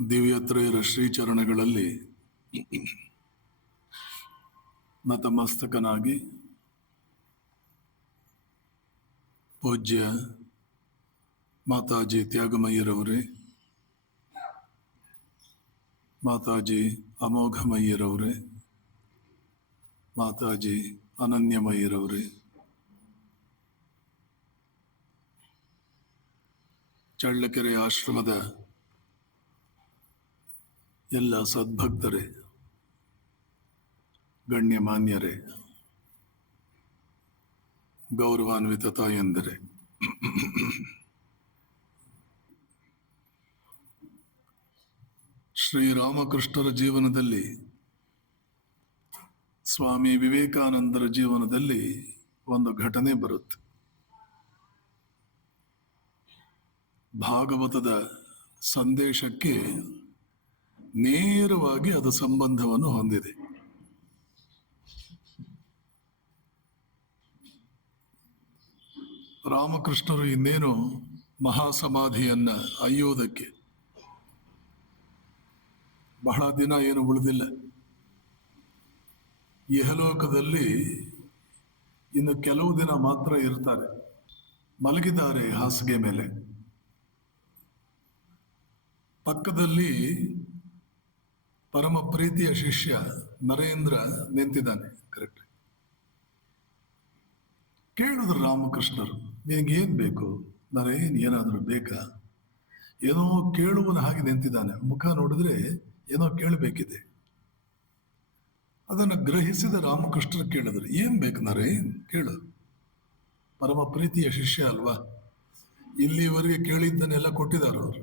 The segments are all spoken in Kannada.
ದಿವ್ಯತ್ರಯರ ಶ್ರೀಚರಣಗಳಲ್ಲಿ ನತಮಸ್ತಕನಾಗಿ ಪೂಜ್ಯ ಮಾತಾಜಿ ತ್ಯಾಗಮಯ್ಯರವರೇ, ಮಾತಾಜಿ ಅಮೋಘಮಯ್ಯರವರೇ, ಮಾತಾಜಿ ಅನನ್ಯಮಯ್ಯರವರೇ, ಚಳ್ಳಕೆರೆ ಆಶ್ರಮದ ಎಲ್ಲ ಸದ್ಭಕ್ತರೇ, ಗಣ್ಯಮಾನ್ಯರೇ, ಗೌರವಾನ್ವಿತ ತಾಯಂದಿರೇ, ಶ್ರೀರಾಮಕೃಷ್ಣರ ಜೀವನದಲ್ಲಿ, ಸ್ವಾಮಿ ವಿವೇಕಾನಂದರ ಜೀವನದಲ್ಲಿ ಒಂದು ಘಟನೆ ಬರುತ್ತೆ. ಭಾಗವತದ ಸಂದೇಶಕ್ಕೆ ನೇರವಾಗಿ ಅದು ಸಂಬಂಧವನ್ನು ಹೊಂದಿದೆ. ರಾಮಕೃಷ್ಣರು ಇನ್ನೇನು ಮಹಾಸಮಾಧಿಯನ್ನ ಅಯ್ಯೋದಕ್ಕೆ ಬಹಳ ದಿನ ಏನು ಉಳಿದಿಲ್ಲ. ಇಹಲೋಕದಲ್ಲಿ ಇನ್ನು ಕೆಲವು ದಿನ ಮಾತ್ರ ಇರ್ತಾರೆ. ಮಲಗಿದ್ದಾರೆ ಹಾಸಿಗೆ ಮೇಲೆ. ಪಕ್ಕದಲ್ಲಿ ಪರಮ ಪ್ರೀತಿಯ ಶಿಷ್ಯ ನರೇಂದ್ರ ನಿಂತಿದ್ದಾನೆ. ಕರೆಕ್ಟ್. ಕೇಳಿದ್ರು ರಾಮಕೃಷ್ಣರು, ನಿನಗೇನ್ ಬೇಕು ನರೇನ್, ಏನಾದರೂ ಬೇಕಾ? ಏನೋ ಕೇಳುವನ ಹಾಗೆ ನಿಂತಿದ್ದಾನೆ. ಮುಖ ನೋಡಿದ್ರೆ ಏನೋ ಕೇಳಬೇಕಿದೆ. ಅದನ್ನು ಗ್ರಹಿಸಿದ ರಾಮಕೃಷ್ಣರು ಕೇಳಿದ್ರು, ಏನ್ ಬೇಕು ನರೇನ್, ಕೇಳು. ಪರಮ ಪ್ರೀತಿಯ ಶಿಷ್ಯ ಅಲ್ವಾ, ಇಲ್ಲಿವರೆಗೆ ಕೇಳಿದ್ದನ್ನೆಲ್ಲ ಕೊಟ್ಟಿದ್ದಾರೆ ಅವರು.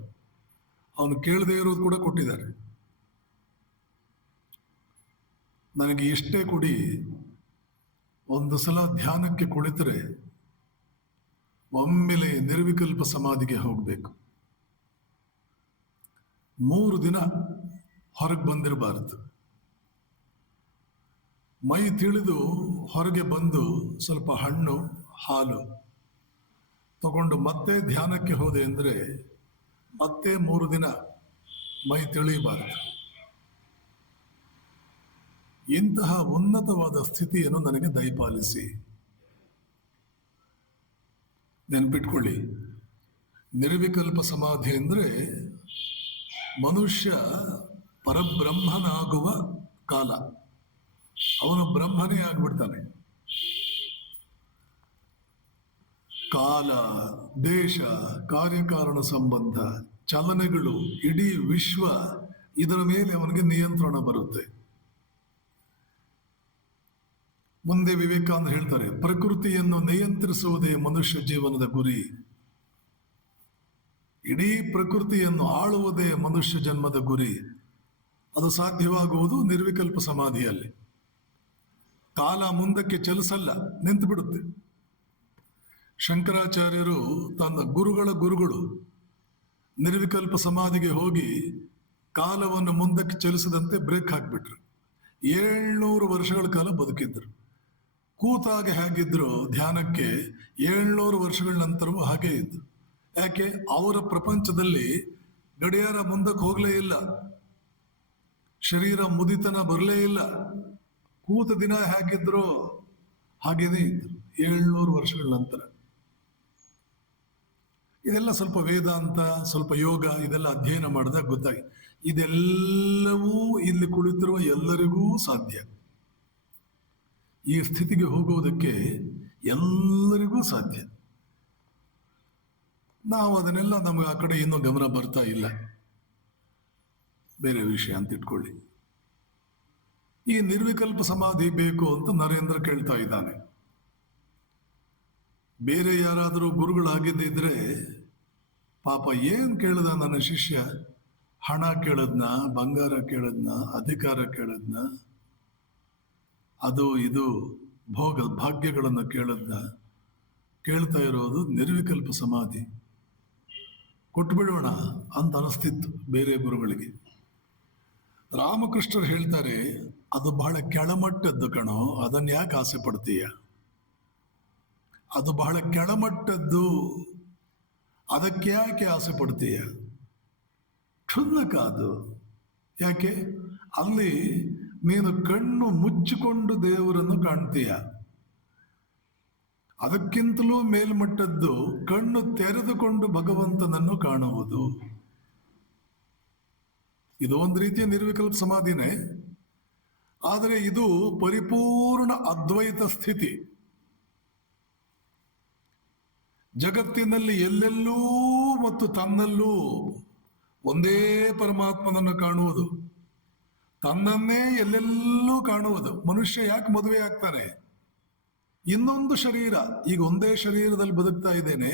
ಅವನು ಕೇಳದೇ ಇರೋದು ಕೂಡ ಕೊಟ್ಟಿದ್ದಾರೆ. ನನಗೆ ಇಷ್ಟೇ ಕೊಡಿ, ಒಂದು ಸಲ ಧ್ಯಾನಕ್ಕೆ ಕುಳಿತರೆ ಒಮ್ಮೆಲೆ ನಿರ್ವಿಕಲ್ಪ ಸಮಾಧಿಗೆ ಹೋಗಬೇಕು. 3 ದಿನ ಹೊರಗೆ ಬಂದಿರಬಾರದು. ಮೈ ತಿಳಿದು ಹೊರಗೆ ಬಂದು ಸ್ವಲ್ಪ ಹಣ್ಣು ಹಾಲು ತಗೊಂಡು ಮತ್ತೆ ಧ್ಯಾನಕ್ಕೆ ಹೋದೆ ಅಂದರೆ ಮತ್ತೆ 3 ದಿನ ಮೈ ತಿಳಿಯಬಾರದು. ಇಂತಹ ಉನ್ನತವಾದ ಸ್ಥಿತಿಯನ್ನು ನನಗೆ ದಯಪಾಲಿಸಿ. ನೆನ್ಪಿಟ್ಕೊಳ್ಳಿ, ನಿರ್ವಿಕಲ್ಪ ಸಮಾಧಿ ಅಂದರೆ ಮನುಷ್ಯ ಪರಬ್ರಹ್ಮನಾಗುವ ಕಾಲ. ಅವನು ಬ್ರಹ್ಮನೇ ಆಗ್ಬಿಡ್ತಾನೆ. ಕಾಲ, ದೇಶ, ಕಾರ್ಯಕಾರಣ ಸಂಬಂಧ, ಚಲನೆಗಳು, ಇಡೀ ವಿಶ್ವ, ಇದರ ಮೇಲೆ ಅವನಿಗೆ ನಿಯಂತ್ರಣ ಬರುತ್ತೆ. ಮುಂದೆ ವಿವೇಕಾನಂದ ಹೇಳ್ತಾರೆ, ಪ್ರಕೃತಿಯನ್ನು ನಿಯಂತ್ರಿಸುವುದೇ ಮನುಷ್ಯ ಜೀವನದ ಗುರಿ. ಇಡೀ ಪ್ರಕೃತಿಯನ್ನು ಆಳುವುದೇ ಮನುಷ್ಯ ಜನ್ಮದ ಗುರಿ. ಅದು ಸಾಧ್ಯವಾಗುವುದು ನಿರ್ವಿಕಲ್ಪ ಸಮಾಧಿಯಲ್ಲಿ. ಕಾಲ ಮುಂದಕ್ಕೆ ಚಲಿಸಲ್ಲ, ನಿಂತು ಬಿಡುತ್ತೆ. ಶಂಕರಾಚಾರ್ಯರು ತನ್ನ ಗುರುಗಳು ನಿರ್ವಿಕಲ್ಪ ಸಮಾಧಿಗೆ ಹೋಗಿ ಕಾಲವನ್ನು ಮುಂದಕ್ಕೆ ಚಲಿಸದಂತೆ ಬ್ರೇಕ್ ಹಾಕ್ಬಿಟ್ರು. 700 ವರ್ಷಗಳ ಕಾಲ ಬದುಕಿದ್ರು. ಕೂತಾಗೆ ಹೇಗಿದ್ರು ಧ್ಯಾನಕ್ಕೆ 700 ವರ್ಷಗಳ ನಂತರವೂ ಹಾಗೇ ಇದ್ರು. ಯಾಕೆ? ಅವರ ಪ್ರಪಂಚದಲ್ಲಿ ಗಡಿಯಾರ ಮುಂದಕ್ಕೆ ಹೋಗಲೇ ಇಲ್ಲ, ಶರೀರ ಮುದಿತನ ಬರಲೇ ಇಲ್ಲ. ಕೂತ ದಿನ ಹೇಗಿದ್ರು ಹಾಗೇನೇ ಇದ್ರು 700 ವರ್ಷಗಳ ನಂತರ. ಇದೆಲ್ಲ ಸ್ವಲ್ಪ ವೇದಾಂತ, ಸ್ವಲ್ಪ ಯೋಗ, ಇದೆಲ್ಲ ಅಧ್ಯಯನ ಮಾಡಿದಾಗ ಗೊತ್ತಾಗಿ, ಇದೆಲ್ಲವೂ ಇಲ್ಲಿ ಕುಳಿತಿರುವ ಎಲ್ಲರಿಗೂ ಸಾಧ್ಯ. ಈ ಸ್ಥಿತಿಗೆ ಹೋಗುವುದಕ್ಕೆ ಎಲ್ಲರಿಗೂ ಸಾಧ್ಯ. ನಾವು ಅದನ್ನೆಲ್ಲ ನಮಗೆ ಆ ಕಡೆ ಇನ್ನೂ ಗಮನ ಬರ್ತಾ ಇಲ್ಲ. ಬೇರೆ ವಿಷಯ ಅಂತ ಇಟ್ಕೊಳ್ಳಿ. ಈ ನಿರ್ವಿಕಲ್ಪ ಸಮಾಧಿ ಬೇಕು ಅಂತ ನರೇಂದ್ರ ಕೇಳ್ತಾ ಇದ್ದಾನೆ. ಬೇರೆ ಯಾರಾದರೂ ಗುರುಗಳಾಗಿದ್ದಿದ್ರೆ ಪಾಪ ಏನ್ ಕೇಳ್ದ ನನ್ನ ಶಿಷ್ಯ? ಹಣ ಕೇಳದ್ನ, ಬಂಗಾರ ಕೇಳದ್ನ, ಅಧಿಕಾರ ಕೇಳದ್ನ, ಅದು ಇದು ಭೋಗ ಭಾಗ್ಯಗಳನ್ನು ಕೇಳದ್ನ? ಕೇಳ್ತಾ ಇರೋದು ನಿರ್ವಿಕಲ್ಪ ಸಮಾಧಿ. ಕೊಟ್ಬಿಡೋಣ ಅಂತ ಅನಿಸ್ತಿತ್ತು ಬೇರೆ ಗುರುಗಳಿಗೆ. ರಾಮಕೃಷ್ಣರು ಹೇಳ್ತಾರೆ, ಅದು ಬಹಳ ಕೆಳಮಟ್ಟದ್ದು ಕಣೋ, ಅದನ್ನ ಯಾಕೆ ಆಸೆ ಪಡ್ತೀಯ? ಅದು ಬಹಳ ಕೆಳಮಟ್ಟದ್ದು, ಅದಕ್ಕೆ ಯಾಕೆ ಆಸೆ ಪಡ್ತೀಯ? ಕ್ಷುಲ್ಲಕ ಅದು. ಯಾಕೆ? ಅಲ್ಲಿ ನೀನು ಕಣ್ಣು ಮುಚ್ಚಿಕೊಂಡು ದೇವರನ್ನು ಕಾಣ್ತೀಯ. ಅದಕ್ಕಿಂತಲೂ ಮೇಲ್ಮಟ್ಟದ್ದು ಕಣ್ಣು ತೆರೆದುಕೊಂಡು ಭಗವಂತನನ್ನು ಕಾಣುವುದು. ಇದು ಒಂದು ರೀತಿಯ ನಿರ್ವಿಕಲ್ಪ ಸಮಾಧಿನೇ, ಆದರೆ ಇದು ಪರಿಪೂರ್ಣ ಅದ್ವೈತ ಸ್ಥಿತಿ. ಜಗತ್ತಿನಲ್ಲಿ ಎಲ್ಲೆಲ್ಲೂ ಮತ್ತು ತನ್ನಲ್ಲೂ ಒಂದೇ ಪರಮಾತ್ಮನನ್ನು ಕಾಣುವುದು, ತನ್ನನ್ನೇ ಎಲ್ಲೆಲ್ಲೂ ಕಾಣುವುದು. ಮನುಷ್ಯ ಯಾಕೆ ಮದುವೆ ಆಗ್ತಾನೆ? ಇನ್ನೊಂದು ಶರೀರ, ಈಗ ಒಂದೇ ಶರೀರದಲ್ಲಿ ಬದುಕ್ತಾ ಇದ್ದೇನೆ,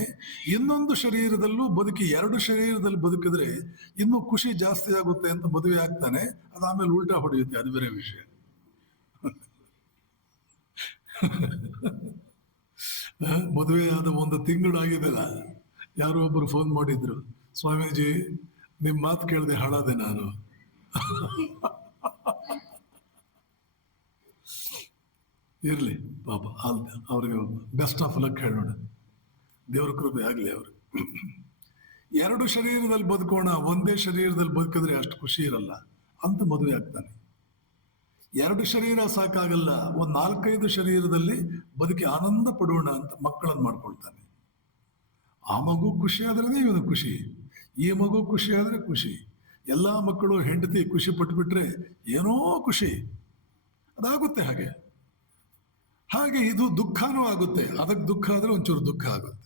ಇನ್ನೊಂದು ಶರೀರದಲ್ಲೂ ಬದುಕಿ 2 ಶರೀರದಲ್ಲಿ ಬದುಕಿದ್ರೆ ಇನ್ನೂ ಖುಷಿ ಜಾಸ್ತಿ ಆಗುತ್ತೆ ಅಂತ ಮದುವೆ ಆಗ್ತಾನೆ. ಅದಾದ್ಮೇಲೆ ಉಲ್ಟಾ ಹೊಡೆಯುತ್ತೆ, ಅದು ಬೇರೆ ವಿಷಯ. ಮದುವೆ ಆದ 1 ತಿಂಗಳಾಗಿದೆಲ್ಲ, ಯಾರೋ ಒಬ್ಬರು ಫೋನ್ ಮಾಡಿದ್ರು, ಸ್ವಾಮೀಜಿ ನಿಮ್ ಮಾತು ಕೇಳದೆ ಹಾಳಾದೆ ನಾನು. ಇರ್ಲಿ ಪಾಪ, ಅವ್ರಿಗೆ ಬೆಸ್ಟ್ ಆಫ್ ಲಕ್ ಹೇಳೋಣ, ದೇವ್ರ ಕೃಪೆ ಆಗ್ಲಿ ಅವ್ರು. 2 ಶರೀರದಲ್ಲಿ ಬದುಕೋಣ, ಒಂದೇ ಶರೀರದಲ್ಲಿ ಬದುಕಿದ್ರೆ ಅಷ್ಟು ಖುಷಿ ಇರಲ್ಲ ಅಂತ ಮದುವೆ ಆಗ್ತಾನೆ. 2 ಶರೀರ ಸಾಕಾಗಲ್ಲ, 4-5 ಶರೀರದಲ್ಲಿ ಬದುಕಿ ಆನಂದ ಪಡೋಣ ಅಂತ ಮಕ್ಕಳನ್ನು ಮಾಡ್ಕೊಳ್ತಾನೆ. ಆ ಮಗು ಖುಷಿ ಆದ್ರೇನೆ ಇವನು ಖುಷಿ, ಈ ಮಗು ಖುಷಿ ಆದ್ರೆ ಖುಷಿ. ಎಲ್ಲ ಮಕ್ಕಳು ಹೆಂಡತಿ ಖುಷಿ ಪಟ್ಬಿಟ್ರೆ ಏನೋ ಖುಷಿ, ಅದಾಗುತ್ತೆ. ಹಾಗೆ ಇದು ದುಃಖನೂ ಆಗುತ್ತೆ. ಅದಕ್ಕೆ ದುಃಖ ಆದ್ರೆ ಒಂಚೂರು ದುಃಖ ಆಗುತ್ತೆ.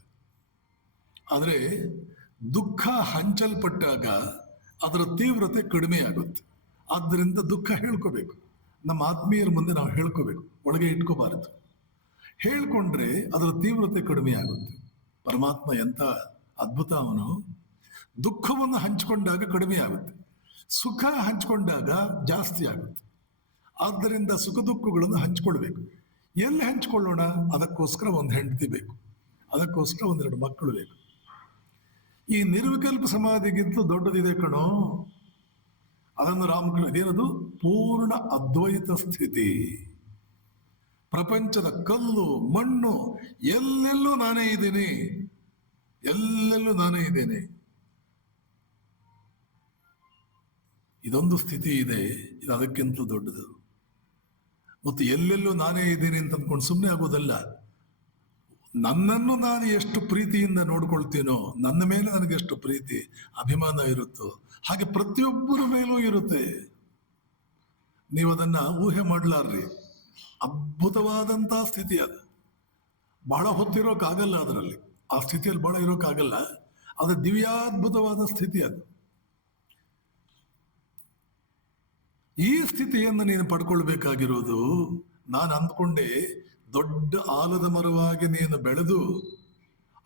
ಆದರೆ ದುಃಖ ಹಂಚಲ್ಪಟ್ಟಾಗ ಅದರ ತೀವ್ರತೆ ಕಡಿಮೆ ಆಗುತ್ತೆ. ಆದ್ದರಿಂದ ದುಃಖ ಹೇಳ್ಕೋಬೇಕು, ನಮ್ಮ ಆತ್ಮೀಯರ ಮುಂದೆ ನಾವು ಹೇಳ್ಕೋಬೇಕು, ಒಳಗೆ ಇಟ್ಕೋಬಾರದು. ಹೇಳ್ಕೊಂಡ್ರೆ ಅದರ ತೀವ್ರತೆ ಕಡಿಮೆ ಆಗುತ್ತೆ. ಪರಮಾತ್ಮ ಎಂತ ಅದ್ಭುತ, ಅವನು ದುಃಖವನ್ನು ಹಂಚಿಕೊಂಡಾಗ ಕಡಿಮೆ ಆಗುತ್ತೆ, ಸುಖ ಹಂಚಿಕೊಂಡಾಗ ಜಾಸ್ತಿ ಆಗುತ್ತೆ. ಆದ್ದರಿಂದ ಸುಖ ದುಃಖಗಳನ್ನು ಹಂಚ್ಕೊಳ್ಬೇಕು. ಎಲ್ಲಿ ಹಂಚ್ಕೊಳ್ಳೋಣ? ಅದಕ್ಕೋಸ್ಕರ 1 ಹೆಂಡತಿ ಬೇಕು, ಅದಕ್ಕೋಸ್ಕರ 1-2 ಮಕ್ಕಳು ಬೇಕು. ಈ ನಿರ್ವಿಕಲ್ಪ ಸಮಾಧಿಗಿಂತಲೂ ದೊಡ್ಡದಿದೆ ಕಣೋ. ಅದನ್ನು ರಾಮಕೃಷ್ಣ, ಇದೇನದು? ಪೂರ್ಣ ಅದ್ವೈತ ಸ್ಥಿತಿ. ಪ್ರಪಂಚದ ಕಲ್ಲು ಮಣ್ಣು ಎಲ್ಲೆಲ್ಲೂ ನಾನೇ ಇದ್ದೇನೆ, ಎಲ್ಲೆಲ್ಲೂ ನಾನೇ ಇದ್ದೇನೆ. ಇದೊಂದು ಸ್ಥಿತಿ ಇದೆ, ಇದು ಅದಕ್ಕಿಂತಲೂ ದೊಡ್ಡದು. ಮತ್ತು ಎಲ್ಲೆಲ್ಲೂ ನಾನೇ ಇದ್ದೀನಿ ಅಂತ ಅಂದ್ಕೊಂಡು ಸುಮ್ಮನೆ ಆಗೋದಲ್ಲ. ನನ್ನನ್ನು ನಾನು ಎಷ್ಟು ಪ್ರೀತಿಯಿಂದ ನೋಡ್ಕೊಳ್ತೀನೋ, ನನ್ನ ಮೇಲೆ ನನಗೆ ಎಷ್ಟು ಪ್ರೀತಿ ಅಭಿಮಾನ ಇರುತ್ತೋ, ಹಾಗೆ ಪ್ರತಿಯೊಬ್ಬರ ಮೇಲೂ ಇರುತ್ತೆ. ನೀವು ಅದನ್ನ ಊಹೆ ಮಾಡಲಾರ್ರಿ. ಅದ್ಭುತವಾದಂಥ ಸ್ಥಿತಿ ಅದು. ಬಹಳ ಹೊತ್ತಿರೋಕ್ಕಾಗಲ್ಲ ಅದರಲ್ಲಿ, ಆ ಸ್ಥಿತಿಯಲ್ಲಿ ಬಹಳ ಇರೋಕ್ಕಾಗಲ್ಲ. ಅದು ದಿವ್ಯಾದ್ಭುತವಾದ ಸ್ಥಿತಿ ಅದು. ಈ ಸ್ಥಿತಿಯನ್ನು ನೀನು ಪಡ್ಕೊಳ್ಬೇಕಾಗಿರೋದು, ನಾನು ಅಂದ್ಕೊಂಡೆ ದೊಡ್ಡ ಆಲದ ಮರವಾಗಿ ನೀನು ಬೆಳೆದು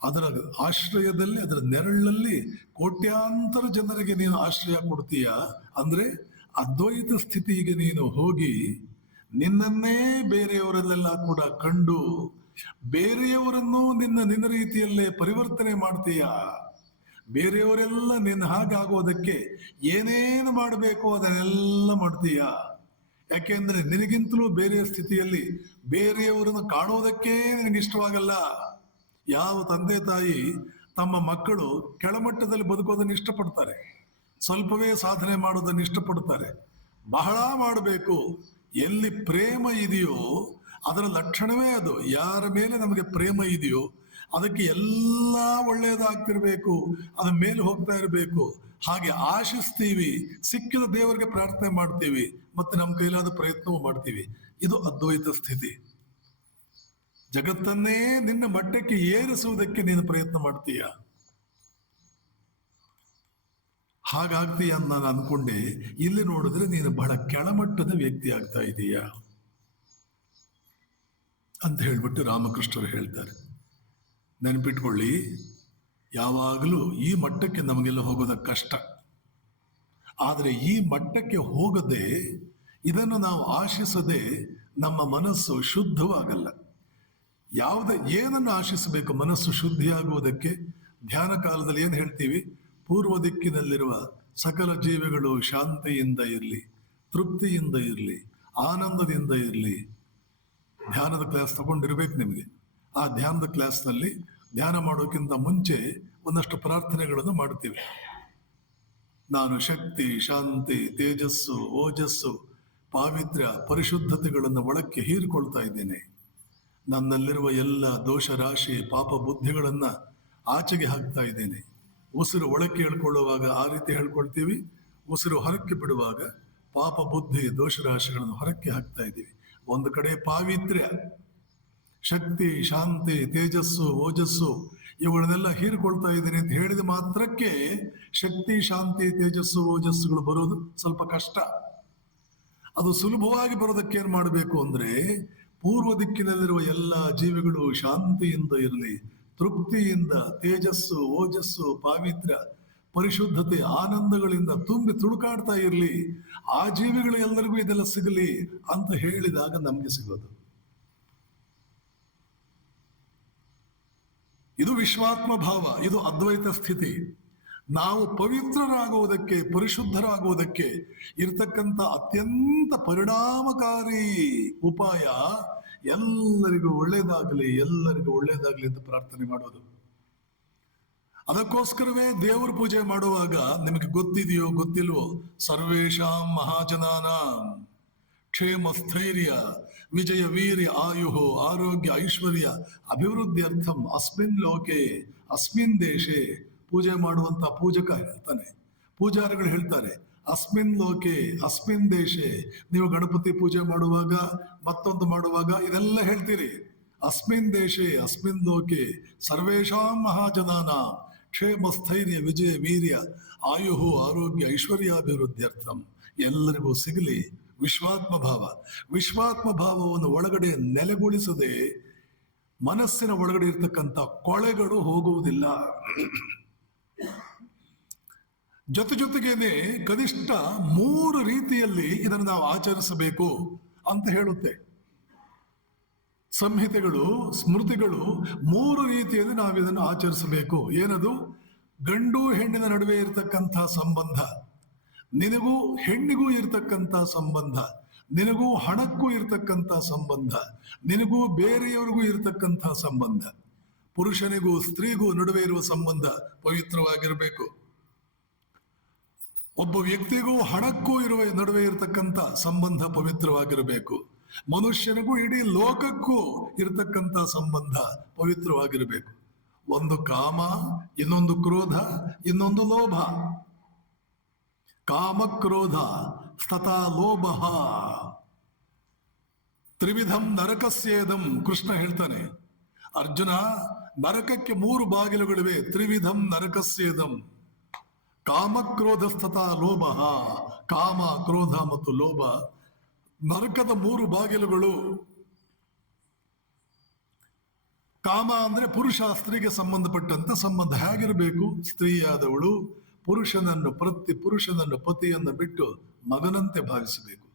ಅದರ ಆಶ್ರಯದಲ್ಲಿ, ಅದರ ನೆರಳಲ್ಲಿ ಕೋಟ್ಯಾಂತರ ಜನರಿಗೆ ನೀನು ಆಶ್ರಯ ಕೊಡ್ತೀಯ. ಅಂದ್ರೆ ಅದ್ವೈತ ಸ್ಥಿತಿಗೆ ನೀನು ಹೋಗಿ ನಿನ್ನನ್ನೇ ಬೇರೆಯವರಲ್ಲೆಲ್ಲ ಕೂಡ ಕಂಡು ಬೇರೆಯವರನ್ನು ನಿನ್ನ ರೀತಿಯಲ್ಲೇ ಪರಿವರ್ತನೆ ಮಾಡ್ತೀಯ. ಬೇರೆಯವರೆಲ್ಲ ನಿನ್ನ ಹಾಗಾಗೋದಕ್ಕೆ ಏನೇನು ಮಾಡಬೇಕು ಅದನ್ನೆಲ್ಲ ಮಾಡ್ತೀಯ. ಯಾಕೆಂದ್ರೆ ನಿನಗಿಂತಲೂ ಬೇರೆ ಸ್ಥಿತಿಯಲ್ಲಿ ಬೇರೆಯವರನ್ನು ಕಾಣೋದಕ್ಕೆ ನಿನಗಿಷ್ಟವಾಗಲ್ಲ. ಯಾವ ತಂದೆ ತಾಯಿ ತಮ್ಮ ಮಕ್ಕಳು ಕೆಳಮಟ್ಟದಲ್ಲಿ ಬದುಕೋದನ್ನು ಇಷ್ಟಪಡ್ತಾರೆ, ಸ್ವಲ್ಪವೇ ಸಾಧನೆ ಮಾಡೋದನ್ನು ಇಷ್ಟಪಡ್ತಾರೆ. ಬಹಳ ಮಾಡಬೇಕು. ಎಲ್ಲಿ ಪ್ರೇಮ ಇದೆಯೋ ಅದರ ಲಕ್ಷಣವೇ ಅದು. ಯಾರ ಮೇಲೆ ನಮಗೆ ಪ್ರೇಮ ಇದೆಯೋ ಅದಕ್ಕೆ ಎಲ್ಲ ಒಳ್ಳೆಯದಾಗ್ತಿರ್ಬೇಕು, ಅದ್ರ ಮೇಲೆ ಹೋಗ್ತಾ ಇರಬೇಕು. ಹಾಗೆ ಆಶಿಸ್ತೀವಿ, ಸಿಕ್ಕಿದ ದೇವರಿಗೆ ಪ್ರಾರ್ಥನೆ ಮಾಡ್ತೀವಿ, ಮತ್ತೆ ನಮ್ಮ ಕೈಲಾದ ಪ್ರಯತ್ನವೂ ಮಾಡ್ತೀವಿ. ಇದು ಅದ್ವೈತ ಸ್ಥಿತಿ. ಜಗತ್ತನ್ನೇ ನಿನ್ನ ಮಟ್ಟಕ್ಕೆ ಏರಿಸುವುದಕ್ಕೆ ನೀನು ಪ್ರಯತ್ನ ಮಾಡ್ತೀಯ. ಹಾಗಾಗ್ತೀಯ ಅಂತ ನಾನು ಅನ್ಕೊಂಡೆ. ಇಲ್ಲಿ ನೋಡಿದ್ರೆ ನೀನು ಬಹಳ ಕೆಳಮಟ್ಟದ ವ್ಯಕ್ತಿ ಆಗ್ತಾ ಇದೀಯ ಅಂತ ಹೇಳ್ಬಿಟ್ಟು ರಾಮಕೃಷ್ಣರು ಹೇಳ್ತಾರೆ. ನೆನಪಿಟ್ಕೊಳ್ಳಿ, ಯಾವಾಗಲೂ ಈ ಮಟ್ಟಕ್ಕೆ ನಮಗೆಲ್ಲ ಹೋಗೋದಕ್ಕೆ ಕಷ್ಟ. ಆದರೆ ಈ ಮಟ್ಟಕ್ಕೆ ಹೋಗದೆ, ಇದನ್ನು ನಾವು ಆಶಿಸದೆ ನಮ್ಮ ಮನಸ್ಸು ಶುದ್ಧವಾಗಲ್ಲ. ಏನನ್ನು ಆಶಿಸಬೇಕು ಮನಸ್ಸು ಶುದ್ಧಿಯಾಗುವುದಕ್ಕೆ? ಧ್ಯಾನ ಕಾಲದಲ್ಲಿ ಏನು ಹೇಳ್ತೀವಿ? ಪೂರ್ವ ದಿಕ್ಕಿನಲ್ಲಿರುವ ಸಕಲ ಜೀವಿಗಳು ಶಾಂತಿಯಿಂದ ಇರಲಿ, ತೃಪ್ತಿಯಿಂದ ಇರಲಿ, ಆನಂದದಿಂದ ಇರಲಿ. ಧ್ಯಾನದ ಕ್ಲಾಸ್ ತಗೊಂಡಿರ್ಬೇಕು ನಿಮಗೆ. ಆ ಧ್ಯಾನದ ಕ್ಲಾಸ್ನಲ್ಲಿ ಧ್ಯಾನ ಮಾಡೋಕ್ಕಿಂತ ಮುಂಚೆ ಒಂದಷ್ಟು ಪ್ರಾರ್ಥನೆಗಳನ್ನು ಮಾಡ್ತೀವಿ. ನಾನು ಶಕ್ತಿ, ಶಾಂತಿ, ತೇಜಸ್ಸು, ಓಜಸ್ಸು, ಪಾವಿತ್ರ್ಯ, ಪರಿಶುದ್ಧತೆಗಳನ್ನು ಒಳಕ್ಕೆ ಹೀರಿಕೊಳ್ತಾ ಇದ್ದೇನೆ. ನನ್ನಲ್ಲಿರುವ ಎಲ್ಲ ದೋಷ ರಾಶಿ, ಪಾಪ ಬುದ್ಧಿಗಳನ್ನ ಆಚೆಗೆ ಹಾಕ್ತಾ ಇದ್ದೇನೆ. ಉಸಿರು ಒಳಕ್ಕೆ ಹೇಳ್ಕೊಳ್ಳುವಾಗ ಆ ರೀತಿ ಹೇಳ್ಕೊಳ್ತೀವಿ, ಉಸಿರು ಹೊರಕ್ಕೆ ಬಿಡುವಾಗ ಪಾಪ ಬುದ್ಧಿ ದೋಷ ರಾಶಿಗಳನ್ನು ಹೊರಕ್ಕೆ ಹಾಕ್ತಾ ಇದ್ದೀವಿ. ಒಂದು ಕಡೆ ಪಾವಿತ್ರ್ಯ, ಶಕ್ತಿ, ಶಾಂತಿ, ತೇಜಸ್ಸು, ಓಜಸ್ಸು ಇವುಗಳನ್ನೆಲ್ಲ ಹೀರಿಕೊಳ್ತಾ ಇದ್ದೀನಿ ಅಂತ ಹೇಳಿದ ಮಾತ್ರಕ್ಕೆ ಶಕ್ತಿ, ಶಾಂತಿ, ತೇಜಸ್ಸು, ಓಜಸ್ಸುಗಳು ಬರೋದು ಸ್ವಲ್ಪ ಕಷ್ಟ. ಅದು ಸುಲಭವಾಗಿ ಬರೋದಕ್ಕೆ ಏನ್ ಮಾಡಬೇಕು ಅಂದ್ರೆ, ಪೂರ್ವ ದಿಕ್ಕಿನಲ್ಲಿರುವ ಎಲ್ಲ ಜೀವಿಗಳು ಶಾಂತಿಯಿಂದ ಇರಲಿ, ತೃಪ್ತಿಯಿಂದ, ತೇಜಸ್ಸು, ಓಜಸ್ಸು, ಪಾವಿತ್ರ್ಯ, ಪರಿಶುದ್ಧತೆ, ಆನಂದಗಳಿಂದ ತುಂಬಿ ತುಳುಕಾಡ್ತಾ ಇರಲಿ, ಆ ಜೀವಿಗಳು ಎಲ್ಲರಿಗೂ ಇದೆಲ್ಲ ಸಿಗಲಿ ಅಂತ ಹೇಳಿದಾಗ ನಮ್ಗೆ ಸಿಗೋದು. ಇದು ವಿಶ್ವಾತ್ಮ ಭಾವ, ಇದು ಅದ್ವೈತ ಸ್ಥಿತಿ. ನಾವು ಪವಿತ್ರರಾಗುವುದಕ್ಕೆ, ಪರಿಶುದ್ಧರಾಗುವುದಕ್ಕೆ ಇರತಕ್ಕಂಥ ಅತ್ಯಂತ ಪರಿಣಾಮಕಾರಿ ಉಪಾಯ ಎಲ್ಲರಿಗೂ ಒಳ್ಳೇದಾಗಲಿ, ಎಲ್ಲರಿಗೂ ಒಳ್ಳೇದಾಗಲಿ ಅಂತ ಪ್ರಾರ್ಥನೆ ಮಾಡೋದು. ಅದಕ್ಕೋಸ್ಕರವೇ ದೇವರ ಪೂಜೆ ಮಾಡುವಾಗ ನಿಮಗೆ ಗೊತ್ತಿದೆಯೋ ಗೊತ್ತಿಲ್ವೋ, ಸರ್ವೇಷಾಂ ಮಹಾಜನಾನಾಂ ಕ್ಷೇಮ ಸ್ಥೈರ್ಯ ವಿಜಯ ವೀರ್ಯ ಆಯುಹೋ ಆರೋಗ್ಯ ಐಶ್ವರ್ಯ ಅಭಿವೃದ್ಧಿ ಅರ್ಥಂ ಅಸ್ಮಿನ್ ಲೋಕೆ ಅಸ್ಮಿನ್ ದೇಶೆ. ಪೂಜೆ ಮಾಡುವಂತ ಪೂಜಕ ಹೇಳ್ತಾನೆ, ಪೂಜಾರಿಗಳು ಹೇಳ್ತಾರೆ ಅಸ್ಮಿನ್ ಲೋಕೆ ಅಸ್ಮಿನ್ ದೇಶೆ. ನೀವು ಗಣಪತಿ ಪೂಜೆ ಮಾಡುವಾಗ, ಮತ್ತೊಂದು ಮಾಡುವಾಗ ಇದೆಲ್ಲ ಹೇಳ್ತೀರಿ. ಅಸ್ಮಿನ್ ದೇಶೆ ಅಸ್ಮಿನ್ ಲೋಕೆ ಸರ್ವೇಷಾಂ ಮಹಾಜನಾನಾಂ ಕ್ಷೇಮ ಸ್ಥೈರ್ಯ ವಿಜಯ ವೀರ್ಯ ಆಯುಹು ಆರೋಗ್ಯ ಐಶ್ವರ್ಯಾಭಿವೃದ್ಧ್ಯರ್ಥಂ. ಎಲ್ಲರಿಗೂ ಸಿಗಲಿ ವಿಶ್ವಾತ್ಮ ಭಾವ. ವಿಶ್ವಾತ್ಮ ಭಾವವನ್ನು ಒಳಗಡೆ ನೆಲೆಗೊಳಿಸದೆ ಮನಸ್ಸಿನ ಒಳಗಡೆ ಇರ್ತಕ್ಕಂಥ ಕೊಳೆಗಳು ಹೋಗುವುದಿಲ್ಲ. ಜೊತೆಗೇನೆ ಕನಿಷ್ಠ 3 ರೀತಿಯಲ್ಲಿ ಇದನ್ನು ನಾವು ಆಚರಿಸಬೇಕು ಅಂತ ಹೇಳುತ್ತೆ ಸಂಹಿತೆಗಳು, ಸ್ಮೃತಿಗಳು. 3 ರೀತಿಯಲ್ಲಿ ನಾವು ಇದನ್ನು ಆಚರಿಸಬೇಕು. ಏನದು? ಗಂಡು ಹೆಣ್ಣಿನ ನಡುವೆ ಇರತಕ್ಕಂಥ ಸಂಬಂಧ, ನಿನಗೂ ಹೆಣ್ಣಿಗೂ ಇರ್ತಕ್ಕಂಥ ಸಂಬಂಧ, ನಿನಗೂ ಹಣಕ್ಕೂ ಇರ್ತಕ್ಕಂಥ ಸಂಬಂಧ, ನಿನಗೂ ಬೇರೆಯವರಿಗೂ ಇರ್ತಕ್ಕಂಥ ಸಂಬಂಧ, ಪುರುಷನಿಗೂ ಸ್ತ್ರೀಗೂ ನಡುವೆ ಇರುವ ಸಂಬಂಧ ಪವಿತ್ರವಾಗಿರಬೇಕು. ಒಬ್ಬ ವ್ಯಕ್ತಿಗೂ ಹಣಕ್ಕೂ ಇರುವ ನಡುವೆ ಇರತಕ್ಕಂಥ ಸಂಬಂಧ ಪವಿತ್ರವಾಗಿರಬೇಕು. ಮನುಷ್ಯನಿಗೂ ಇಡೀ ಲೋಕಕ್ಕೂ ಇರತಕ್ಕಂಥ ಸಂಬಂಧ ಪವಿತ್ರವಾಗಿರಬೇಕು. ಒಂದು ಕಾಮ, ಇನ್ನೊಂದು ಕ್ರೋಧ, ಇನ್ನೊಂದು ಲೋಭ. ಕಾಮ ಕ್ರೋಧ ತಥಾ ಲೋಭ ತ್ರಿವಿಧಂ ನರಕಸ್ಯೇದಂ. ಕೃಷ್ಣ ಹೇಳ್ತಾನೆ, ಅರ್ಜುನ, ನರಕಕ್ಕೆ 3 ಬಾಗಿಲುಗಳಿವೆ. ತ್ರಿವಿಧಂ ನರಕಸ್ಯೇದಂ ಕಾಮಕ್ರೋಧಸ್ತಥಾ ಲೋಭ. ಕಾಮ, ಕ್ರೋಧ ಮತ್ತು ಲೋಭ ನರಕದ 3 ಬಾಗಿಲುಗಳು. ಕಾಮ ಅಂದ್ರೆ ಪುರುಷ ಸ್ತ್ರೀಗೆ ಸಂಬಂಧಪಟ್ಟಂತ ಸಂಬಂಧ ಹೇಗಿರಬೇಕು? ಸ್ತ್ರೀಯಾದವಳು ಪುರುಷನನ್ನು ಪತಿಯನ್ನು ಬಿಟ್ಟು ಮಗನಂತೆ ಭಾವಿಸಬೇಕು.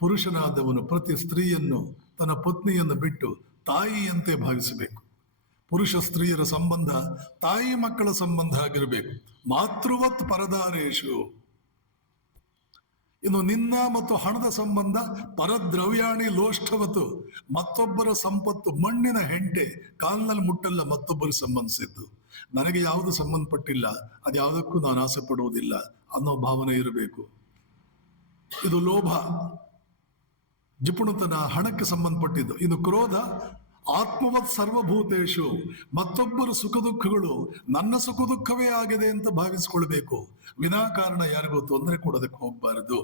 ಪುರುಷನಾದವನು ಪ್ರತಿ ಸ್ತ್ರೀಯನ್ನು ತನ್ನ ಪತ್ನಿಯನ್ನು ಬಿಟ್ಟು ತಾಯಿಯಂತೆ ಭಾವಿಸಬೇಕು. ಪುರುಷ ಸ್ತ್ರೀಯರ ಸಂಬಂಧ ತಾಯಿ ಮಕ್ಕಳ ಸಂಬಂಧ ಆಗಿರಬೇಕು. ಮಾತೃವತ್ ಪರದಾರೇಶು. ಇನ್ನು ನಿನ್ನ ಮತ್ತು ಹಣದ ಸಂಬಂಧ ಪರದ್ರವ್ಯಾಣಿ ಲೋಷ್ಠವತ್ತು. ಮತ್ತೊಬ್ಬರ ಸಂಪತ್ತು ಮಣ್ಣಿನ ಹೆಂಟೆ, ಕಾಲ್ನಲ್ಲಿ ಮುಟ್ಟಲ್ಲ ಮತ್ತೊಬ್ಬರು ಸಂಬಂಧಿಸಿದ್ದು. ನನಗೆ ಯಾವುದು ಸಂಬಂಧಪಟ್ಟಿಲ್ಲ, ಅದ್ಯಾವುದಕ್ಕೂ ನಾನು ಆಸೆ ಪಡುವುದಿಲ್ಲ ಅನ್ನೋ ಭಾವನೆ ಇರಬೇಕು. ಇದು ಲೋಭ, ಜಿಪುಣತನ, ಹಣಕ್ಕೆ ಸಂಬಂಧಪಟ್ಟಿದ್ದು. ಇದು ಕ್ರೋಧ, ಆತ್ಮವತ್ ಸರ್ವಭೂತೇಶು. ಮತ್ತೊಬ್ಬರು ಸುಖ ದುಃಖಗಳು ನನ್ನ ಸುಖ ದುಃಖವೇ ಆಗಿದೆ ಅಂತ ಭಾವಿಸಿಕೊಳ್ಬೇಕು. ವಿನಾಕಾರಣ ಯಾರಿಗೂ ತೊಂದರೆ ಕೊಡೋದಕ್ಕೆ ಹೋಗಬಾರದು.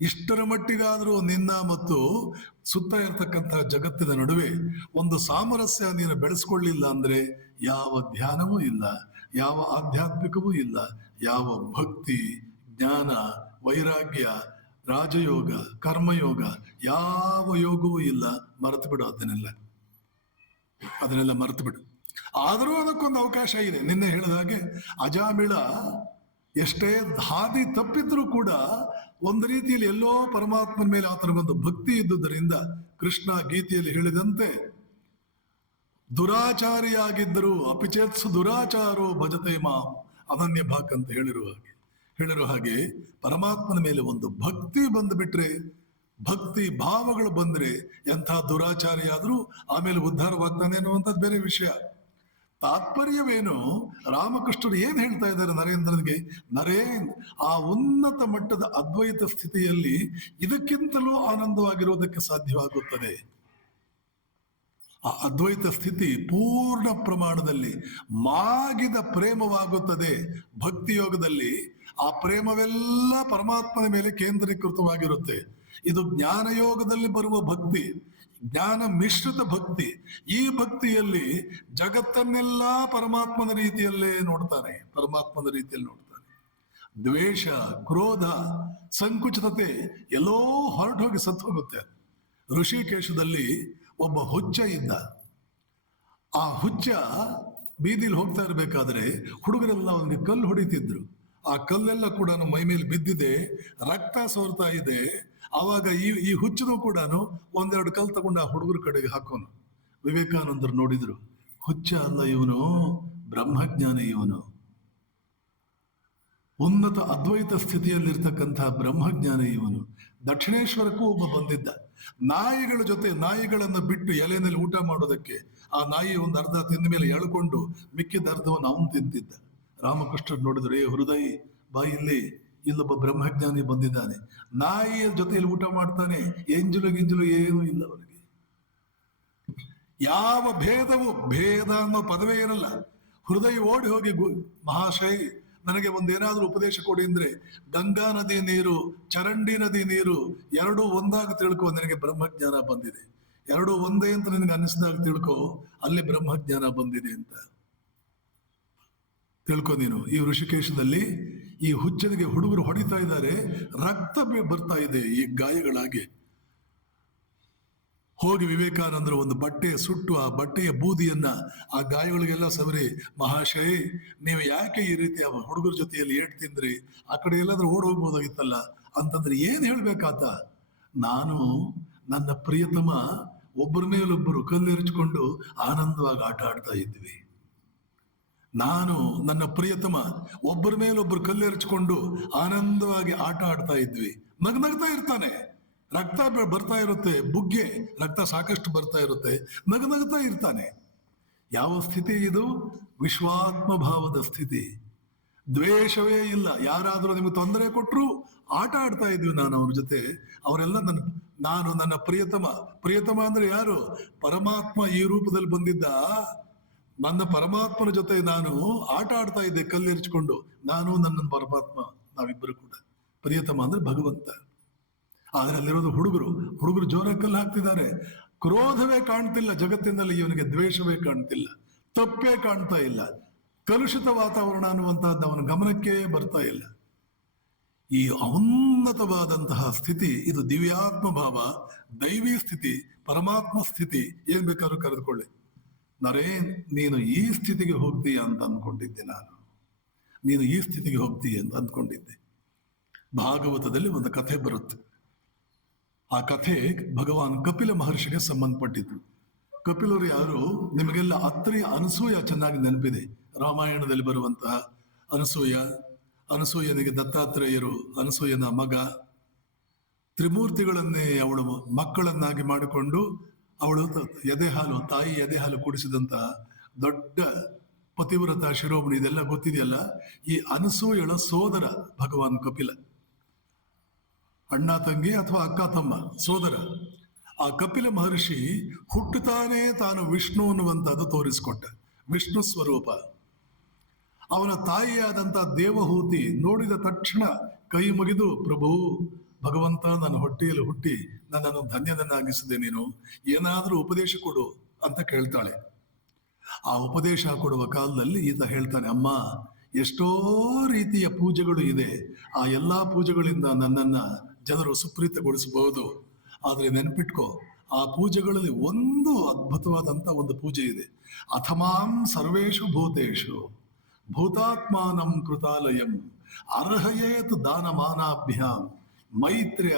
ಇಷ್ಟರ ಮಟ್ಟಿಗಾದರೂ ನಿನ್ನ ಮತ್ತು ಸುತ್ತ ಇರತಕ್ಕಂತಹ ಜಗತ್ತಿನ ನಡುವೆ ಒಂದು ಸಾಮರಸ್ಯ ನೀನು ಬೆಳೆಸ್ಕೊಳ್ಳಿಲ್ಲ ಅಂದ್ರೆ ಯಾವ ಧ್ಯಾನವೂ ಇಲ್ಲ, ಯಾವ ಆಧ್ಯಾತ್ಮಿಕವೂ ಇಲ್ಲ, ಯಾವ ಭಕ್ತಿ, ಜ್ಞಾನ, ವೈರಾಗ್ಯ, ರಾಜಯೋಗ, ಕರ್ಮಯೋಗ, ಯಾವ ಯೋಗವೂ ಇಲ್ಲ. ಮರೆತು ಬಿಡು ಅದನ್ನೆಲ್ಲ ಮರೆತು ಬಿಡು. ಆದರೂ ಅದಕ್ಕೊಂದು ಅವಕಾಶ ಇದೆ. ನಿನ್ನೆ ಹೇಳಿದ ಹಾಗೆ ಅಜಾಮಿಳ ಎಷ್ಟೇ ಹಾದಿ ತಪ್ಪಿದ್ರೂ ಕೂಡ ಒಂದು ರೀತಿಯಲ್ಲಿ ಎಲ್ಲೋ ಪರಮಾತ್ಮನ ಮೇಲೆ ಆತನಿಗೊಂದು ಭಕ್ತಿ ಇದ್ದುದರಿಂದ ಕೃಷ್ಣ ಗೀತೆಯಲ್ಲಿ ಹೇಳಿದಂತೆ ದುರಾಚಾರಿಯಾಗಿದ್ದರು ಅಪಿಚೇತ್ಸು ದುರಾಚಾರೋ ಭಜತೆ ಮಾಂ ಅನನ್ಯ ಭಾಕ್ ಅಂತ ಹೇಳಿರೋ ಹಾಗೆ ಪರಮಾತ್ಮನ ಮೇಲೆ ಒಂದು ಭಕ್ತಿ ಬಂದುಬಿಟ್ರೆ, ಭಕ್ತಿ ಭಾವಗಳು ಬಂದ್ರೆ ಎಂಥ ದುರಾಚಾರಿಯಾದ್ರೂ ಆಮೇಲೆ ಉದ್ಧಾರವಾಗ್ತಾನೆ ಅನ್ನುವಂಥದ್ದು ಬೇರೆ ವಿಷಯ. ತಾತ್ಪರ್ಯವೇನು? ರಾಮಕೃಷ್ಣರು ಏನ್ ಹೇಳ್ತಾ ಇದ್ದಾರೆ ನರೇಂದ್ರನಿಗೆ? ನರೇನ್, ಆ ಉನ್ನತ ಮಟ್ಟದ ಅದ್ವೈತ ಸ್ಥಿತಿಯಲ್ಲಿ ಇದಕ್ಕಿಂತಲೂ ಆನಂದವಾಗಿರುವುದಕ್ಕೆ ಸಾಧ್ಯವಾಗುತ್ತದೆ. ಆ ಅದ್ವೈತ ಸ್ಥಿತಿ ಪೂರ್ಣ ಪ್ರಮಾಣದಲ್ಲಿ ಮಾಗಿದ ಪ್ರೇಮವಾಗುತ್ತದೆ. ಭಕ್ತಿ ಯೋಗದಲ್ಲಿ ಆ ಪ್ರೇಮವೆಲ್ಲ ಪರಮಾತ್ಮನ ಮೇಲೆ ಕೇಂದ್ರೀಕೃತವಾಗಿರುತ್ತೆ. ಇದು ಜ್ಞಾನ ಯೋಗದಲ್ಲಿ ಬರುವ ಭಕ್ತಿ, ಜ್ಞಾನ ಮಿಶ್ರಿತ ಭಕ್ತಿ. ಈ ಭಕ್ತಿಯಲ್ಲಿ ಜಗತ್ತನ್ನೆಲ್ಲ ಪರಮಾತ್ಮನ ರೀತಿಯಲ್ಲೇ ನೋಡ್ತಾನೆ, ಪರಮಾತ್ಮನ ರೀತಿಯಲ್ಲಿ ನೋಡ್ತಾನೆ. ದ್ವೇಷ, ಕ್ರೋಧ, ಸಂಕುಚಿತತೆ ಎಲ್ಲೋ ಹೊರಟೋಗಿ ಸತ್ತು ಹೋಗುತ್ತೆ. ಋಷಿಕೇಶದಲ್ಲಿ ಒಬ್ಬ ಹುಚ್ಚ ಇದ್ದ. ಆ ಹುಚ್ಚ ಬೀದಿಲಿ ಹೋಗ್ತಾ ಇರ್ಬೇಕಾದ್ರೆ ಹುಡುಗರೆಲ್ಲ ಅವನಿಗೆ ಕಲ್ಲು ಹೊಡಿತಿದ್ರು. ಆ ಕಲ್ಲೆಲ್ಲ ಕೂಡ ಮೈ ಮೇಲೆ ಬಿದ್ದಿದೆ, ರಕ್ತ ಸೋರ್ತಾ ಇದೆ. ಆವಾಗ ಈ ಹುಚ್ಚನು ಕೂಡ ಒಂದೆರಡು ಕಲ್ಲು ತಗೊಂಡು ಆ ಹುಡುಗರ ಕಡೆಗೆ ಹಾಕೋನು. ವಿವೇಕಾನಂದರು ನೋಡಿದ್ರು, ಹುಚ್ಚ ಅಲ್ಲ ಇವನು, ಬ್ರಹ್ಮಜ್ಞಾನಿ ಇವನು. ಉನ್ನತ ಅದ್ವೈತ ಸ್ಥಿತಿಯಲ್ಲಿರ್ತಕ್ಕಂತಹ ಬ್ರಹ್ಮಜ್ಞಾನಿ ಇವನು. ದಕ್ಷಿಣೇಶ್ವರಕ್ಕೂ ಒಬ್ಬ ಬಂದಿದ್ದ. ನಾಯಿಗಳ ಜೊತೆ, ನಾಯಿಗಳನ್ನು ಬಿಟ್ಟು ಎಲೆನಲ್ಲಿ ಊಟ ಮಾಡೋದಕ್ಕೆ ಆ ನಾಯಿ ಒಂದು ಅರ್ಧ ತಿಂದ ಮೇಲೆ ಎಳ್ಕೊಂಡು ಮಿಕ್ಕಿದ ಅರ್ಧವನ್ನು ಅವನು ತಿಂತಿದ್ದ. ರಾಮಕೃಷ್ಣರು ನೋಡಿದ್ರು, ಏ ಹೃದಯ ಬಾ, ಇಲ್ಲೊಬ್ಬ ಬ್ರಹ್ಮಜ್ಞಾನಿ ಬಂದಿದ್ದಾನೆ. ನಾಯಿಯ ಜೊತೆಯಲ್ಲಿ ಊಟ ಮಾಡ್ತಾನೆ, ಎಂಜಲು ಗಿಂಜಲು ಏನೂ ಇಲ್ಲ ಅವನಿಗೆ. ಯಾವ ಭೇದ ಅನ್ನೋ ಪದವೇ ಇರಲ್ಲ. ಹೃದಯ ಓಡಿ ಹೋಗಿ, ಮಹಾಶಯ ನನಗೆ ಒಂದೇನಾದ್ರೂ ಉಪದೇಶ ಕೊಡಿ ಅಂದ್ರೆ, ಗಂಗಾ ನದಿ ನೀರು, ಚರಂಡಿ ನದಿ ನೀರು ಎರಡೂ ಒಂದಾಗ ತಿಳ್ಕೊ, ನಿನಗೆ ಬ್ರಹ್ಮಜ್ಞಾನ ಬಂದಿದೆ. ಎರಡೂ ಒಂದೇ ಅಂತ ನಿನಗೆ ಅನ್ನಿಸಿದಾಗ ತಿಳ್ಕೊ, ಅಲ್ಲಿ ಬ್ರಹ್ಮಜ್ಞಾನ ಬಂದಿದೆ ಅಂತ ತಿಳ್ಕೊ ನೀನು. ಈ ಋಷಿಕೇಶದಲ್ಲಿ ಈ ಹುಚ್ಚನಿಗೆ ಹುಡುಗರು ಹೊಡಿತಾ ಇದ್ದಾರೆ, ರಕ್ತ ಬರ್ತಾ ಇದೆ ಈ ಗಾಯಗಳಾಗಿ. ಹೋಗಿ ವಿವೇಕಾನಂದರು ಒಂದು ಬಟ್ಟೆ ಸುಟ್ಟು ಆ ಬಟ್ಟೆಯ ಬೂದಿಯನ್ನ ಆ ಗಾಯಗಳಿಗೆಲ್ಲ ಸವರಿ, ಮಹಾಶಯ ನೀವು ಯಾಕೆ ಈ ರೀತಿ ಹುಡುಗರ ಜೊತೆಯಲ್ಲಿ ಏಟ್ ತಿಂದ್ರಿ, ಆ ಕಡೆ ಎಲ್ಲಾದ್ರೂ ಓಡ್ ಹೋಗ್ಬೋದಾಗಿತ್ತಲ್ಲ ಅಂತಂದ್ರೆ ಏನ್ ಹೇಳ್ಬೇಕಾತ? ನಾನು ನನ್ನ ಪ್ರಿಯತಮ ಒಬ್ಬರ ಮೇಲೊಬ್ಬರು ಕಲ್ಲೆರಚಿಕೊಂಡು ಆನಂದವಾಗಿ ಆಟ ಆಡ್ತಾ ಇದ್ವಿ. ನಾನು ನನ್ನ ಪ್ರಿಯತಮ ಒಬ್ಬರ ಮೇಲೊಬ್ಬರು ಕಲ್ಲೆರಚಿಕೊಂಡು ಆನಂದವಾಗಿ ಆಟ ಆಡ್ತಾ ಇದ್ವಿ. ನಗ್ನಗ್ತಾ ಇರ್ತಾನೆ, ರಕ್ತ ಬರ್ತಾ ಇರುತ್ತೆ, ಬುಗ್ಗೆ ರಕ್ತ ಸಾಕಷ್ಟು ಬರ್ತಾ ಇರುತ್ತೆ, ನಗ್ನಗ್ತಾ ಇರ್ತಾನೆ. ಯಾವ ಸ್ಥಿತಿ ಇದು? ವಿಶ್ವಾತ್ಮ ಭಾವದ ಸ್ಥಿತಿ. ದ್ವೇಷವೇ ಇಲ್ಲ. ಯಾರಾದರೂ ನಿಮಗೆ ತೊಂದರೆ ಕೊಟ್ಟರು ಆಟ ಆಡ್ತಾ ಇದ್ವಿ ನಾನು ಅವ್ರ ಜೊತೆ. ಅವರೆಲ್ಲ ನಾನು ನನ್ನ ಪ್ರಿಯತಮ ಅಂದ್ರೆ ಯಾರು? ಪರಮಾತ್ಮ ಈ ರೂಪದಲ್ಲಿ ಬಂದಿದ್ದ. ನನ್ನ ಪರಮಾತ್ಮನ ಜೊತೆ ನಾನು ಆಟ ಆಡ್ತಾ ಇದ್ದೆ ಕಲ್ಲೆರಿಚಿಕೊಂಡು. ನಾನು ನನ್ನ ಪರಮಾತ್ಮ, ನಾವಿಬ್ಬರು ಕೂಡ. ಪ್ರಿಯತಮ ಅಂದ್ರೆ ಭಗವಂತ. ಆದ್ರೆ ಅಲ್ಲಿರೋದು ಹುಡುಗರು ಜೋರಾಗಿ ಕಲ್ಲು ಹಾಕ್ತಿದ್ದಾರೆ. ಕ್ರೋಧವೇ ಕಾಣ್ತಿಲ್ಲ ಜಗತ್ತಿನಲ್ಲಿ, ಇವನಿಗೆ ದ್ವೇಷವೇ ಕಾಣ್ತಿಲ್ಲ, ತಪ್ಪೇ ಕಾಣ್ತಾ ಇಲ್ಲ. ಕಲುಷಿತ ವಾತಾವರಣ ಅನ್ನುವಂತಹದ್ದು ಅವನ ಗಮನಕ್ಕೆ ಬರ್ತಾ ಇಲ್ಲ. ಈ ಔನ್ನತವಾದಂತಹ ಸ್ಥಿತಿ, ಇದು ದಿವ್ಯಾತ್ಮ ಭಾವ, ದೈವಿ ಸ್ಥಿತಿ, ಪರಮಾತ್ಮ ಸ್ಥಿತಿ. ಏನ್ ಬೇಕಾದ್ರೂ ಕರೆದುಕೊಳ್ಳಿ. ನರೇನ್, ನೀನು ಈ ಸ್ಥಿತಿಗೆ ಹೋಗ್ತೀಯ ಅಂತ ಅಂದ್ಕೊಂಡಿದ್ದೆ ನಾನು. ನೀನು ಈ ಸ್ಥಿತಿಗೆ ಹೋಗ್ತೀಯ ಅಂತ ಅಂದ್ಕೊಂಡಿದ್ದೆ. ಭಾಗವತದಲ್ಲಿ ಒಂದು ಕಥೆ ಬರುತ್ತೆ. ಆ ಕಥೆ ಭಗವಾನ್ ಕಪಿಲ ಮಹರ್ಷಿಗೆ ಸಂಬಂಧಪಟ್ಟಿದ್ದು. ಕಪಿಲರು ಯಾರು? ನಿಮಗೆಲ್ಲ ಅತ್ರಿ ಅನಸೂಯ ಚೆನ್ನಾಗಿ ನೆನಪಿದೆ. ರಾಮಾಯಣದಲ್ಲಿ ಬರುವಂತಹ ಅನಸೂಯನಿಗೆ ದತ್ತಾತ್ರೇಯರು ಅನಸೂಯನ ಮಗ. ತ್ರಿಮೂರ್ತಿಗಳನ್ನೇ ಅವಳು ಮಕ್ಕಳನ್ನಾಗಿ ಮಾಡಿಕೊಂಡು ಅವಳು ತಾಯಿ ಎದೆ ಹಾಲು ಕುಡಿಸಿದಂತಹ ದೊಡ್ಡ ಪತಿವ್ರತ ಶಿರೋಮಣಿ. ಇದೆಲ್ಲ ಗೊತ್ತಿದೆಯಲ್ಲ. ಈ ಅನಸೂಯಳ ಸೋದರ ಭಗವಾನ್ ಕಪಿಲ, ಅಣ್ಣ ತಂಗಿ ಅಥವಾ ಅಕ್ಕ ತಮ್ಮ ಸೋದರ. ಆ ಕಪಿಲ ಮಹರ್ಷಿ ಹುಟ್ಟುತ್ತಾನೆ ತಾನು ವಿಷ್ಣು ಅನ್ನುವಂಥದ್ದು ತೋರಿಸಿಕೊಟ್ಟ, ವಿಷ್ಣು ಸ್ವರೂಪ. ಅವನ ತಾಯಿಯಾದಂಥ ದೇವಹೂತಿ ನೋಡಿದ ತಕ್ಷಣ ಕೈ ಮುಗಿದು, ಪ್ರಭು ಭಗವಂತ, ನನ್ನ ಹೊಟ್ಟೆಯಲ್ಲಿ ಹುಟ್ಟಿ ನನ್ನನ್ನು ಧನ್ಯನನ್ನಾಗಿಸಿದೆ, ನೀನು ಏನಾದರೂ ಉಪದೇಶ ಕೊಡು ಅಂತ ಕೇಳ್ತಾಳೆ. ಆ ಉಪದೇಶ ಕೊಡುವ ಕಾಲದಲ್ಲಿ ಈತ ಹೇಳ್ತಾನೆ, ಅಮ್ಮ, ಎಷ್ಟೋ ರೀತಿಯ ಪೂಜೆಗಳು ಇದೆ. ಆ ಎಲ್ಲಾ ಪೂಜೆಗಳಿಂದ ನನ್ನನ್ನ ಜನರು ಸುಪ್ರೀತಗೊಳಿಸಬಹುದು. ಆದ್ರೆ ನೆನ್ಪಿಟ್ಕೋ, ಆ ಪೂಜೆಗಳಲ್ಲಿ ಒಂದು ಅದ್ಭುತವಾದಂತ ಒಂದು ಪೂಜೆ ಇದೆ. ಅಥಮಾಂ ಸರ್ವೇಷು ಭೂತೇಷು ಭೂತಾತ್ಮಾನಂ ಕೃತಾಲಯಂ ಅರ್ಹಯೇತ್ ದಾನಮಾನಾಭ್ಯಾಂ ಮೈತ್ರ್ಯ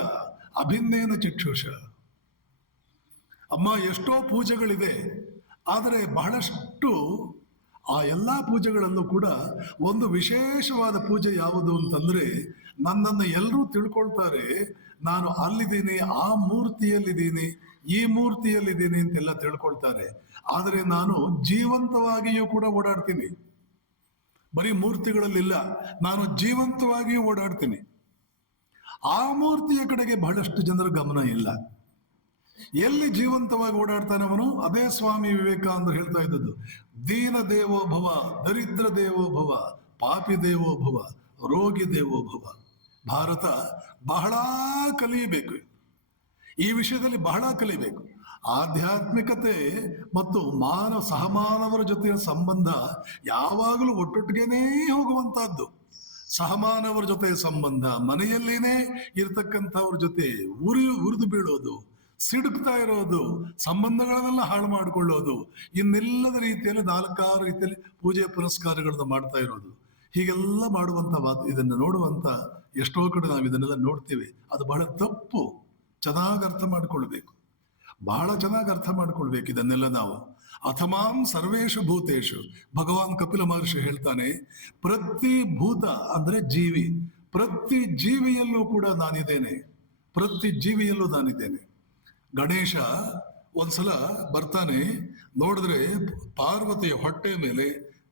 ಅಭಿನ್ನೇನ ಚಿಕ್ಷುಷ. ಅಮ್ಮ, ಎಷ್ಟೋ ಪೂಜೆಗಳಿದೆ, ಆದರೆ ಬಹಳಷ್ಟು ಆ ಎಲ್ಲಾ ಪೂಜೆಗಳಲ್ಲೂ ಕೂಡ ಒಂದು ವಿಶೇಷವಾದ ಪೂಜೆ ಯಾವುದು ಅಂತಂದ್ರೆ, ನನ್ನನ್ನು ಎಲ್ಲರೂ ತಿಳ್ಕೊಳ್ತಾರೆ, ನಾನು ಅಲ್ಲಿದ್ದೀನಿ, ಆ ಮೂರ್ತಿಯಲ್ಲಿದ್ದೀನಿ, ಈ ಮೂರ್ತಿಯಲ್ಲಿದ್ದೀನಿ ಅಂತೆಲ್ಲ ತಿಳ್ಕೊಳ್ತಾರೆ. ಆದರೆ ನಾನು ಜೀವಂತವಾಗಿಯೂ ಕೂಡ ಓಡಾಡ್ತೀನಿ. ಬರೀ ಮೂರ್ತಿಗಳಲ್ಲಿಲ್ಲ, ನಾನು ಜೀವಂತವಾಗಿಯೂ ಓಡಾಡ್ತೀನಿ. ಆ ಮೂರ್ತಿಯ ಕಡೆಗೆ ಬಹಳಷ್ಟು ಜನರ ಗಮನ ಇಲ್ಲ. ಎಲ್ಲಿ ಜೀವಂತವಾಗಿ ಓಡಾಡ್ತಾನೆ ಅವನು, ಅದೇ ಸ್ವಾಮಿ ವಿವೇಕಾನಂದರು ಹೇಳ್ತಾ ಇದ್ದದ್ದು, ದೀನ ದೇವೋ ಭವ, ದರಿದ್ರ ದೇವೋ ಭವ, ಪಾಪಿ ದೇವೋ ಭವ, ರೋಗಿ ದೇವೋ ಭವ. ಭಾರತ ಬಹಳ ಕಲಿಯಬೇಕು, ಈ ವಿಷಯದಲ್ಲಿ ಬಹಳ ಕಲಿಬೇಕು. ಆಧ್ಯಾತ್ಮಿಕತೆ ಮತ್ತು ಸಹಮಾನವರ ಜೊತೆಯ ಸಂಬಂಧ ಯಾವಾಗಲೂ ಒಟ್ಟೊಟ್ಟಿಗೆನೇ ಹೋಗುವಂತಹದ್ದು. ಸಹಮಾನವರ ಜೊತೆ ಸಂಬಂಧ, ಮನೆಯಲ್ಲೇನೆ ಇರತಕ್ಕಂಥವ್ರ ಜೊತೆ ಉರಿದು ಬೀಳೋದು, ಸಿಡುಕ್ತಾ ಇರೋದು, ಸಂಬಂಧಗಳನ್ನೆಲ್ಲ ಹಾಳು ಮಾಡಿಕೊಳ್ಳೋದು, ಇನ್ನೆಲ್ಲದ ರೀತಿಯಲ್ಲಿ 4-6 ರೀತಿಯಲ್ಲಿ ಪೂಜೆ ಪುನಸ್ಕಾರಗಳನ್ನು ಮಾಡ್ತಾ ಇರೋದು, ಹೀಗೆಲ್ಲ ಮಾಡುವಂತ ಇದನ್ನು ನೋಡುವಂತ ಎಷ್ಟೋ ಕಡೆ ನಾವು ಇದನ್ನೆಲ್ಲ ನೋಡ್ತೀವಿ. ಅದು ಬಹಳ ತಪ್ಪು. ಚೆನ್ನಾಗಿ ಅರ್ಥ ಮಾಡಿಕೊಳ್ಬೇಕು, ಬಹಳ ಚೆನ್ನಾಗಿ ಅರ್ಥ ಮಾಡ್ಕೊಳ್ಬೇಕು ಇದನ್ನೆಲ್ಲ ನಾವು. ಅಥಮಾಂ ಸರ್ವೇಷು ಭೂತೇಶು, ಭಗವಾನ್ ಕಪಿಲ ಮಹರ್ಷಿ ಹೇಳ್ತಾನೆ, ಪ್ರತಿ ಭೂತ ಅಂದ್ರೆ ಜೀವಿ, ಪ್ರತಿ ಜೀವಿಯಲ್ಲೂ ಕೂಡ ನಾನಿದ್ದೇನೆ, ಪ್ರತಿ ಜೀವಿಯಲ್ಲೂ ನಾನಿದ್ದೇನೆ. ಗಣೇಶ ಒಂದ್ಸಲ ಬರ್ತಾನೆ, ನೋಡಿದ್ರೆ ಪಾರ್ವತಿಯ ಹೊಟ್ಟೆ ಮೇಲೆ,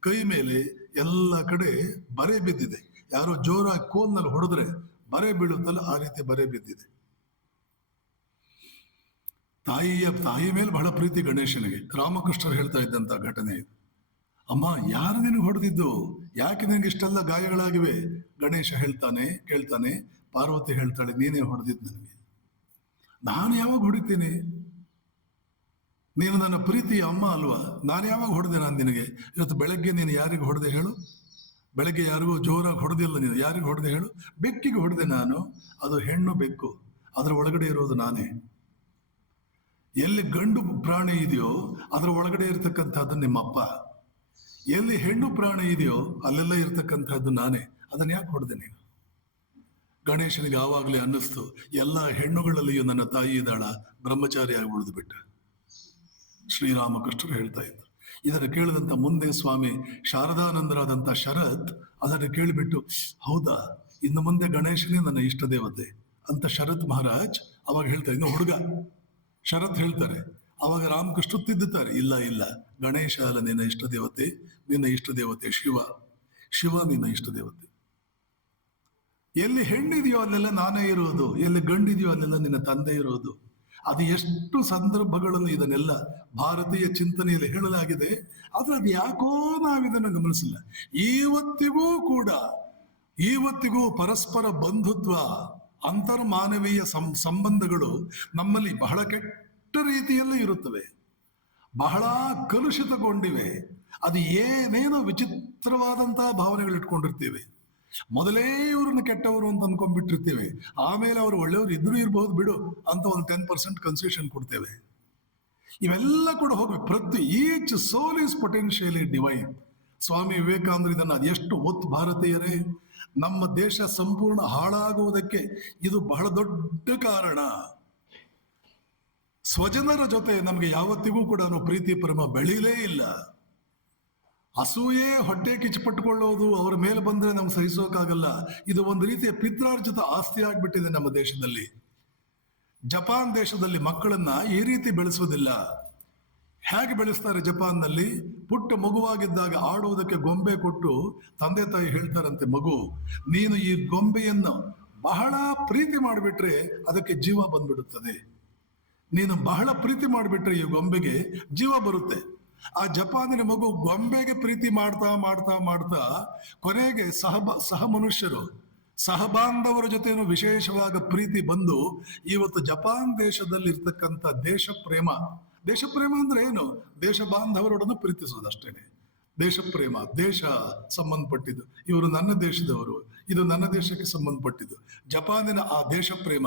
ಕೈ ಮೇಲೆ ಎಲ್ಲ ಕಡೆ ಬರೆ ಬಿದ್ದಿದೆ. ಯಾರೋ ಜೋರಾಗಿ ಕೋಲ್ನಲ್ಲಿ ಹೊಡೆದ್ರೆ ಬರೆ ಬೀಳುತ್ತಲ್ಲ, ಆ ರೀತಿ ಬರೆ ಬಿದ್ದಿದೆ. ತಾಯಿ ಮೇಲೆ ಬಹಳ ಪ್ರೀತಿ ಗಣೇಶನಿಗೆ. ರಾಮಕೃಷ್ಣರು ಹೇಳ್ತಾ ಇದ್ದಂತ ಘಟನೆ ಇದು. ಅಮ್ಮ, ಯಾರು ನಿನಗೆ ಹೊಡೆದಿದ್ದು, ಯಾಕೆ ನಿನಗೆ ಇಷ್ಟೆಲ್ಲ ಗಾಯಗಳಾಗಿವೆ? ಗಣೇಶ ಕೇಳ್ತಾನೆ, ಪಾರ್ವತಿ ಹೇಳ್ತಾಳೆ, ನೀನೇ ಹೊಡೆದಿದ್ದು ನನಗೆ. ನಾನು ಯಾವಾಗ ಹೊಡಿತೀನಿ? ನೀನು ನನ್ನ ಪ್ರೀತಿಯ ಅಮ್ಮ ಅಲ್ವಾ, ನಾನು ಯಾವಾಗ ಹೊಡೆದೆ ನಾನು ನಿನಗೆ? ಇವತ್ತು ಬೆಳಗ್ಗೆ ನೀನು ಯಾರಿಗೆ ಹೊಡೆದೆ ಹೇಳು? ಬೆಳಗ್ಗೆ ಯಾರಿಗೂ ಜೋರಾಗಿ ಹೊಡೆದಿಲ್ಲ ನೀನು, ಯಾರಿಗೆ ಹೊಡೆದೆ ಹೇಳು? ಬೆಕ್ಕಿಗೆ ಹೊಡೆದೆ ನಾನು. ಅದು ಹೆಣ್ಣು ಬೆಕ್ಕು, ಅದರ ಒಳಗಡೆ ಇರೋದು ನಾನೇ. ಎಲ್ಲಿ ಗಂಡು ಪ್ರಾಣಿ ಇದೆಯೋ ಅದರ ಒಳಗಡೆ ಇರತಕ್ಕಂಥದ್ದು ನಿಮ್ಮಪ್ಪ, ಎಲ್ಲಿ ಹೆಣ್ಣು ಪ್ರಾಣಿ ಇದೆಯೋ ಅಲ್ಲೆಲ್ಲ ಇರ್ತಕ್ಕಂಥದ್ದು ನಾನೇ. ಅದನ್ನ ಯಾಕೆ ಹೊಡೆದೆ ನೀನು? ಗಣೇಶನಿಗೆ ಆವಾಗಲೇ ಅನ್ನಿಸ್ತು, ಎಲ್ಲ ಹೆಣ್ಣುಗಳಲ್ಲಿಯೂ ನನ್ನ ತಾಯಿ ಇದ್ದಾಳ, ಬ್ರಹ್ಮಚಾರಿಯಾಗಿ ಉಳಿದು ಬಿಟ್ಟ. ಶ್ರೀರಾಮಕೃಷ್ಣರು ಹೇಳ್ತಾ ಇದ್ರು. ಇದನ್ನು ಕೇಳಿದಂತ ಮುಂದೆ ಸ್ವಾಮಿ ಶಾರದಾನಂದರಾದಂಥ ಶರತ್ ಅದನ್ನು ಕೇಳಿಬಿಟ್ಟು, ಹೌದಾ, ಇನ್ನು ಮುಂದೆ ಗಣೇಶನೇ ನನ್ನ ಇಷ್ಟ ದೇವತೆ ಅಂತ ಶರತ್ ಮಹಾರಾಜ್ ಅವಾಗ ಹೇಳ್ತಾರೆ. ಇನ್ನು ಹುಡುಗ ಶರತ್ ಹೇಳ್ತಾರೆ. ಅವಾಗ ರಾಮಕೃಷ್ಣ ತಿದ್ದುತ್ತಾರೆ, ಇಲ್ಲ, ಗಣೇಶ ಅಲ್ಲ ನಿನ್ನ ಇಷ್ಟ ದೇವತೆ, ನಿನ್ನ ಇಷ್ಟ ದೇವತೆ ಶಿವ ನಿನ್ನ ಇಷ್ಟ ದೇವತೆ. ಎಲ್ಲಿ ಹೆಣ್ಣಿದೆಯೋ ಅಲ್ಲೆಲ್ಲ ನಾನೇ ಇರೋದು, ಎಲ್ಲಿ ಗಂಡಿದೆಯೋ ಅಲ್ಲೆಲ್ಲ ನಿನ್ನ ತಂದೆ ಇರೋದು. ಅದು ಎಷ್ಟು ಸಂದರ್ಭಗಳಲ್ಲಿ ಇದನ್ನೆಲ್ಲ ಭಾರತೀಯ ಚಿಂತನೆಯಲ್ಲಿ ಹೇಳಲಾಗಿದೆ. ಆದ್ರೆ ಅದು ಯಾಕೋ ನಾವಿದನ್ನು ಗಮನಿಸಿಲ್ಲ. ಇವತ್ತಿಗೂ ಪರಸ್ಪರ ಬಂಧುತ್ವ, ಅಂತರ್ಮಾನವೀಯ ಸಂಬಂಧಗಳು ನಮ್ಮಲ್ಲಿ ಬಹಳ ಕೆಟ್ಟ ರೀತಿಯಲ್ಲೇ ಇರುತ್ತವೆ, ಬಹಳ ಕಲುಷಿತಗೊಂಡಿವೆ. ಅದು ಏನೇನೋ ವಿಚಿತ್ರವಾದಂತಹ ಭಾವನೆಗಳು ಇಟ್ಕೊಂಡಿರ್ತೀವಿ. ಮೊದಲೇ ಇವ್ರನ್ನ ಕೆಟ್ಟವರು ಅಂತ ಅನ್ಕೊಂಡ್ಬಿಟ್ಟಿರ್ತೀವಿ, ಆಮೇಲೆ ಅವರು ಒಳ್ಳೆಯವರು ಇದ್ರೂ ಇರಬಹುದು ಬಿಡು ಅಂತ ಒಂದು 10% ಕನ್ಸೆಷನ್ ಕೊಡ್ತೇವೆ. ಇವೆಲ್ಲ ಕೂಡ ಹೋಗ್ಬೇಕು. Each soul is potentially divine. Swami ವಿವೇಕಾನಂದರು ಇದನ್ನ ಅದೆಷ್ಟು ಭಾರತೀಯರೇ, ನಮ್ಮ ದೇಶ ಸಂಪೂರ್ಣ ಹಾಳಾಗುವುದಕ್ಕೆ ಇದು ಬಹಳ ದೊಡ್ಡ ಕಾರಣ. ಸ್ವಜನರ ಜೊತೆ ನಮಗೆ ಯಾವತ್ತಿಗೂ ಕೂಡ ಪ್ರೀತಿ ಪ್ರೇಮ ಬೆಳೀಲೇ ಇಲ್ಲ. ಅಸೂಯೆ, ಹೊಟ್ಟೆ ಕಿಚ್ಚುಪಟ್ಟುಕೊಳ್ಳೋದು, ಅವರ ಮೇಲೆ ಬಂದ್ರೆ ನಮ್ಗೆ ಸಹಿಸೋಕ್ಕಾಗಲ್ಲ. ಇದು ಒಂದು ರೀತಿಯ ಪಿತ್ರಾರ್ಜಿತ ಆಸ್ತಿ ಆಗ್ಬಿಟ್ಟಿದೆ ನಮ್ಮ ದೇಶದಲ್ಲಿ. ಜಪಾನ್ ದೇಶದಲ್ಲಿ ಮಕ್ಕಳನ್ನ ಈ ರೀತಿ ಬೆಳೆಸುವುದಿಲ್ಲ. ಹೇಗೆ ಬೆಳೆಸ್ತಾರೆ ಜಪಾನ್ನಲ್ಲಿ? ಪುಟ್ಟ ಮಗುವಾಗಿದ್ದಾಗ ಆಡುವುದಕ್ಕೆ ಗೊಂಬೆ ಕೊಟ್ಟು ತಂದೆ ತಾಯಿ ಹೇಳ್ತಾರಂತೆ, ಮಗು ನೀನು ಈ ಗೊಂಬೆಯನ್ನು ಬಹಳ ಪ್ರೀತಿ ಮಾಡಿಬಿಟ್ರೆ ಅದಕ್ಕೆ ಜೀವ ಬಂದ್ಬಿಡುತ್ತದೆ, ನೀನು ಬಹಳ ಪ್ರೀತಿ ಮಾಡಿಬಿಟ್ರೆ ಈ ಗೊಂಬೆಗೆ ಜೀವ ಬರುತ್ತೆ. ಆ ಜಪಾನಿನ ಮಗು ಗೊಂಬೆಗೆ ಪ್ರೀತಿ ಮಾಡ್ತಾ ಮಾಡ್ತಾ ಮಾಡ್ತಾ ಕೊನೆಗೆ ಸಹ ಮನುಷ್ಯರು, ಸಹಬಾಂಧವರ ಜೊತೆನೂ ವಿಶೇಷವಾದ ಪ್ರೀತಿ ಬಂದು ಇವತ್ತು ಜಪಾನ್ ದೇಶದಲ್ಲಿ ಇರ್ತಕ್ಕಂಥ ದೇಶ ಪ್ರೇಮ ಅಂದ್ರೆ ಏನು? ದೇಶ ಬಾಂಧವರೊಡನೆ ಪ್ರೀತಿಸೋದಷ್ಟೇನೆ ದೇಶ ಪ್ರೇಮ. ದೇಶ ಸಂಬಂಧಪಟ್ಟಿದ್ದು, ಇವರು ನನ್ನ ದೇಶದವರು, ಇದು ನನ್ನ ದೇಶಕ್ಕೆ ಸಂಬಂಧಪಟ್ಟಿದ್ದು. ಜಪಾನಿನ ಆ ದೇಶ ಪ್ರೇಮ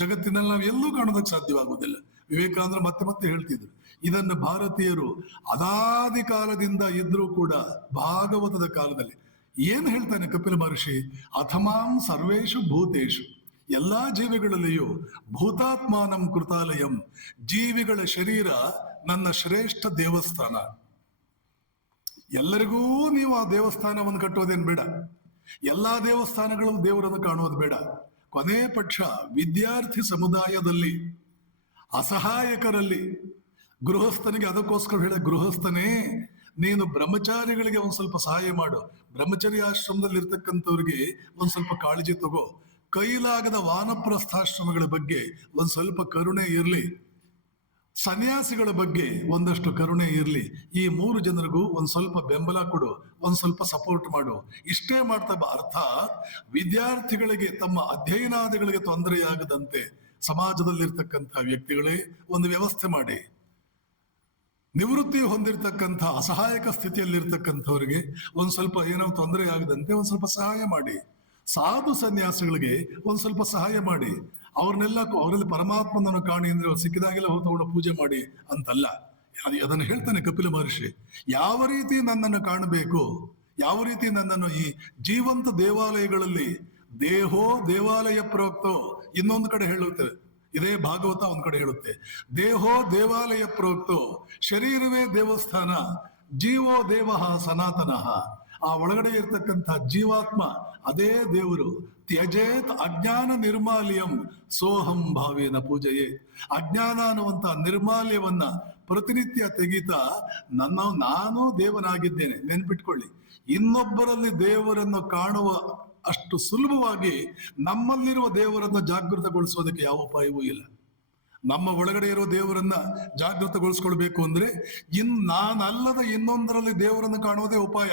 ಜಗತ್ತಿನಲ್ಲಿ ನಾವು ಎಲ್ಲೂ ಕಾಣೋದಕ್ಕೆ ಸಾಧ್ಯವಾಗುವುದಿಲ್ಲ. ವಿವೇಕಾನಂದರು ಮತ್ತೆ ಹೇಳ್ತಿದ್ರು, ಇದನ್ನು ಭಾರತೀಯರು ಅನಾದಿ ಕಾಲದಿಂದ ಇದ್ರೂ ಕೂಡ ಭಾಗವತದ ಕಾಲದಲ್ಲಿ ಏನು ಹೇಳ್ತಾನೆ ಕಪಿಲ ಮಹರ್ಷಿ? ಅಥಮಾಂ ಸರ್ವೇಷು ಭೂತೇಶು, ಎಲ್ಲಾ ಜೀವಿಗಳಲ್ಲಿಯೂ ಭೂತಾತ್ಮಾನಂ ಕೃತಾಲಯಂ, ಜೀವಿಗಳ ಶರೀರ ನನ್ನ ಶ್ರೇಷ್ಠ ದೇವಸ್ಥಾನ. ಎಲ್ಲರಿಗೂ ನೀವು ಆ ದೇವಸ್ಥಾನವನ್ನು ಕಟ್ಟೋದೇನು ಬೇಡ, ಎಲ್ಲಾ ದೇವಸ್ಥಾನಗಳು ದೇವರನ್ನು ಕಾಣುವುದು ಬೇಡ. ಕೊನೆ ಪಕ್ಷ ವಿದ್ಯಾರ್ಥಿ ಸಮುದಾಯದಲ್ಲಿ, ಅಸಹಾಯಕರಲ್ಲಿ, ಗೃಹಸ್ಥನಿಗೆ ಅದಕ್ಕೋಸ್ಕರ ಹೇಳ, ಗೃಹಸ್ಥನೇ ನೀನು ಬ್ರಹ್ಮಚಾರಿಗಳಿಗೆ ಒಂದ್ ಸ್ವಲ್ಪ ಸಹಾಯ ಮಾಡು, ಬ್ರಹ್ಮಚರ್ಯ ಆಶ್ರಮದಲ್ಲಿ ಇರ್ತಕ್ಕಂಥವ್ರಿಗೆ ಒಂದ್ ಸ್ವಲ್ಪ ಕಾಳಜಿ ತಗೋ, ಕೈಲಾಗದ ವಾನಪ್ರಸ್ಥಾಶ್ರಮಗಳ ಬಗ್ಗೆ ಒಂದ್ ಸ್ವಲ್ಪ ಕರುಣೆ ಇರ್ಲಿ, ಸನ್ಯಾಸಿಗಳ ಬಗ್ಗೆ ಒಂದಷ್ಟು ಕರುಣೆ ಇರ್ಲಿ, ಈ 3 ಜನರಿಗೂ ಒಂದ್ ಸ್ವಲ್ಪ ಬೆಂಬಲ ಕೊಡು, ಒಂದ್ ಸ್ವಲ್ಪ ಸಪೋರ್ಟ್ ಮಾಡು. ಇಷ್ಟೇ ಮಾಡ್ತಾ ಅರ್ಥಾತ್ ವಿದ್ಯಾರ್ಥಿಗಳಿಗೆ ತಮ್ಮ ಅಧ್ಯಯನಾದಿಗಳಿಗೆ ತೊಂದರೆಯಾಗದಂತೆ ಸಮಾಜದಲ್ಲಿರ್ತಕ್ಕಂಥ ವ್ಯಕ್ತಿಗಳೇ ಒಂದು ವ್ಯವಸ್ಥೆ ಮಾಡಿ, ನಿವೃತ್ತಿ ಹೊಂದಿರತಕ್ಕಂಥ ಅಸಹಾಯಕ ಸ್ಥಿತಿಯಲ್ಲಿರ್ತಕ್ಕಂಥವ್ರಿಗೆ ಒಂದ್ ಸ್ವಲ್ಪ ಏನೋ ತೊಂದರೆ ಆಗದಂತೆ ಒಂದ್ ಸ್ವಲ್ಪ ಸಹಾಯ ಮಾಡಿ, ಸಾಧು ಸನ್ಯಾಸಿಗಳಿಗೆ ಒಂದ್ ಸ್ವಲ್ಪ ಸಹಾಯ ಮಾಡಿ, ಅವರಲ್ಲಿ ಪರಮಾತ್ಮನನ್ನು ಕಾಣಿ ಅಂದ್ರೆ ಅವ್ರು ಸಿಕ್ಕಿದಾಗೆಲ್ಲ ಹೋಗಿ ಪೂಜೆ ಮಾಡಿ ಅಂತಲ್ಲ. ಅದನ್ನು ಹೇಳ್ತಾನೆ ಕಪಿಲ ಮಹರ್ಷಿ. ಯಾವ ರೀತಿ ನನ್ನನ್ನು ಕಾಣಬೇಕು, ಯಾವ ರೀತಿ ನನ್ನನ್ನು ಈ ಜೀವಂತ ದೇವಾಲಯಗಳಲ್ಲಿ ದೇಹೋ ದೇವಾಲಯ ಪ್ರೋಕ್ತೋ, ಇನ್ನೊಂದು ಕಡೆ ಹೇಳುತ್ತೆ, ಇದೇ ಭಾಗವತ ಒಂದ್ ಕಡೆ ಹೇಳುತ್ತೆ, ದೇಹೋ ದೇವಾಲಯ ಪ್ರೋಕ್ತೋ ಶರೀರವೇ ದೇವಸ್ಥಾನ, ಜೀವೋ ದೇವ ಸನಾತನಃ. ಆ ಒಳಗಡೆ ಇರ್ತಕ್ಕಂಥ ಜೀವಾತ್ಮ ಅದೇ ದೇವರು. ತ್ಯಜೇತ್ ಅಜ್ಞಾನ ನಿರ್ಮಾಲ್ಯಂ ಸೋಹಂ ಭಾವೇನ ಪೂಜೆಯೇ. ಅಜ್ಞಾನ ಅನ್ನುವಂತ ನಿರ್ಮಾಲ್ಯವನ್ನ ಪ್ರತಿನಿತ್ಯ ತೆಗೀತಾ ನಾನು ದೇವನಾಗಿದ್ದೇನೆ ನೆನ್ಪಿಟ್ಕೊಳ್ಳಿ. ಇನ್ನೊಬ್ಬರಲ್ಲಿ ದೇವರನ್ನು ಕಾಣುವ ಅಷ್ಟು ಸುಲಭವಾಗಿ ನಮ್ಮಲ್ಲಿರುವ ದೇವರನ್ನು ಜಾಗೃತಗೊಳಿಸೋದಕ್ಕೆ ಯಾವ ಉಪಾಯವೂ ಇಲ್ಲ. ನಮ್ಮ ಒಳಗಡೆ ಇರೋ ದೇವರನ್ನ ಜಾಗೃತಗೊಳಿಸ್ಕೊಳ್ಬೇಕು ಅಂದ್ರೆ ನಾನಲ್ಲದ ಇನ್ನೊಂದರಲ್ಲಿ ದೇವರನ್ನು ಕಾಣುವುದೇ ಉಪಾಯ.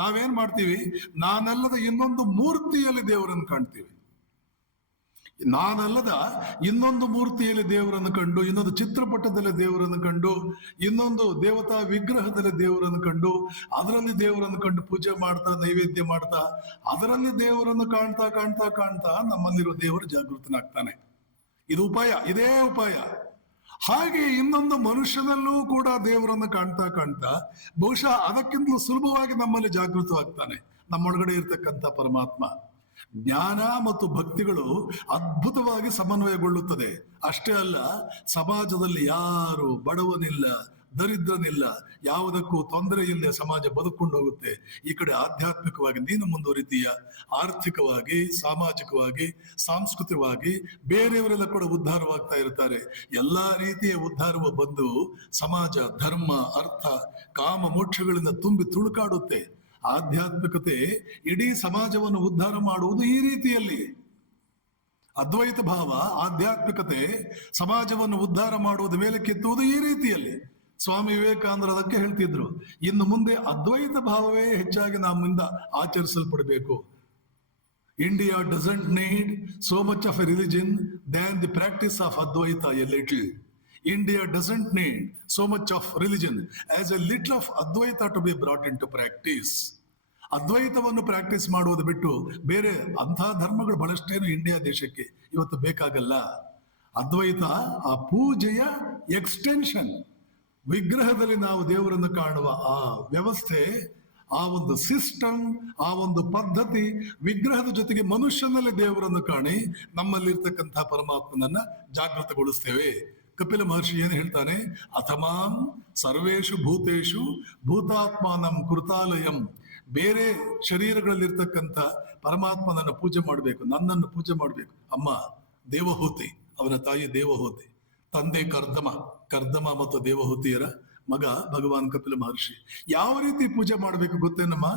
ನಾವೇನ್ ಮಾಡ್ತೀವಿ, ನಾನಲ್ಲದ ಇನ್ನೊಂದು ಮೂರ್ತಿಯಲ್ಲಿ ದೇವರನ್ನು ಕಾಣ್ತೀವಿ. ನಾನಲ್ಲದ ಇನ್ನೊಂದು ಮೂರ್ತಿಯಲ್ಲಿ ದೇವರನ್ನು ಕಂಡು, ಇನ್ನೊಂದು ಚಿತ್ರಪಟದಲ್ಲಿ ದೇವರನ್ನು ಕಂಡು, ಇನ್ನೊಂದು ದೇವತಾ ವಿಗ್ರಹದಲ್ಲಿ ದೇವರನ್ನು ಕಂಡು, ಅದರಲ್ಲಿ ದೇವರನ್ನು ಕಂಡು ಪೂಜೆ ಮಾಡ್ತಾ ನೈವೇದ್ಯ ಮಾಡ್ತಾ ಅದರಲ್ಲಿ ದೇವರನ್ನು ಕಾಣ್ತಾ ಕಾಣ್ತಾ ಕಾಣ್ತಾ ನಮ್ಮಲ್ಲಿರೋ ದೇವರು ಜಾಗೃತನಾಗ್ತಾನೆ. ಇದು ಉಪಾಯ, ಇದೇ ಉಪಾಯ. ಹಾಗೆ ಇನ್ನೊಂದು ಮನುಷ್ಯನಲ್ಲೂ ಕೂಡ ದೇವರನ್ನು ಕಾಣ್ತಾ ಕಾಣ್ತಾ ಬಹುಶಃ ಅದಕ್ಕಿಂತಲೂ ಸುಲಭವಾಗಿ ನಮ್ಮಲ್ಲಿ ಜಾಗೃತವಾಗ್ತಾನೆ ನಮ್ಮೊಳಗಡೆ ಇರ್ತಕ್ಕಂಥ ಪರಮಾತ್ಮ. ಜ್ಞಾನ ಮತ್ತು ಭಕ್ತಿಗಳು ಅದ್ಭುತವಾಗಿ ಸಮನ್ವಯಗೊಳ್ಳುತ್ತದೆ. ಅಷ್ಟೇ ಅಲ್ಲ, ಸಮಾಜದಲ್ಲಿ ಯಾರು ಬಡವನಿಲ್ಲ, ದರಿದ್ರನಿಲ್ಲ, ಯಾವುದಕ್ಕೂ ತೊಂದರೆ ಇಲ್ಲದೆ ಸಮಾಜ ಬದುಕೊಂಡು ಹೋಗುತ್ತೆ. ಈ ಕಡೆ ಆಧ್ಯಾತ್ಮಿಕವಾಗಿ ನೀನು ಮುಂದುವರಿತೀಯ, ಆರ್ಥಿಕವಾಗಿ, ಸಾಮಾಜಿಕವಾಗಿ, ಸಾಂಸ್ಕೃತಿಕವಾಗಿ ಬೇರೆಯವರೆಲ್ಲ ಕೂಡ ಉದ್ಧಾರವಾಗ್ತಾ ಇರ್ತಾರೆ. ಎಲ್ಲಾ ರೀತಿಯ ಉದ್ಧಾರವ ಬಂದು ಸಮಾಜ ಧರ್ಮ ಅರ್ಥ ಕಾಮ ಮೋಕ್ಷಗಳಿಂದ ತುಂಬಿ ತುಳುಕಾಡುತ್ತೆ. ಆಧ್ಯಾತ್ಮಿಕತೆ ಇಡೀ ಸಮಾಜವನ್ನು ಉದ್ಧಾರ ಮಾಡುವುದು ಈ ರೀತಿಯಲ್ಲಿ. ಅದ್ವೈತ ಭಾವ ಆಧ್ಯಾತ್ಮಿಕತೆ ಸಮಾಜವನ್ನು ಉದ್ಧಾರ ಮಾಡುವುದು, ಮೇಲಕ್ಕೆತ್ತುವುದು ಈ ರೀತಿಯಲ್ಲಿ. ಸ್ವಾಮಿ ವಿವೇಕಾನಂದರು ಅದಕ್ಕೆ ಹೇಳ್ತಿದ್ರು, ಇನ್ನು ಮುಂದೆ ಅದ್ವೈತ ಭಾವವೇ ಹೆಚ್ಚಾಗಿ ನಮ್ಮಿಂದ ಆಚರಿಸಲ್ಪಡಬೇಕು. India doesn't need so much of a religion than the practice of Advaita a little. India doesn't need so much of religion as a little of Advaita to be brought into practice. ಅದ್ವೈತವನ್ನು ಪ್ರಾಕ್ಟೀಸ್ ಮಾಡುವುದು ಬಿಟ್ಟು ಬೇರೆ ಅಂಥ ಧರ್ಮಗಳು ಬಹಳಷ್ಟೇನು ಇಂಡಿಯಾ ದೇಶಕ್ಕೆ ಇವತ್ತು ಬೇಕಾಗಲ್ಲ. ಅದ್ವೈತ ಆ ಪೂಜೆಯ ಎಕ್ಸ್ಟೆನ್ಷನ್. ವಿಗ್ರಹದಲ್ಲಿ ನಾವು ದೇವರನ್ನು ಕಾಣುವ ಆ ವ್ಯವಸ್ಥೆ, ಆ ಒಂದು ಸಿಸ್ಟಮ್, ಆ ಒಂದು ಪದ್ಧತಿ, ವಿಗ್ರಹದ ಜೊತೆಗೆ ಮನುಷ್ಯನಲ್ಲಿ ದೇವರನ್ನು ಕಾಣಿ ನಮ್ಮಲ್ಲಿರ್ತಕ್ಕಂಥ ಪರಮಾತ್ಮನನ್ನ ಜಾಗೃತಗೊಳಿಸ್ತೇವೆ. ಕಪಿಲ ಮಹರ್ಷಿ ಏನು ಹೇಳ್ತಾನೆ, ಅಥಮಾಂ ಸರ್ವೇಷು ಭೂತೇಶು ಭೂತಾತ್ಮಾನಂ ಕೃತಾಲಯಂ. ಬೇರೆ ಶರೀರಗಳಲ್ಲಿರ್ತಕ್ಕಂಥ ಪರಮಾತ್ಮನನ್ನು ಪೂಜೆ ಮಾಡಬೇಕು, ನನ್ನನ್ನು ಪೂಜೆ ಮಾಡಬೇಕು. ಅಮ್ಮ ದೇವಹೂತಿ, ಅವನ ತಾಯಿ ದೇವಹೂತಿ, ತಂದೆ ಕರ್ದಮ ಮತ್ತು ದೇವಹೂತಿಯರ ಮಗ ಭಗವಾನ್ ಕಪಿಲ ಮಹರ್ಷಿ. ಯಾವ ರೀತಿ ಪೂಜೆ ಮಾಡಬೇಕು ಗೊತ್ತೇನಮ್ಮ?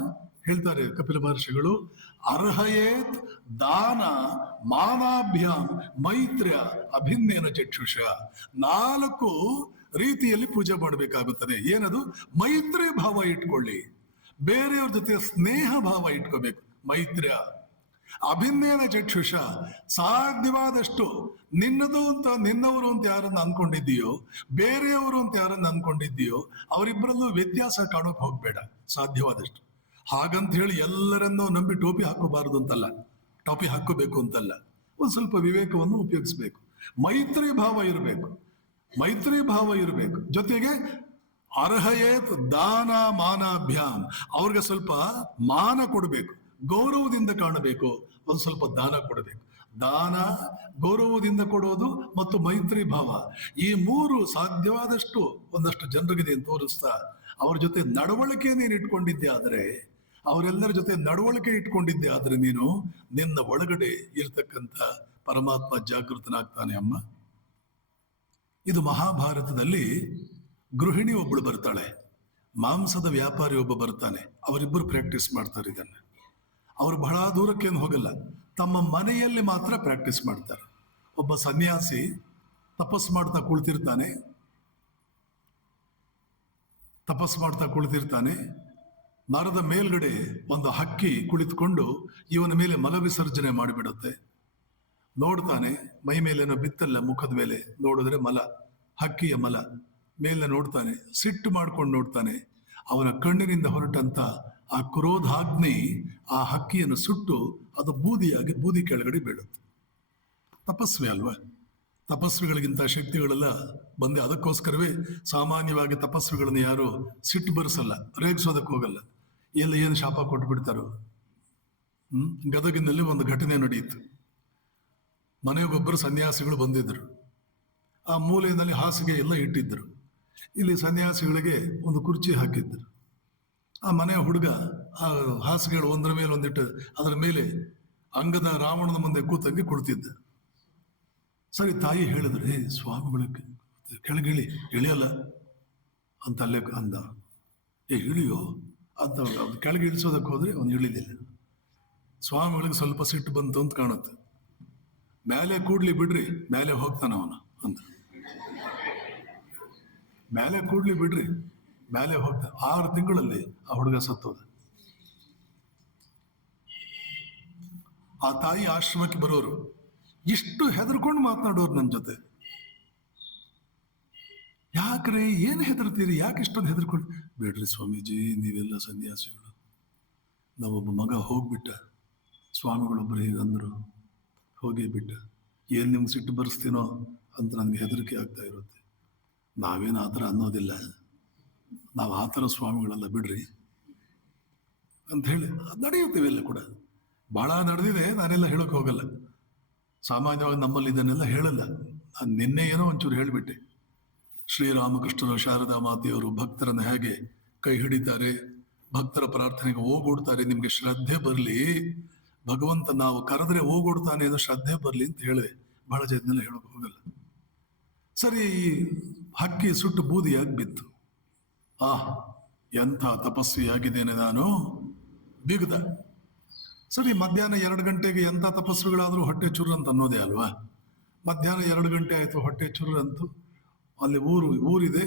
ಹೇಳ್ತಾರೆ ಕಪಿಲ ಮಹರ್ಷಿಗಳು, ಅರ್ಹಯೇತ್ ದಾನ ಮಾನಾಭ್ಯಾಂ ಮೈತ್ರ್ಯ ಅಭಿನ್ನೇನ ಚಕ್ಷುಷ. 4 ರೀತಿಯಲ್ಲಿ ಪೂಜೆ ಮಾಡಬೇಕಾಗುತ್ತದೆ. ಏನದು? ಮೈತ್ರಿ ಭಾವ ಇಟ್ಕೊಳ್ಳಿ, ಬೇರೆಯವ್ರ ಜೊತೆ ಸ್ನೇಹ ಭಾವ ಇಟ್ಕೋಬೇಕು, ಮೈತ್ರ್ಯ. ಅಭಿನ್ನೇನ ಚಕ್ಷುಷ, ಸಾಧ್ಯವಾದಷ್ಟು ನಿನ್ನದು ಅಂತ ನಿನ್ನವರು ಅಂತ ಯಾರನ್ನ ಅನ್ಕೊಂಡಿದ್ದೀಯೋ, ಬೇರೆಯವರು ಅಂತ ಯಾರನ್ನ ಅನ್ಕೊಂಡಿದ್ದೀಯೋ ಅವರಿಬ್ಬರಲ್ಲೂ ವ್ಯತ್ಯಾಸ ಕಾಣೋಕ್ ಹೋಗ್ಬೇಡ ಸಾಧ್ಯವಾದಷ್ಟು. ಹಾಗಂತ ಹೇಳಿ ಎಲ್ಲರನ್ನೂ ನಂಬಿ ಟೋಪಿ ಹಾಕೋಬಾರದು ಅಂತಲ್ಲ, ಟೋಪಿ ಹಾಕೋಬೇಕು ಅಂತಲ್ಲ. ಒಂದ್ ಸ್ವಲ್ಪ ವಿವೇಕವನ್ನು ಉಪಯೋಗಿಸ್ಬೇಕು. ಮೈತ್ರಿ ಭಾವ ಇರಬೇಕು, ಮೈತ್ರಿ ಭಾವ ಇರಬೇಕು. ಜೊತೆಗೆ ಅರ್ಹಯೇತ್ ದಾನ ಮಾನಾಭ್ಯಾಮ್, ಅವ್ರಿಗೆ ಸ್ವಲ್ಪ ಮಾನ ಕೊಡಬೇಕು, ಗೌರವದಿಂದ ಕಾಣಬೇಕು, ಒಂದ್ ಸ್ವಲ್ಪ ದಾನ ಕೊಡಬೇಕು. ದಾನ, ಗೌರವದಿಂದ ಕೊಡೋದು ಮತ್ತು ಮೈತ್ರಿ ಭಾವ, ಈ 3 ಸಾಧ್ಯವಾದಷ್ಟು ಒಂದಷ್ಟು ಜನರಿಗೆ ನೀನು ತೋರಿಸ್ತಾ ಅವ್ರ ಜೊತೆ ನಡವಳಿಕೆ ನೀನು ಇಟ್ಕೊಂಡಿದ್ದೆ ಆದರೆ, ಅವರೆಲ್ಲರ ಜೊತೆ ನಡವಳಿಕೆ ಇಟ್ಕೊಂಡಿದ್ದೆ ಆದ್ರೆ ನೀನು ನಿನ್ನ ಒಳಗಡೆ ಇರ್ತಕ್ಕಂಥ ಪರಮಾತ್ಮ ಜಾಗೃತನಾಗ್ತಾನೆ ಅಮ್ಮ. ಇದು ಮಹಾಭಾರತದಲ್ಲಿ ಗೃಹಿಣಿ ಒಬ್ಬಳು ಬರ್ತಾಳೆ, ಮಾಂಸದ ವ್ಯಾಪಾರಿ ಒಬ್ಬ ಬರ್ತಾನೆ. ಅವರಿಬ್ಬರು ಪ್ರಾಕ್ಟೀಸ್ ಮಾಡ್ತಾರೆ ಇದನ್ನು. ಅವರು ಬಹಳ ದೂರಕ್ಕೇನು ಹೋಗಲ್ಲ, ತಮ್ಮ ಮನೆಯಲ್ಲಿ ಮಾತ್ರ ಪ್ರಾಕ್ಟೀಸ್ ಮಾಡ್ತಾರೆ. ಒಬ್ಬ ಸನ್ಯಾಸಿ ತಪಸ್ ಮಾಡ್ತಾ ಕುಳಿತಿರ್ತಾನೆ. ಮರದ ಮೇಲ್ಗಡೆ ಒಂದು ಹಕ್ಕಿ ಕುಳಿತುಕೊಂಡು ಇವನ ಮೇಲೆ ಮಲ ವಿಸರ್ಜನೆ ಮಾಡಿಬಿಡುತ್ತೆ. ನೋಡ್ತಾನೆ, ಮೈ ಮೇಲೇನೋ ಬಿತ್ತಲ್ಲ, ಮುಖದ ಮೇಲೆ ನೋಡಿದ್ರೆ ಮಲ, ಹಕ್ಕಿಯ ಮಲ ಮೇಲೆ ನೋಡ್ತಾನೆ. ಸಿಟ್ಟು ಮಾಡ್ಕೊಂಡು ನೋಡ್ತಾನೆ. ಅವನ ಕಣ್ಣಿನಿಂದ ಹೊರಟಂತ ಆ ಕ್ರೋಧಾಗ್ನಿ ಆ ಹಕ್ಕಿಯನ್ನು ಸುಟ್ಟು ಅದು ಬೂದಿಯಾಗಿ ಬೂದಿ ಕೆಳಗಡೆ ಬೀಳುತ್ತೆ. ತಪಸ್ವಿ ಅಲ್ವಾ? ತಪಸ್ವಿಗಳಿಗಿಂತ ಶಕ್ತಿಗಳೆಲ್ಲ ಬಂದೆ. ಅದಕ್ಕೋಸ್ಕರವೇ ಸಾಮಾನ್ಯವಾಗಿ ತಪಸ್ವಿಗಳನ್ನು ಯಾರು ಸಿಟ್ಟು ಬರೆಸಲ್ಲ, ರೇಗಿಸೋದಕ್ಕೆ ಹೋಗಲ್ಲ. ಏನು ಶಾಪ ಕೊಟ್ಟು ಬಿಡ್ತಾರೋ. ಗದಗಿನಲ್ಲಿ ಒಂದು ಘಟನೆ ನಡೆಯಿತು. ಮನೆಗೊಬ್ಬರು ಸನ್ಯಾಸಿಗಳು ಬಂದಿದ್ದರು. ಆ ಮೂಲೆಯಲ್ಲಿ ಹಾಸಿಗೆ ಎಲ್ಲ ಇಟ್ಟಿದ್ದರು. ಇಲ್ಲಿ ಸನ್ಯಾಸಿಗಳಿಗೆ ಒಂದು ಕುರ್ಚಿ ಹಾಕಿದ್ದರು. ಆ ಮನೆಯ ಹುಡುಗ ಆ ಹಾಸಿಗೆಗಳು ಒಂದರ ಮೇಲೆ ಒಂದಿಟ್ಟು ಅದರ ಮೇಲೆ ಅಂಗದ ರಾವಣನ ಮುಂದೆ ಕೂತಂಗೆ ಕುಳಿತಿದ್ದ. ಸರಿ, ತಾಯಿ ಹೇಳಿದ್ರು, ಸ್ವಾಮಿಗಳ ಕೆಳಗಿಳಿ, ಇಳಿಯಲ್ಲ ಅಂತ ಅಲ್ಲೇ ಅಂದ. ಇಳಿಯೋ ಅಂತ ಕೆಳಗೆ ಇಳಿಸೋದಕ್ಕೆ ಹೋದ್ರೆ ಅವನು ಇಳಿದಿಲ್ಲ. ಸ್ವಾಮಿಗಳಿಗೆ ಸ್ವಲ್ಪ ಸಿಟ್ಟು ಬಂತು ಅಂತ ಕಾಣುತ್ತೆ. ಮೇಲೆ ಕೂಡ್ಲಿ ಬಿಡ್ರಿ, ಮೇಲೆ ಹೋಗ್ತಾನ ಅವನು ಅಂತ. ಮೇಲೆ ಕೂಡ್ಲಿ ಬಿಡ್ರಿ, ಮೇಲೆ ಹೋಗ್ತಾನೆ. 6 ತಿಂಗಳಲ್ಲಿ ಆ ಹುಡುಗ ಸತ್ತೋದ. ಆ ತಾಯಿ ಆಶ್ರಮಕ್ಕೆ ಬರೋರು ಇಷ್ಟು ಹೆದರ್ಕೊಂಡು ಮಾತನಾಡೋರು ನನ್ನ ಜೊತೆ. ಯಾಕ್ರೆ ಏನು ಹೆದರ್ತೀರಿ, ಯಾಕೆ ಇಷ್ಟೊಂದು ಹೆದರ್ಕೊಂಡು? ಬೇಡ್ರಿ ಸ್ವಾಮೀಜಿ, ನೀವೆಲ್ಲ ಸನ್ಯಾಸಿಗಳು. ನಾವೊಬ್ಬ ಮಗ ಹೋಗ್ಬಿಟ್ಟ, ಸ್ವಾಮಿಗಳೊಬ್ಬರು ಹೀಗಂದ್ರು, ಹೋಗೇ ಬಿಟ್ಟ. ಏನು ನಿಮ್ಗೆ ಸಿಟ್ಟು ಬರೆಸ್ತೀನೋ ಅಂತ ನನಗೆ ಹೆದರಿಕೆ ಆಗ್ತಾ ಇರುತ್ತೆ. ನಾವೇನು ಆ ಥರ ಅನ್ನೋದಿಲ್ಲ, ನಾವು ಆ ಥರ ಸ್ವಾಮಿಗಳೆಲ್ಲ ಬಿಡ್ರಿ ಅಂತ ಹೇಳಿ ನಡೆಯುತ್ತೇವೆ. ಎಲ್ಲ ಕೂಡ ಭಾಳ ನಡೆದಿದೆ, ನಾನೆಲ್ಲ ಹೇಳೋಕೆ ಹೋಗಲ್ಲ. ಸಾಮಾನ್ಯವಾಗಿ ನಮ್ಮಲ್ಲಿ ಇದನ್ನೆಲ್ಲ ಹೇಳಲ್ಲ. ನಾನು ನಿನ್ನೆ ಏನೋ ಒಂಚೂರು ಹೇಳಿಬಿಟ್ಟೆ. ಶ್ರೀರಾಮಕೃಷ್ಣರು, ಶಾರದಾ ಮಾತೆಯವರು ಭಕ್ತರನ್ನು ಹೇಗೆ ಕೈ ಹಿಡಿತಾರೆ, ಭಕ್ತರ ಪ್ರಾರ್ಥನೆಗೆ ಓಗೊಡ್ತಾರೆ. ನಿಮಗೆ ಶ್ರದ್ಧೆ ಬರಲಿ, ಭಗವಂತ ನಾವು ಕರೆದ್ರೆ ಓಗೊಡ್ತಾನೆ ಅನ್ನೋ ಶ್ರದ್ಧೆ ಬರಲಿ ಅಂತ ಹೇಳಿದೆ. ಬಹಳ ಜನನೆಲ್ಲ ಹೇಳೋಕೆ ಹೋಗಲ್ಲ. ಸರಿ, ಹಕ್ಕಿ ಸುಟ್ಟು ಬೂದಿಯಾಗಿ ಬಿತ್ತು. ಎಂಥ ತಪಸ್ವಿಯಾಗಿದ್ದೇನೆ ನಾನು, ಬಿಗದ. ಸರಿ, ಮಧ್ಯಾಹ್ನ 2 ಗಂಟೆಗೆ ಎಂಥ ತಪಸ್ವಿಗಳಾದರೂ ಹೊಟ್ಟೆ ಚುರು ಅಂತ ಅನ್ನೋದೇ ಅಲ್ವಾ. ಮಧ್ಯಾಹ್ನ 2 ಗಂಟೆ ಆಯಿತು, ಹೊಟ್ಟೆ ಚುರು ಅಂತು. ಅಲ್ಲಿ ಊರಿದೆ,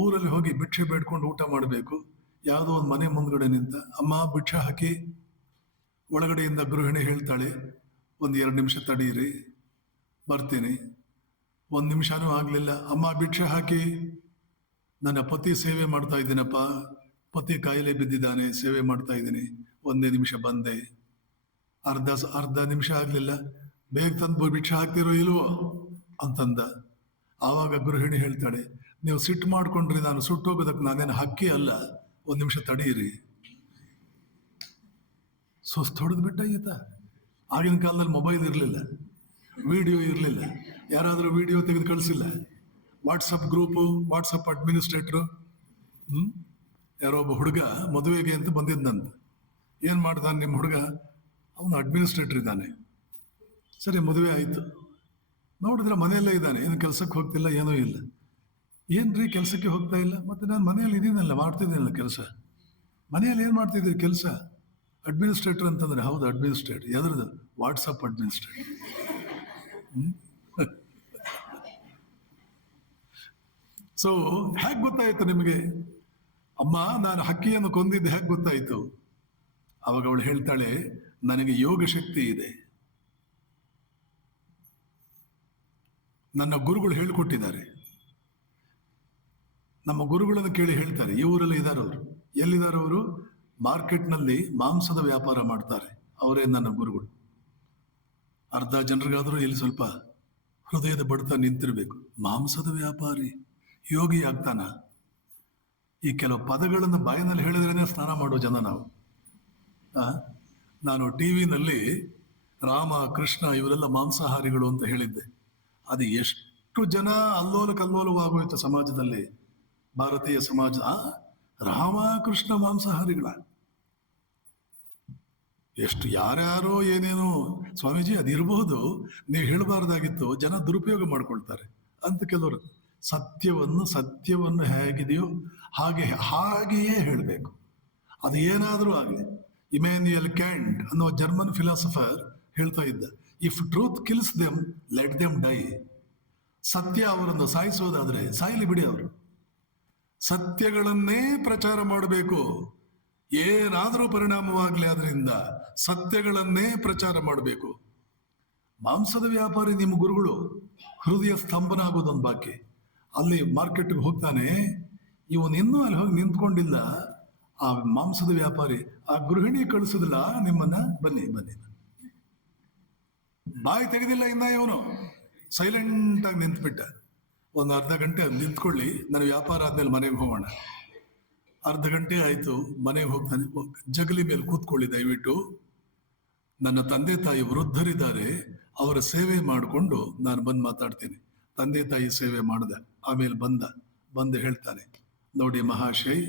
ಊರಲ್ಲಿ ಹೋಗಿ ಭಿಕ್ಷೆ ಬೇಡ್ಕೊಂಡು ಊಟ ಮಾಡಬೇಕು. ಯಾವುದೋ ಒಂದು ಮನೆ ಮುಂದ್ಗಡೆ ನಿಂತ, ಅಮ್ಮ ಭಿಕ್ಷೆ ಹಾಕಿ. ಒಳಗಡೆಯಿಂದ ಗೃಹಿಣಿ ಹೇಳ್ತಾಳೆ, ಒಂದು 2 ನಿಮಿಷ ತಡೀರಿ, ಬರ್ತೀನಿ. 1 ನಿಮಿಷನೂ ಆಗಲಿಲ್ಲ. ಅಮ್ಮ ಭಿಕ್ಷೆ ಹಾಕಿ, ನನ್ನ ಪತಿ ಸೇವೆ ಮಾಡ್ತಾ ಇದ್ದೀನಪ್ಪ, ಪತಿ ಕಾಯಿಲೆ ಬಿದ್ದಿದ್ದಾನೆ, ಸೇವೆ ಮಾಡ್ತಾ ಇದ್ದೀನಿ, 1 ನಿಮಿಷ ಬಂದೆ. ಅರ್ಧ ನಿಮಿಷ ಆಗಲಿಲ್ಲ, ಬೇಗ ತಂದು ಭಿಕ್ಷೆ ಹಾಕ್ತಿರೋ ಇಲ್ವೋ ಅಂತಂದ. ಆವಾಗ ಗೃಹಿಣಿ ಹೇಳ್ತಾಳೆ, ನೀವು ಸಿಟ್ಟು ಮಾಡ್ಕೊಂಡ್ರಿ, ನಾನು ಸುಟ್ಟೋಗೋದಕ್ಕೆ ನಾನೇನು ಹಕ್ಕಿ ಅಲ್ಲ, 1 ನಿಮಿಷ ತಡೀರಿ. ಹೊಡೆದು ಬಿಟ್ಟ ಈತ. ಆಗಿನ ಕಾಲದಲ್ಲಿ ಮೊಬೈಲ್ ಇರಲಿಲ್ಲ, ವಿಡಿಯೋ ಇರಲಿಲ್ಲ, ಯಾರಾದರೂ ವಿಡಿಯೋ ತೆಗೆದು ಕಳಿಸಿಲ್ಲ. ವಾಟ್ಸಪ್ ಗ್ರೂಪು, ವಾಟ್ಸಪ್ ಅಡ್ಮಿನಿಸ್ಟ್ರೇಟ್ರು. ಯಾರೋ ಒಬ್ಬ ಹುಡುಗ ಮದುವೆಗೆ ಅಂತ ಬಂದಿದ್ದಂತ. ಏನು ಮಾಡ್ತಾನೆ ನಿಮ್ಮ ಹುಡುಗ? ಅವನು ಅಡ್ಮಿನಿಸ್ಟ್ರೇಟರ್ ಇದ್ದಾನೆ. ಸರಿ, ಮದುವೆ ಆಯಿತು. ನೋಡಿದ್ರೆ ಮನೆಯಲ್ಲೇ ಇದ್ದಾನೆ, ಏನು ಕೆಲಸಕ್ಕೆ ಹೋಗ್ತಿಲ್ಲ, ಏನೂ ಇಲ್ಲ. ಏನ್ರಿ ಕೆಲಸಕ್ಕೆ ಹೋಗ್ತಾ ಇಲ್ಲ? ಮತ್ತೆ ನಾನು ಮನೆಯಲ್ಲಿ ಇದ್ದೀನಲ್ಲ, ಮಾಡ್ತಿದ್ದೀನಲ್ಲ ಕೆಲಸ. ಮನೆಯಲ್ಲಿ ಏನು ಮಾಡ್ತಿದ್ದೀರಿ ಕೆಲಸ? ಅಡ್ಮಿನಿಸ್ಟ್ರೇಟರ್ ಅಂತಂದ್ರೆ, ಹೌದು ಅಡ್ಮಿನಿಸ್ಟ್ರೇಟರ್. ಎದ್ರದ್ದು? WhatsApp administrator. ಸೊ ಹೇಗೆ ಗೊತ್ತಾಯ್ತು ನಿಮಗೆ? ಅಮ್ಮ, ನಾನು ಹಕ್ಕಿಯನ್ನು ಕೊಂದಿದ್ದು ಹೇಗೆ ಗೊತ್ತಾಯ್ತು? ಅವಾಗ ಅವಳು ಹೇಳ್ತಾಳೆ, ನನಗೆ ಯೋಗ ಶಕ್ತಿ ಇದೆ, ನನ್ನ ಗುರುಗಳು ಹೇಳಿಕೊಟ್ಟಿದ್ದಾರೆ. ನಮ್ಮ ಗುರುಗಳನ್ನು ಕೇಳಿ ಹೇಳ್ತಾರೆ, ಈ ಊರಲ್ಲಿ ಇದ್ದಾರವರು. ಎಲ್ಲಿದ್ದಾರವರು? ಮಾರ್ಕೆಟ್ನಲ್ಲಿ ಮಾಂಸದ ವ್ಯಾಪಾರ ಮಾಡ್ತಾರೆ, ಅವರೇ ನನ್ನ ಗುರುಗಳು. ಅರ್ಧ ಜನರಿಗಾದರೂ ಇಲ್ಲಿ ಸ್ವಲ್ಪ ಹೃದಯದ ಬಡಿತ ನಿಂತಿರಬೇಕು. ಮಾಂಸದ ವ್ಯಾಪಾರಿ ಯೋಗಿ ಆಗ್ತಾನ? ಈ ಕೆಲವು ಪದಗಳನ್ನು ಬಾಯಿನಲ್ಲಿ ಹೇಳಿದ್ರೇನೆ ಸ್ನಾನ ಮಾಡೋ ಜನ ನಾವು. ನಾನು ಟಿವಿನಲ್ಲಿ ರಾಮ, ಕೃಷ್ಣ ಇವರೆಲ್ಲ ಮಾಂಸಾಹಾರಿಗಳು ಅಂತ ಹೇಳಿದ್ದೆ. ಅದು ಎಷ್ಟು ಜನ ಅಲ್ಲೋಲ ಕಲ್ಲೋಲವಾಗೋಯ್ತು ಸಮಾಜದಲ್ಲಿ, ಭಾರತೀಯ ಸಮಾಜ. ರಾಮ ಕೃಷ್ಣ ಮಾಂಸಾಹಾರಿಗಳ ಎಷ್ಟು ಯಾರ್ಯಾರೋ ಏನೇನೋ. ಸ್ವಾಮೀಜಿ, ಅದಿರಬಹುದು, ನೀವು ಹೇಳಬಾರ್ದಾಗಿತ್ತು, ಜನ ದುರುಪಯೋಗ ಮಾಡ್ಕೊಳ್ತಾರೆ ಅಂತ ಕೆಲವರು. ಸತ್ಯವನ್ನು ಹೇಗಿದೆಯೋ ಹಾಗೆಯೇ ಹೇಳಬೇಕು. ಅದು ಏನಾದರೂ ಆಗಲಿ. ಇಮ್ಯಾನ್ಯುಯಲ್ ಕ್ಯಾಂಟ್ ಅನ್ನೋ ಜರ್ಮನ್ ಫಿಲಾಸಫರ್ ಹೇಳ್ತಾ ಇದ್ದ, if truth kills them let them die. ಸತ್ಯ ಅವರನ್ನು ಸಾಯಿಸೋದಾದ್ರೆ ಸಾಯಲಿ ಬಿಡಿ ಅವರು. ಸತ್ಯಗಳನ್ನೇ ಪ್ರಚಾರ ಮಾಡಬೇಕು. ಏನಾದರೂ ಪರಿಣಾಮವಾಗಲಿ ಅದರಿಂದ ಸತ್ಯಗಳನ್ನೇ ಪ್ರಚಾರ ಮಾಡಬೇಕು. ಮಾಂಸದ ವ್ಯಾಪಾರಿ ನಿಮ್ಮ ಗುರುಗಳು, ಹೃದಯ ಸ್ತಂಭನ ಆಗೋದೊಂದು ಬಾಕಿ. ಅಲ್ಲಿ ಮಾರ್ಕೆಟ್ಗೆ ಹೋಗ್ತಾನೆ, ಇವನು ಇನ್ನೂ ಅಲ್ಲಿ ಹೋಗಿ ನಿಂತ್ಕೊಂಡಿಲ್ಲ. ಆ ಮಾಂಸದ ವ್ಯಾಪಾರಿ, ಆ ಗೃಹಿಣಿ ಕಳಿಸಿದ್ಲ ನಿಮ್ಮನ್ನ, ಬನ್ನಿ ಬನ್ನಿ, ಬಾಯಿ ತೆಗೆದಿಲ್ಲ ಇನ್ನ. ಇವನು ಸೈಲೆಂಟ್ ಆಗಿ ನಿಂತ್ಬಿಟ್ಟ. ಒಂದು ಅರ್ಧ ಗಂಟೆ ನಿಂತ್ಕೊಳ್ಳಿ, ನನ್ನ ವ್ಯಾಪಾರ ಆದ್ಮೇಲೆ ಮನೆಗೆ ಹೋಗೋಣ. ಅರ್ಧ ಗಂಟೆ ಆಯ್ತು, ಮನೆಗೆ ಹೋಗ್ತಾನೆ. ಜಗಲಿ ಮೇಲೆ ಕೂತ್ಕೊಳ್ಳಿ ದಯವಿಟ್ಟು, ನನ್ನ ತಂದೆ ತಾಯಿ ವೃದ್ಧರಿದ್ದಾರೆ, ಅವರ ಸೇವೆ ಮಾಡಿಕೊಂಡು ನಾನು ಬಂದು ಮಾತಾಡ್ತೀನಿ. ತಂದೆ ತಾಯಿ ಸೇವೆ ಮಾಡಿದೆ. ಆಮೇಲೆ ಬಂದು ಹೇಳ್ತಾನೆ, ನೋಡಿ ಮಹಾಶಯ್,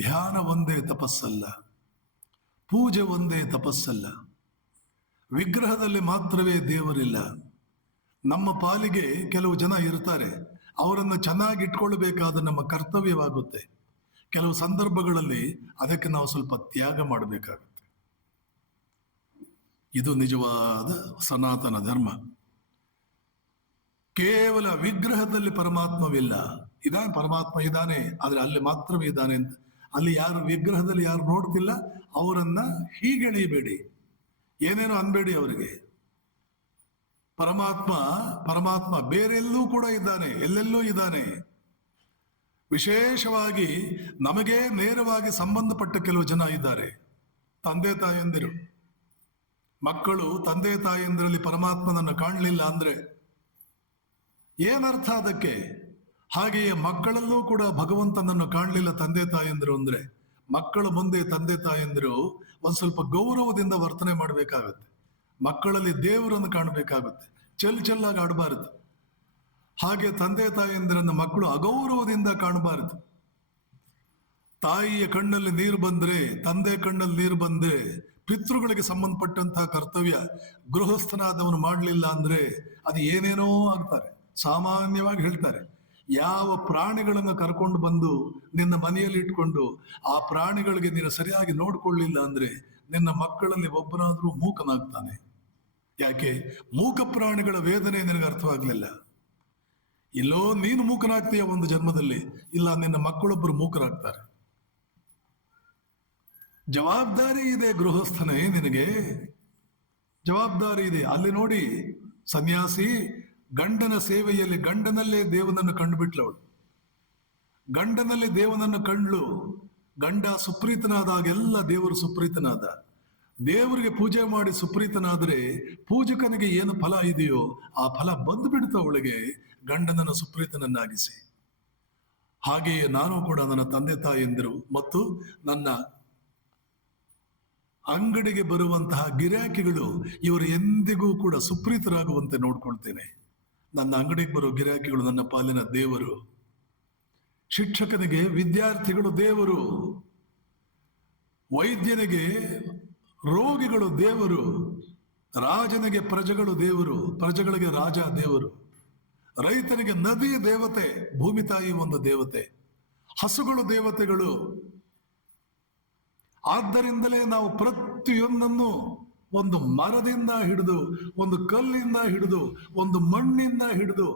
ಧ್ಯಾನ ಒಂದೇ ತಪಸ್ಸಲ್ಲ, ಪೂಜೆ ಒಂದೇ ತಪಸ್ಸಲ್ಲ, ವಿಗ್ರಹದಲ್ಲಿ ಮಾತ್ರವೇ ದೇವರಿಲ್ಲ. ನಮ್ಮ ಪಾಲಿಗೆ ಕೆಲವು ಜನ ಇರ್ತಾರೆ, ಅವರನ್ನು ಚೆನ್ನಾಗಿ ಇಟ್ಕೊಳ್ಬೇಕಾದ ನಮ್ಮ ಕರ್ತವ್ಯವಾಗುತ್ತೆ. ಕೆಲವು ಸಂದರ್ಭಗಳಲ್ಲಿ ಅದಕ್ಕೆ ನಾವು ಸ್ವಲ್ಪ ತ್ಯಾಗ ಮಾಡಬೇಕಾಗುತ್ತೆ. ಇದು ನಿಜವಾದ ಸನಾತನ ಧರ್ಮ. ಕೇವಲ ವಿಗ್ರಹದಲ್ಲಿ ಪರಮಾತ್ಮವಿಲ್ಲ. ಪರಮಾತ್ಮ ಇದ್ದಾನೆ, ಆದ್ರೆ ಅಲ್ಲಿ ಮಾತ್ರವೇ ಇದ್ದಾನೆ ಅಂತ. ಅಲ್ಲಿ ಯಾರು ವಿಗ್ರಹದಲ್ಲಿ ಯಾರು ನೋಡ್ತಿಲ್ಲ ಅವರನ್ನ ಹೀಗೆಳೆಯಬೇಡಿ, ಏನೇನೋ ಅನ್ಬೇಡಿ ಅವರಿಗೆ. ಪರಮಾತ್ಮ ಬೇರೆಲ್ಲೂ ಕೂಡ ಇದ್ದಾನೆ, ಎಲ್ಲೆಲ್ಲೂ ಇದ್ದಾನೆ. ವಿಶೇಷವಾಗಿ ನಮಗೆ ನೇರವಾಗಿ ಸಂಬಂಧಪಟ್ಟ ಕೆಲವು ಜನ ಇದ್ದಾರೆ, ತಂದೆ ತಾಯಂದಿರು. ಮಕ್ಕಳು ತಂದೆ ತಾಯಂದಿರಲ್ಲಿ ಪರಮಾತ್ಮನನ್ನು ಕಾಣಲಿಲ್ಲ ಅಂದ್ರೆ ಏನರ್ಥ ಅದಕ್ಕೆ? ಹಾಗೆಯೇ ಮಕ್ಕಳಲ್ಲೂ ಕೂಡ ಭಗವಂತನನ್ನು ಕಾಣಲಿಲ್ಲ ತಂದೆ ತಾಯಂದಿರು ಅಂದ್ರೆ, ಮಕ್ಕಳ ಮುಂದೆ ತಂದೆ ತಾಯಂದಿರು ಒಂದ್ ಸ್ವಲ್ಪ ಗೌರವದಿಂದ ವರ್ತನೆ ಮಾಡಬೇಕಾಗತ್ತೆ. ಮಕ್ಕಳಲ್ಲಿ ದೇವರನ್ನು ಕಾಣಬೇಕಾಗುತ್ತೆ, ಚೆಲ್ಲಾಗಿ ಆಡಬಾರದು. ಹಾಗೆ ತಂದೆ ತಾಯಂದಿರನ್ನು ಮಕ್ಕಳು ಅಗೌರವದಿಂದ ಕಾಣಬಾರದು. ತಾಯಿಯ ಕಣ್ಣಲ್ಲಿ ನೀರು ಬಂದ್ರೆ, ತಂದೆ ಕಣ್ಣಲ್ಲಿ ನೀರು ಬಂದ್ರೆ, ಪಿತೃಗಳಿಗೆ ಸಂಬಂಧಪಟ್ಟಂತಹ ಕರ್ತವ್ಯ ಗೃಹಸ್ಥನಾದವನು ಮಾಡಲಿಲ್ಲ ಅಂದ್ರೆ ಅದು ಏನೇನೋ ಆಗ್ತಾರೆ. ಸಾಮಾನ್ಯವಾಗಿ ಹೇಳ್ತಾರೆ, ಯಾವ ಪ್ರಾಣಿಗಳನ್ನು ಕರ್ಕೊಂಡು ಬಂದು ನಿನ್ನ ಮನೆಯಲ್ಲಿ ಇಟ್ಕೊಂಡು ಆ ಪ್ರಾಣಿಗಳಿಗೆ ನೀನು ಸರಿಯಾಗಿ ನೋಡ್ಕೊಳ್ಳಿಲ್ಲ ಅಂದ್ರೆ ನಿನ್ನ ಮಕ್ಕಳಲ್ಲಿ ಒಬ್ಬನಾದ್ರೂ ಮೂಕನಾಗ್ತಾನೆ. ಯಾಕೆ? ಮೂಕ ಪ್ರಾಣಿಗಳ ವೇದನೆ ನಿನಗೆ ಅರ್ಥವಾಗ್ಲಿಲ್ಲ. ಇಲ್ಲೋ ನೀನು ಮೂಕನಾಗ್ತೀಯ ಒಂದು ಜನ್ಮದಲ್ಲಿ, ಇಲ್ಲ ನಿನ್ನ ಮಕ್ಕಳೊಬ್ಬರು ಮೂಕರಾಗ್ತಾರೆ. ಜವಾಬ್ದಾರಿ ಇದೆ ಗೃಹಸ್ಥನೇ, ನಿನಗೆ ಜವಾಬ್ದಾರಿ ಇದೆ. ಅಲ್ಲಿ ನೋಡಿ, ಸನ್ಯಾಸಿ ಗಂಡನ ಸೇವೆಯಲ್ಲಿ ಗಂಡನಲ್ಲೇ ದೇವನನ್ನು ಕಂಡುಬಿಟ್ಲವಳು. ಗಂಡನಲ್ಲಿ ದೇವನನ್ನು ಕಂಡ್ಲು. ಗಂಡ ಸುಪ್ರೀತನಾದಾಗೆಲ್ಲ ದೇವರು ಸುಪ್ರೀತನಾದ. ದೇವರಿಗೆ ಪೂಜೆ ಮಾಡಿ ಸುಪ್ರೀತನಾದ್ರೆ ಪೂಜಕನಿಗೆ ಏನು ಫಲ ಇದೆಯೋ ಆ ಫಲ ಬಂದು ಬಿಡ್ತ ಅವಳಿಗೆ, ಗಂಡನನ್ನು ಸುಪ್ರೀತನನ್ನಾಗಿಸಿ. ಹಾಗೆಯೇ ನಾನು ಕೂಡ ನನ್ನ ತಂದೆ ತಾಯಂದಿರು ಮತ್ತು ನನ್ನ ಅಂಗಡಿಗೆ ಬರುವಂತಹ ಗಿರಾಕಿಗಳು, ಇವರು ಎಂದಿಗೂ ಕೂಡ ಸುಪ್ರೀತರಾಗುವಂತೆ ನೋಡ್ಕೊಳ್ತೇನೆ. ನನ್ನ ಅಂಗಡಿಗೆ ಬರೋ ಗಿರಾಕಿಗಳು ನನ್ನ ಪಾಲಿನ ದೇವರು. ಶಿಕ್ಷಕನಿಗೆ ವಿದ್ಯಾರ್ಥಿಗಳು ದೇವರು, ವೈದ್ಯನಿಗೆ ರೋಗಿಗಳು ದೇವರು, ರಾಜನಿಗೆ ಪ್ರಜೆಗಳು ದೇವರು, ಪ್ರಜೆಗಳಿಗೆ ರಾಜ ದೇವರು, ರೈತನಿಗೆ ನದಿ ದೇವತೆ, ಭೂಮಿ ತಾಯಿ ಒಂದು ದೇವತೆ, ಹಸುಗಳು ದೇವತೆಗಳು. ಆದ್ದರಿಂದಲೇ ನಾವು ಪ್ರತಿಯೊಂದನ್ನು ಒಂದು ಮರದಿಂದ ಹಿಡಿದು, ಒಂದು ಕಲ್ಲಿಂದ ಹಿಡಿದು, ಒಂದು ಮಣ್ಣಿಂದ ಹಿಡಿದು,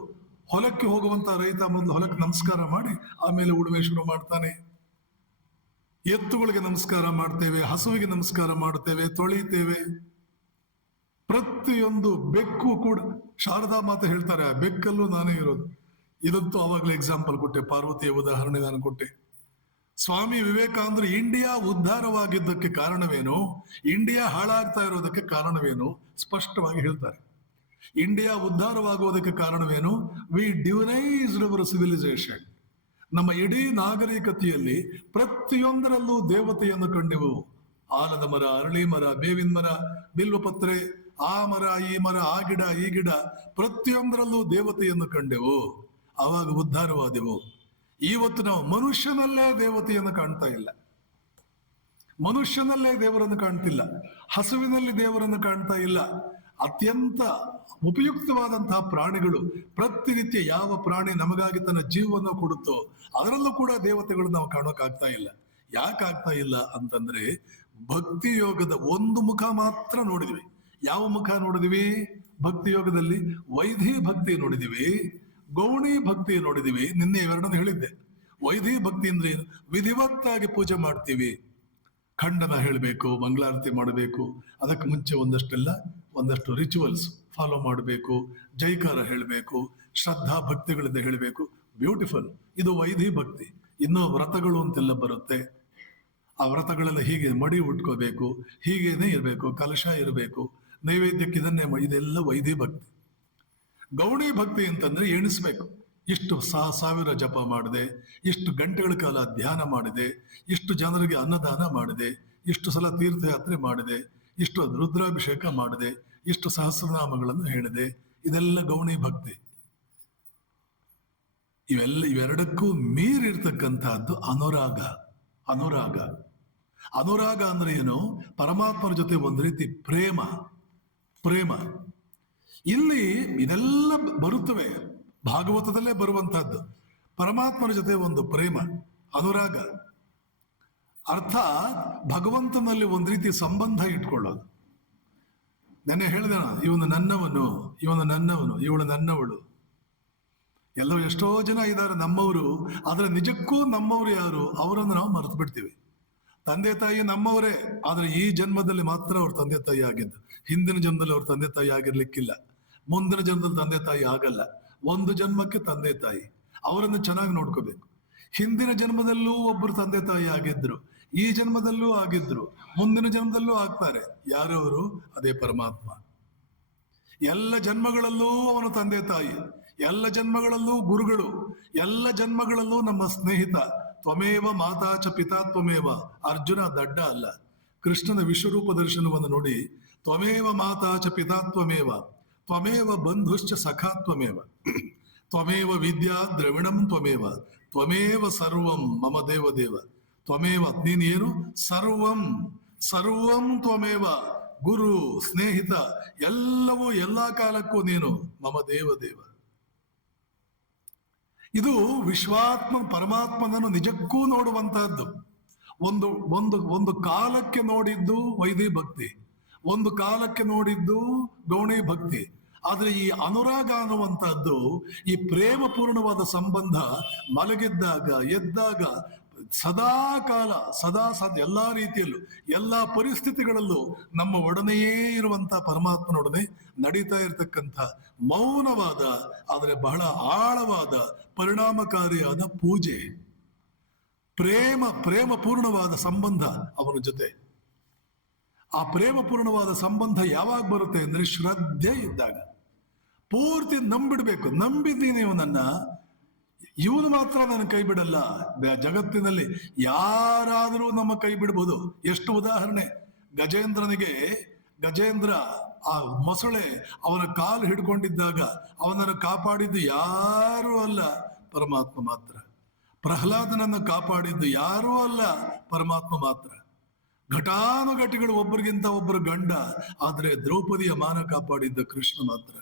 ಹೊಲಕ್ಕೆ ಹೋಗುವಂತ ರೈತ ಮೊದಲು ಹೊಲಕ್ಕೆ ನಮಸ್ಕಾರ ಮಾಡಿ ಆಮೇಲೆ ಉಳುಮೆ ಶುರು ಮಾಡ್ತಾನೆ. ಎತ್ತುಗಳಿಗೆ ನಮಸ್ಕಾರ ಮಾಡ್ತೇವೆ, ಹಸುವಿಗೆ ನಮಸ್ಕಾರ ಮಾಡ್ತೇವೆ, ತೊಳಿತೇವೆ. ಪ್ರತಿಯೊಂದು ಬೆಕ್ಕು ಕೂಡ, ಶಾರದಾ ಮಾತೆ ಹೇಳ್ತಾರೆ, ಆ ಬೆಕ್ಕಲ್ಲೂ ನಾನೇ ಇರೋದು. ಇದಂತೂ ಅವಾಗಲೇ ಎಕ್ಸಾಂಪಲ್ ಕೊಟ್ಟೆ, ಪಾರ್ವತಿಯ ಉದಾಹರಣೆ ನಾನು ಕೊಟ್ಟೆ. ಸ್ವಾಮಿ ವಿವೇಕಾನಂದರು ಇಂಡಿಯಾ ಉದ್ಧಾರವಾಗಿದ್ದಕ್ಕೆ ಕಾರಣವೇನು, ಇಂಡಿಯಾ ಹಾಳಾಗ್ತಾ ಇರೋದಕ್ಕೆ ಕಾರಣವೇನು ಸ್ಪಷ್ಟವಾಗಿ ಹೇಳ್ತಾರೆ. ಇಂಡಿಯಾ ಉದ್ಧಾರವಾಗುವುದಕ್ಕೆ ಕಾರಣವೇನು? We devised our civilisation. ನಮ್ಮ ಇಡೀ ನಾಗರಿಕತೆಯಲ್ಲಿ ಪ್ರತಿಯೊಂದರಲ್ಲೂ ದೇವತೆಯನ್ನು ಕಂಡೆವು. ಆಲದ ಮರ, ಅರಳಿ ಮರ, ಬೇವಿನ ಮರ, ಬಿಲ್ವಪತ್ರೆ, ಆ ಮರ, ಈ ಮರ, ಆ ಗಿಡ, ಈ ಗಿಡ, ಪ್ರತಿಯೊಂದರಲ್ಲೂ ದೇವತೆಯನ್ನು ಕಂಡೆವು. ಆವಾಗ ಉದ್ಧಾರವಾದೆವು. ಇವತ್ತು ನಾವು ಮನುಷ್ಯನಲ್ಲೇ ದೇವತೆಯನ್ನು ಕಾಣ್ತಾ ಇಲ್ಲ, ಮನುಷ್ಯನಲ್ಲೇ ದೇವರನ್ನು ಕಾಣ್ತಿಲ್ಲ, ಹಸುವಿನಲ್ಲಿ ದೇವರನ್ನು ಕಾಣ್ತಾ ಇಲ್ಲ. ಅತ್ಯಂತ ಉಪಯುಕ್ತವಾದಂತಹ ಪ್ರಾಣಿಗಳು. ಪ್ರತಿನಿತ್ಯ ಯಾವ ಪ್ರಾಣಿ ನಮಗಾಗಿ ತನ್ನ ಜೀವವನ್ನು ಕೊಡುತ್ತೋ ಅದರಲ್ಲೂ ಕೂಡ ದೇವತೆಗಳು ನಾವು ಕಾಣೋಕ್ಕಾಗ್ತಾ ಇಲ್ಲ. ಯಾಕಾಗ್ತಾ ಇಲ್ಲ ಅಂತಂದ್ರೆ ಭಕ್ತಿ ಯೋಗದ ಒಂದು ಮುಖ ಮಾತ್ರ ನೋಡಿದ್ವಿ. ಯಾವ ಮುಖ ನೋಡಿದ್ವಿ? ಭಕ್ತಿ ಯೋಗದಲ್ಲಿ ವೈಧಿ ಭಕ್ತಿ ನೋಡಿದಿವಿ, ಗೌಣಿ ಭಕ್ತಿ ನೋಡಿದಿವಿ. ನಿನ್ನೆ ಇವೆರಡನ್ನು ಹೇಳಿದ್ದೆ. ವೈಧಿ ಭಕ್ತಿ ಅಂದ್ರೆ ಏನು? ವಿಧಿವತ್ತಾಗಿ ಪೂಜೆ ಮಾಡ್ತೀವಿ, ಖಂಡನ ಹೇಳಬೇಕು, ಮಂಗಳಾರತಿ ಮಾಡಬೇಕು, ಅದಕ್ಕೆ ಮುಂಚೆ ಒಂದಷ್ಟು ರಿಚುವಲ್ಸ್ ಫಾಲೋ ಮಾಡಬೇಕು, ಜೈಕಾರ ಹೇಳಬೇಕು, ಶ್ರದ್ಧಾ ಭಕ್ತಿಗಳಿಂದ ಹೇಳಬೇಕು. ಬ್ಯೂಟಿಫುಲ್. ಇದು ವೈಧಿ ಭಕ್ತಿ. ಇನ್ನು ವ್ರತಗಳು ಅಂತೆಲ್ಲ ಬರುತ್ತೆ. ಆ ವ್ರತಗಳೆಲ್ಲ ಹೀಗೆ ಮಡಿ ಉಟ್ಕೋಬೇಕು, ಹೀಗೇನೆ ಇರಬೇಕು, ಕಲಶ ಇರಬೇಕು, ನೈವೇದ್ಯಕ್ಕೆ ಇದೆಲ್ಲ ವೈಧಿ ಭಕ್ತಿ. ಗೌಡಿ ಭಕ್ತಿ ಅಂತಂದ್ರೆ ಎಣಿಸ್ಬೇಕು. ಇಷ್ಟು 1000 ಜಪ ಮಾಡಿದೆ, ಇಷ್ಟು ಗಂಟೆಗಳ ಕಾಲ ಧ್ಯಾನ ಮಾಡಿದೆ, ಇಷ್ಟು ಜನರಿಗೆ ಅನ್ನದಾನ ಮಾಡಿದೆ, ಇಷ್ಟು ಸಲ ತೀರ್ಥಯಾತ್ರೆ ಮಾಡಿದೆ, ಇಷ್ಟು ರುದ್ರಾಭಿಷೇಕ ಮಾಡಿದೆ, ಇಷ್ಟು ಸಹಸ್ರನಾಮಗಳನ್ನು ಹೇಳಿದೆ. ಇದೆಲ್ಲ ಗೌಣಿ ಭಕ್ತಿ. ಇವೆರಡಕ್ಕೂ ಮೀರಿರ್ತಕ್ಕಂಥದ್ದು ಅನುರಾಗ. ಅನುರಾಗ ಅಂದ್ರೆ ಏನು? ಪರಮಾತ್ಮನ ಜೊತೆ ಒಂದು ರೀತಿ ಪ್ರೇಮ. ಇಲ್ಲಿ ಇದೆಲ್ಲ ಬರುತ್ತವೆ, ಭಾಗವತದಲ್ಲೇ ಬರುವಂತಹದ್ದು. ಪರಮಾತ್ಮನ ಜೊತೆ ಒಂದು ಪ್ರೇಮ, ಅನುರಾಗ. ಅರ್ಥಾತ್ ಭಗವಂತನಲ್ಲಿ ಒಂದು ರೀತಿ ಸಂಬಂಧ ಇಟ್ಕೊಳ್ಳೋದು. ನೆನ್ನೆ ಹೇಳಿದ, ಇವನು ನನ್ನವನು, ಇವಳು ನನ್ನವಳು. ಎಲ್ಲೋ ಎಷ್ಟೋ ಜನ ಇದ್ದಾರೆ ನಮ್ಮವರು, ಆದ್ರೆ ನಿಜಕ್ಕೂ ನಮ್ಮವರು ಯಾರು? ಅವರನ್ನು ನಾವು ಮರೆತು ಬಿಡ್ತೀವಿ. ತಂದೆ ತಾಯಿ ನಮ್ಮವರೇ, ಆದ್ರೆ ಈ ಜನ್ಮದಲ್ಲಿ ಮಾತ್ರ ಅವ್ರ ತಂದೆ ತಾಯಿ ಆಗಿದ್ದು. ಹಿಂದಿನ ಜನ್ಮದಲ್ಲಿ ಅವ್ರ ತಂದೆ ತಾಯಿ ಆಗಿರ್ಲಿಕ್ಕಿಲ್ಲ. ಮುಂದಿನ ಜನ್ಮದಲ್ಲಿ ತಂದೆ ತಾಯಿ ಆಗಲ್ಲ. ಒಂದು ಜನ್ಮಕ್ಕೆ ತಂದೆ ತಾಯಿ, ಅವರನ್ನು ಚೆನ್ನಾಗಿ ನೋಡ್ಕೋಬೇಕು. ಹಿಂದಿನ ಜನ್ಮದಲ್ಲೂ ಒಬ್ಬರು ತಂದೆ ತಾಯಿ ಆಗಿದ್ರು, ಈ ಜನ್ಮದಲ್ಲೂ ಆಗಿದ್ರು, ಮುಂದಿನ ಜನ್ಮದಲ್ಲೂ ಆಗ್ತಾರೆ. ಯಾರವರು? ಅದೇ ಪರಮಾತ್ಮ. ಎಲ್ಲ ಜನ್ಮಗಳಲ್ಲೂ ಅವನ ತಂದೆ ತಾಯಿ, ಎಲ್ಲ ಜನ್ಮಗಳಲ್ಲೂ ಗುರುಗಳು, ಎಲ್ಲ ಜನ್ಮಗಳಲ್ಲೂ ನಮ್ಮ ಸ್ನೇಹಿತ. ತ್ವಮೇವ ಮಾತಾ ಚ ಪಿತಾ ತ್ವಮೇವ. ಅರ್ಜುನ ದಡ್ಡ ಅಲ್ಲ. ಕೃಷ್ಣನ ವಿಶ್ವರೂಪ ದರ್ಶನವನ್ನು ನೋಡಿ, ತ್ವಮೇವ ಮಾತಾ ಚ ಪಿತಾ ತ್ವಮೇವ, ತ್ವಮೇವ ಬಂಧುಶ್ಚ ಸಖಾ ತ್ವಮೇವ, ತ್ವಮೇವ ವಿದ್ಯಾ ದ್ರವಿಣಂ ತ್ವಮೇವ, ತ್ವಮೇವ ಸರ್ವಂ ಮಮ ದೇವ. ತ್ವಮೇವ, ನೀನು ಏನು? ಸರ್ವಂ ತ್ವಮೇವ. ಗುರು, ಸ್ನೇಹಿತ, ಎಲ್ಲವೂ ಎಲ್ಲಾ ಕಾಲಕ್ಕೂ ನೀನು ಮಮ ದೇವ. ಇದು ವಿಶ್ವಾತ್ಮ ಪರಮಾತ್ಮನನ್ನು ನಿಜಕ್ಕೂ ನೋಡುವಂತಹದ್ದು. ಒಂದು ಕಾಲಕ್ಕೆ ನೋಡಿದ್ದು ವೈದಿ ಭಕ್ತಿ, ಒಂದು ಕಾಲಕ್ಕೆ ನೋಡಿದ್ದು ಗೌಣಿ ಭಕ್ತಿ. ಆದ್ರೆ ಈ ಅನುರಾಗ ಅನ್ನುವಂತಹದ್ದು, ಈ ಪ್ರೇಮಪೂರ್ಣವಾದ ಸಂಬಂಧ ಮಲಗಿದ್ದಾಗ, ಎದ್ದಾಗ, ಸದಾ ಕಾಲ ಎಲ್ಲಾ ರೀತಿಯಲ್ಲೂ, ಎಲ್ಲಾ ಪರಿಸ್ಥಿತಿಗಳಲ್ಲೂ ನಮ್ಮ ಒಡನೆಯೇ ಇರುವಂತಹ ಪರಮಾತ್ಮನೊಡನೆ ನಡೀತಾ ಇರತಕ್ಕಂಥ ಮೌನವಾದ, ಆದರೆ ಬಹಳ ಆಳವಾದ, ಪರಿಣಾಮಕಾರಿಯಾದ ಪೂಜೆ. ಪ್ರೇಮಪೂರ್ಣವಾದ ಸಂಬಂಧ ಅವನ ಜೊತೆ. ಆ ಪ್ರೇಮಪೂರ್ಣವಾದ ಸಂಬಂಧ ಯಾವಾಗ ಬರುತ್ತೆ ಅಂದ್ರೆ ಶ್ರದ್ಧೆ ಇದ್ದಾಗ. ಪೂರ್ತಿ ನಂಬಿಡ್ಬೇಕು. ನಂಬಿದ್ದೀನಿ ಇವನು ಮಾತ್ರ ನನ್ನ ಕೈ ಬಿಡಲ್ಲ. ಜಗತ್ತಿನಲ್ಲಿ ಯಾರಾದರೂ ನಮ್ಮ ಕೈ ಬಿಡಬಹುದು. ಎಷ್ಟು ಉದಾಹರಣೆ. ಗಜೇಂದ್ರ ಆ ಮೊಸಳೆ ಅವನ ಕಾಲು ಹಿಡ್ಕೊಂಡಿದ್ದಾಗ ಅವನನ್ನು ಕಾಪಾಡಿದ್ದು ಯಾರೂ ಅಲ್ಲ, ಪರಮಾತ್ಮ ಮಾತ್ರ. ಪ್ರಹ್ಲಾದನನ್ನು ಕಾಪಾಡಿದ್ದು ಯಾರೂ ಅಲ್ಲ, ಪರಮಾತ್ಮ ಮಾತ್ರ. ಘಟಾನುಘಟಿಗಳು ಒಬ್ಬರಿಗಿಂತ ಒಬ್ಬರು ಗಂಡ, ಆದ್ರೆ ದ್ರೌಪದಿಯ ಮಾನ ಕಾಪಾಡಿದ್ದ ಕೃಷ್ಣ ಮಾತ್ರ.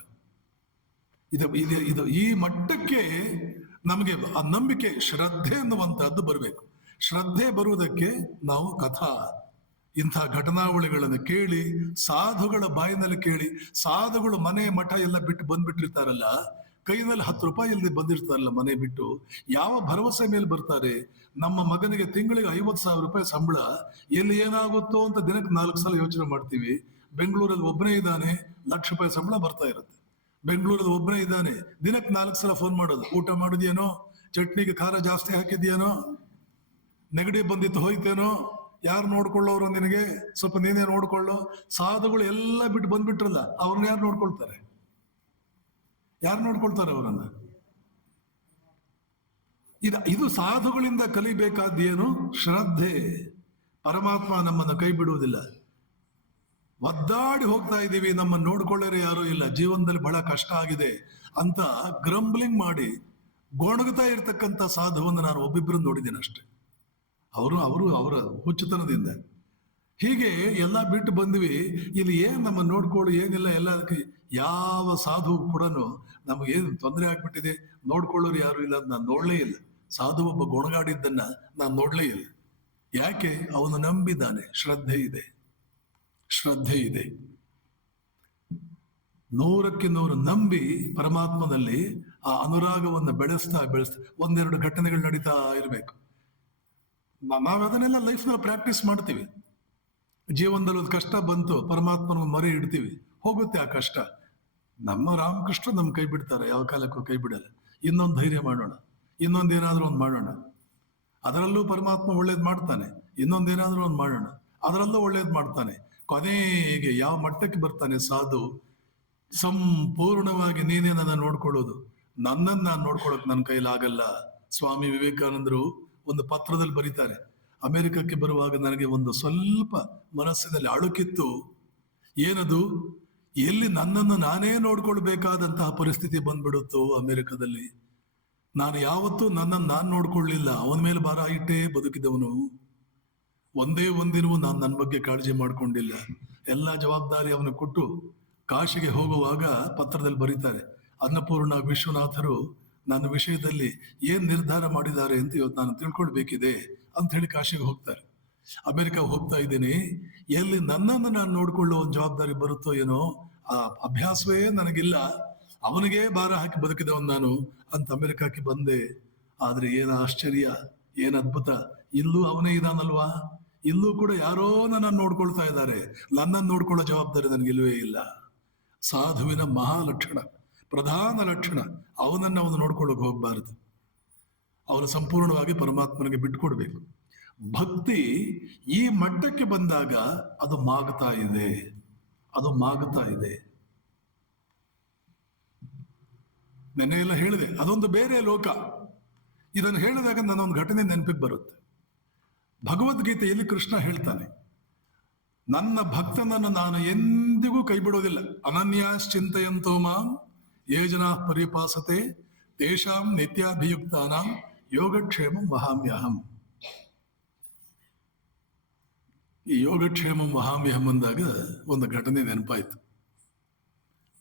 ಇದು ಈ ಮಟ್ಟಕ್ಕೆ ನಮಗೆ ಆ ನಂಬಿಕೆ, ಶ್ರದ್ಧೆ ಅನ್ನುವಂತಹದ್ದು ಬರಬೇಕು. ಶ್ರದ್ಧೆ ಬರುವುದಕ್ಕೆ ನಾವು ಇಂಥ ಘಟನಾವಳಿಗಳನ್ನು ಕೇಳಿ, ಸಾಧುಗಳ ಬಾಯಿನಲ್ಲಿ ಕೇಳಿ, ಸಾಧುಗಳು ಮನೆ ಮಠ ಎಲ್ಲ ಬಿಟ್ಟು ಬಂದ್ಬಿಟ್ಟಿರ್ತಾರಲ್ಲ, ಕೈನಲ್ಲಿ 10 ರೂಪಾಯಿ ಇಲ್ಲದೆ ಬಂದಿರ್ತಾರಲ್ಲ ಮನೆ ಬಿಟ್ಟು, ಯಾವ ಭರವಸೆ ಮೇಲೆ ಬರ್ತಾರೆ? ನಮ್ಮ ಮಗನಿಗೆ ತಿಂಗಳಿಗೆ 50,000 ರೂಪಾಯಿ ಸಂಬಳ, ಎಲ್ಲಿ ಏನಾಗುತ್ತೋ ಅಂತ ದಿನಕ್ಕೆ 4 ಸಲ ಯೋಚನೆ ಮಾಡ್ತೀವಿ. ಬೆಂಗಳೂರಲ್ಲಿ ಒಬ್ಬನೇ ಇದ್ದಾನೆ, ₹1,00,000 ಸಂಬಳ ಬರ್ತಾ ಇರುತ್ತೆ. ಬೆಂಗಳೂರಲ್ಲಿ ಒಬ್ಬನೇ ಇದ್ದಾನೆ, ದಿನಕ್ಕೆ 4 ಸಲ ಫೋನ್ ಮಾಡೋದು. ಊಟ ಮಾಡಿದ್ಯೇನೋ, ಚಟ್ನಿಗೆ ಖಾರ ಜಾಸ್ತಿ ಹಾಕಿದ್ಯೇನೋ, ನೆಗಡಿ ಬಂದಿತ್ತು ಹೋಯ್ತೇನೋ, ಯಾರು ನೋಡ್ಕೊಳ್ಳೋರು ನಿನಗೆ, ಸ್ವಲ್ಪ ನೀನೇ ನೋಡ್ಕೊಳ್ಳೋ. ಸಾಧುಗಳು ಎಲ್ಲ ಬಿಟ್ಟು ಬಂದ್ಬಿಟ್ರಲ್ಲ, ಅವ್ರನ್ನ ಯಾರು ನೋಡ್ಕೊಳ್ತಾರೆ? ಅವರನ್ನ? ಇದು ಸಾಧುಗಳಿಂದ ಕಲಿಬೇಕಾದ್ದೇನು? ಶ್ರದ್ಧೆ. ಪರಮಾತ್ಮ ನಮ್ಮನ್ನು ಕೈ ಬಿಡುವುದಿಲ್ಲ. ಒದ್ದಾಡಿ ಹೋಗ್ತಾ ಇದ್ದೀವಿ, ನಮ್ಮನ್ನು ನೋಡ್ಕೊಳ್ಳೋರು ಯಾರೂ ಇಲ್ಲ, ಜೀವನದಲ್ಲಿ ಬಹಳ ಕಷ್ಟ ಆಗಿದೆ ಅಂತ ಗ್ರಂಬ್ಲಿಂಗ್ ಮಾಡಿ ಗೊಣಗುತ್ತಾ ಇರ್ತಕ್ಕಂಥ ಸಾಧುವನ್ನು ನಾನು ಒಬ್ಬಿಬ್ಬರನ್ನು ನೋಡಿದ್ದೇನೆ ಅಷ್ಟೆ. ಅವರ ಹುಚ್ಚುತನದಿಂದ ಹೀಗೆ ಎಲ್ಲ ಬಿಟ್ಟು ಬಂದ್ವಿ. ಇಲ್ಲಿ ಏನ್ ನಮ್ಮ ನೋಡ್ಕೊಳ್ಳು ಏನಿಲ್ಲ, ಎಲ್ಲ ಅದಕ್ಕೆ ಯಾವ ಸಾಧು ಕೂಡ ನಮಗೇನು ತೊಂದರೆ ಆಗ್ಬಿಟ್ಟಿದೆ, ನೋಡ್ಕೊಳ್ಳೋರು ಯಾರು ಇಲ್ಲ ಅಂತ ನಾನು ನೋಡ್ಲೇ ಇಲ್ಲ. ಸಾಧು ಒಬ್ಬ ಗೊಣಗಾಡಿದ್ದನ್ನ ನಾನು ನೋಡ್ಲೇ ಇಲ್ಲ. ಯಾಕೆ? ಅವನು ನಂಬಿದ್ದಾನೆ, ಶ್ರದ್ಧೆ ಇದೆ, ಶ್ರದ್ಧೆ ಇದೆ. 100ಕ್ಕೆ 100 ನಂಬಿ ಪರಮಾತ್ಮನಲ್ಲಿ ಆ ಅನುರಾಗವನ್ನು ಬೆಳೆಸ್ತಾ ಒಂದೆರಡು ಘಟನೆಗಳು ನಡೀತಾ ಇರಬೇಕು. ನಾವು ಅದನ್ನೆಲ್ಲ ಲೈಫ್ನಲ್ಲಿ ಪ್ರಾಕ್ಟೀಸ್ ಮಾಡ್ತೀವಿ. ಜೀವನದಲ್ಲಿ ಒಂದು ಕಷ್ಟ ಬಂತು, ಪರಮಾತ್ಮನ ಮರೆ ಇಡ್ತೀವಿ, ಹೋಗುತ್ತೆ ಆ ಕಷ್ಟ. ನಮ್ಮ ರಾಮಕೃಷ್ಣ ನಮ್ಮ ಕೈ ಬಿಡ್ತಾರೆ, ಯಾವ ಕಾಲಕ್ಕೂ ಕೈ ಬಿಡಲ್ಲ. ಇನ್ನೊಂದು ಧೈರ್ಯ ಮಾಡೋಣ, ಇನ್ನೊಂದೇನಾದ್ರೂ ಒಂದು ಮಾಡೋಣ, ಅದರಲ್ಲೂ ಪರಮಾತ್ಮ ಒಳ್ಳೇದು ಮಾಡ್ತಾನೆ. ಇನ್ನೊಂದೇನಾದ್ರೂ ಒಂದು ಮಾಡೋಣ, ಅದರಲ್ಲೂ ಒಳ್ಳೇದು ಮಾಡ್ತಾನೆ. ಕೊನೆಗೆ ಯಾವ ಮಟ್ಟಕ್ಕೆ ಬರ್ತಾನೆ ಸಾಧು? ಸಂಪೂರ್ಣವಾಗಿ ನೀನೇ ನನ್ನ ನೋಡ್ಕೊಳ್ಳೋದು, ನನ್ನನ್ನು ನಾನು ನೋಡ್ಕೊಳ್ಳೋಕೆ ನನ್ನ ಕೈಲಾಗಲ್ಲ. ಸ್ವಾಮಿ ವಿವೇಕಾನಂದರು ಒಂದು ಪತ್ರದಲ್ಲಿ ಬರೀತಾರೆ, ಅಮೆರಿಕಕ್ಕೆ ಬರುವಾಗ ನನಗೆ ಒಂದು ಸ್ವಲ್ಪ ಮನಸ್ಸಿನಲ್ಲಿ ಅಳುಕಿತ್ತು. ಏನದು? ಎಲ್ಲಿ ನನ್ನನ್ನು ನಾನೇ ನೋಡ್ಕೊಳ್ಬೇಕಾದಂತಹ ಪರಿಸ್ಥಿತಿ ಬಂದ್ಬಿಡುತ್ತೋ ಅಮೆರಿಕದಲ್ಲಿ. ನಾನು ಯಾವತ್ತೂ ನನ್ನನ್ನು ನಾನು ನೋಡ್ಕೊಳ್ಳಿಲ್ಲ, ಅವನ ಮೇಲೆ ಭಾರ ಇಟ್ಟೇ ಬದುಕಿದವನು. ಒಂದೇ ಒಂದಿನವೂ ನಾನು ನನ್ನ ಬಗ್ಗೆ ಕಾಳಜಿ ಮಾಡ್ಕೊಂಡಿಲ್ಲ. ಎಲ್ಲ ಜವಾಬ್ದಾರಿ ಅವನು ಕೊಟ್ಟು ಕಾಶಿಗೆ ಹೋಗುವಾಗ ಪತ್ರದಲ್ಲಿ ಬರೀತಾರೆ, ಅನ್ನಪೂರ್ಣ ವಿಶ್ವನಾಥರು ನನ್ನ ವಿಷಯದಲ್ಲಿ ಏನ್ ನಿರ್ಧಾರ ಮಾಡಿದ್ದಾರೆ ಅಂತ ಇವತ್ತು ನಾನು ತಿಳ್ಕೊಳ್ಬೇಕಿದೆ ಅಂತ ಹೇಳಿ ಕಾಶಿಗೆ ಹೋಗ್ತಾರೆ. ಅಮೆರಿಕ ಹೋಗ್ತಾ ಇದ್ದೀನಿ, ಎಲ್ಲಿ ನನ್ನನ್ನು ನಾನು ನೋಡ್ಕೊಳ್ಳೋ ಒಂದು ಜವಾಬ್ದಾರಿ ಬರುತ್ತೋ ಏನೋ, ಆ ಅಭ್ಯಾಸವೇ ನನಗಿಲ್ಲ, ಅವನಿಗೆ ಭಾರ ಹಾಕಿ ಬದುಕಿದವನು ನಾನು ಅಂತ ಅಮೆರಿಕಕ್ಕೆ ಬಂದೆ. ಆದ್ರೆ ಏನ ಆಶ್ಚರ್ಯ, ಏನ್ ಅದ್ಭುತ, ಇಲ್ಲೂ ಅವನೇ ಇದಾನಲ್ವಾ, ಇಲ್ಲೂ ಕೂಡ ಯಾರೋ ನನ್ನನ್ನು ನೋಡ್ಕೊಳ್ತಾ ಇದ್ದಾರೆ, ನನ್ನನ್ನು ನೋಡ್ಕೊಳ್ಳೋ ಜವಾಬ್ದಾರಿ ನನಗಿಲ್ವೇ ಇಲ್ಲ. ಸಾಧುವಿನ ಮಹಾಲಕ್ಷಣ, ಪ್ರಧಾನ ಲಕ್ಷಣ, ಅವನನ್ನು ಅವನು ನೋಡ್ಕೊಳ್ಳೋಕೆ ಹೋಗ್ಬಾರದು, ಅವನು ಸಂಪೂರ್ಣವಾಗಿ ಪರಮಾತ್ಮನಿಗೆ ಬಿಟ್ಕೊಡ್ಬೇಕು. ಭಕ್ತಿ ಈ ಮಟ್ಟಕ್ಕೆ ಬಂದಾಗ ಅದು ಮಾಗ್ತಾ ಇದೆ, ಅದು ಮಾಗ್ತಾ ಇದೆ. ನೆನ್ನೆ ಎಲ್ಲ ಹೇಳಿದೆ, ಅದೊಂದು ಬೇರೆ ಲೋಕ. ಇದನ್ನು ಹೇಳಿದಾಗ ನನ್ನೊಂದು ಘಟನೆ ನೆನಪಿಗೆ ಬರುತ್ತೆ. ಭಗವದ್ಗೀತೆಯಲ್ಲಿ ಕೃಷ್ಣ ಹೇಳ್ತಾನೆ, ನನ್ನ ಭಕ್ತನನ್ನು ನಾನು ಎಂದಿಗೂ ಕೈ ಬಿಡೋದಿಲ್ಲ. ಅನನ್ಯಾಶ್ಚಿಂತಯಂತೋ ಮಾಂ ಯೇ ಜನಾ ಪರಿಪಾಸತೆ ತೇಷಾಂ ನಿತ್ಯಾಭಿಯುಕ್ತಾನಾಂ ಯೋಗಕ್ಷೇಮಂ ವಹಾಮ್ಯಹಂ. ಈ ಯೋಗಕ್ಷೇಮಂ ವಹಾಮ್ಯಹಂ ಅಂದಾಗ ಒಂದು ಘಟನೆ ನೆನಪಾಯ್ತು.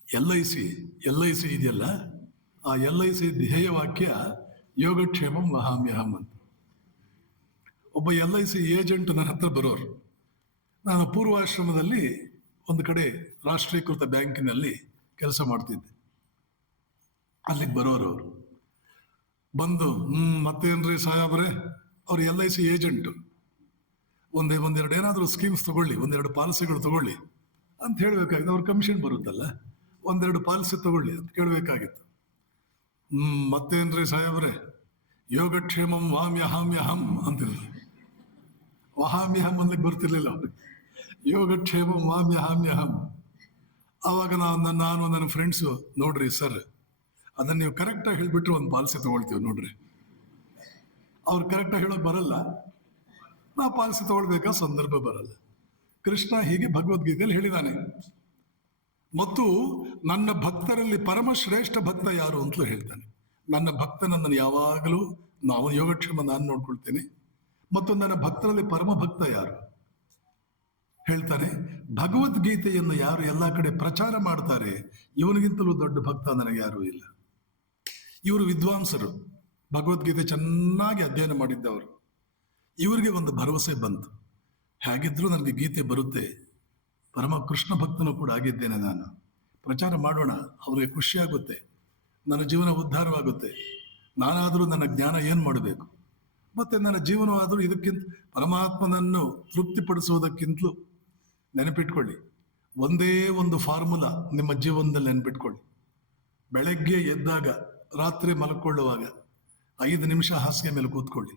LIC ಇದೆಯಲ್ಲ, ಆ LIC ಧ್ಯೇಯವಾಕ್ಯ ಯೋಗಕ್ಷೇಮಂ ವಹಾಮ್ಯಹಂ ಅಂತ. ಒಬ್ಬ LIC ಏಜೆಂಟ್ ನನ್ನ ಹತ್ರ ಬರೋರು. ನಾನು ಪೂರ್ವಾಶ್ರಮದಲ್ಲಿ ಒಂದು ಕಡೆ ರಾಷ್ಟ್ರೀಕೃತ ಬ್ಯಾಂಕಿನಲ್ಲಿ ಕೆಲಸ ಮಾಡ್ತಿದ್ದೆ. ಅಲ್ಲಿಗೆ ಬರೋರು ಅವರು ಬಂದು, ಮತ್ತೇನ್ರಿ ಸಾಹೇಬ್ರೆ, ಅವ್ರು LIC ಏಜೆಂಟು, ಒಂದೆರಡು ಏನಾದರೂ ಸ್ಕೀಮ್ಸ್ ತಗೊಳ್ಳಿ, ಒಂದೆರಡು ಪಾಲಿಸಿಗಳು ತಗೊಳ್ಳಿ ಅಂತ ಹೇಳ್ಬೇಕಾಗಿತ್ತು. ಅವ್ರ ಕಮಿಷನ್ ಬರುತ್ತಲ್ಲ, ಒಂದೆರಡು ಪಾಲಿಸಿ ತಗೊಳ್ಳಿ ಅಂತ ಕೇಳಬೇಕಾಗಿತ್ತು. ಮತ್ತೇನ್ರಿ ಸಾಹೇಬ್ರೆ, ಯೋಗಕ್ಷೇಮಂ ವಾಮ್ಯಹಾಮ್ಯಹಂ ಅಂತಿದ್ರು. ವಹಾಮ್ಯಹಂ ಅನ್ಲಿಕ್ಕೆ ಬರ್ತಿರ್ಲಿಲ್ಲ ಅವ್ರಿಗೆ, ಯೋಗಕ್ಷೇಮಂ ವಾಮ್ಯಹಾಮ್ಯಹಂ. ಆವಾಗ ನಾನು ನನ್ನ ಫ್ರೆಂಡ್ಸು, ನೋಡ್ರಿ ಸರ್, ಅದನ್ನ ನೀವು ಕರೆಕ್ಟಾಗಿ ಹೇಳಿಬಿಟ್ರೆ ಒಂದು ಪಾಲಿಸಿ ತಗೊಳ್ತೀವಿ ನೋಡ್ರಿ. ಅವ್ರು ಕರೆಕ್ಟಾಗಿ ಹೇಳೋಕೆ ಬರಲ್ಲ, ನಾವು ಪಾಲಿಸಿ ತಗೊಳ್ಬೇಕಾ ಸಂದರ್ಭ ಬರಲ್ಲ. ಕೃಷ್ಣ ಹೀಗೆ ಭಗವದ್ಗೀತೆಯಲ್ಲಿ ಹೇಳಿದಾನೆ. ಮತ್ತು ನನ್ನ ಭಕ್ತರಲ್ಲಿ ಪರಮ ಶ್ರೇಷ್ಠ ಭಕ್ತ ಯಾರು ಅಂತಲೂ ಹೇಳ್ತಾನೆ. ನನ್ನ ಭಕ್ತನನ್ನು ಯಾವಾಗಲೂ ನಾವು ಯೋಗಕ್ಷೇಮ ನಾನು ನೋಡ್ಕೊಳ್ತೇನೆ. ಮತ್ತು ನನ್ನ ಭಕ್ತರಲ್ಲಿ ಪರಮ ಭಕ್ತ ಯಾರು ಹೇಳ್ತಾನೆ, ಭಗವದ್ಗೀತೆಯನ್ನು ಯಾರು ಎಲ್ಲ ಕಡೆ ಪ್ರಚಾರ ಮಾಡ್ತಾರೆ, ಇವನಿಗಿಂತಲೂ ದೊಡ್ಡ ಭಕ್ತ ನನಗೆ ಯಾರೂ ಇಲ್ಲ. ಇವರು ವಿದ್ವಾಂಸರು, ಭಗವದ್ಗೀತೆ ಚೆನ್ನಾಗಿ ಅಧ್ಯಯನ ಮಾಡಿದ್ದವರು. ಇವರಿಗೆ ಒಂದು ಭರವಸೆ ಬಂತು, ಹೇಗಿದ್ರೂ ನನಗೆ ಗೀತೆ ಬರುತ್ತೆ, ಪರಮ ಕೃಷ್ಣ ಭಕ್ತನೂ ಕೂಡ ಆಗಿದ್ದೇನೆ ನಾನು, ಪ್ರಚಾರ ಮಾಡೋಣ, ಅವರಿಗೆ ಖುಷಿಯಾಗುತ್ತೆ, ನನ್ನ ಜೀವನ ಉದ್ಧಾರವಾಗುತ್ತೆ. ನಾನಾದರೂ ನನ್ನ ಜ್ಞಾನ ಏನು ಮಾಡಬೇಕು, ಮತ್ತೆ ನನ್ನ ಜೀವನವಾದರೂ ಇದಕ್ಕಿಂತ ಪರಮಾತ್ಮನನ್ನು ತೃಪ್ತಿಪಡಿಸುವುದಕ್ಕಿಂತಲೂ, ನೆನಪಿಟ್ಕೊಳ್ಳಿ, ಒಂದೇ ಒಂದು ಫಾರ್ಮುಲಾ ನಿಮ್ಮ ಜೀವನದಲ್ಲಿ ನೆನಪಿಟ್ಕೊಳ್ಳಿ. ಬೆಳಗ್ಗೆ ಎದ್ದಾಗ ರಾತ್ರಿ ಮಲ್ಕೊಳ್ಳುವಾಗ 5 ನಿಮಿಷ ಹಾಸಿಗೆ ಮೇಲೆ ಕೂತ್ಕೊಳ್ಳಿ.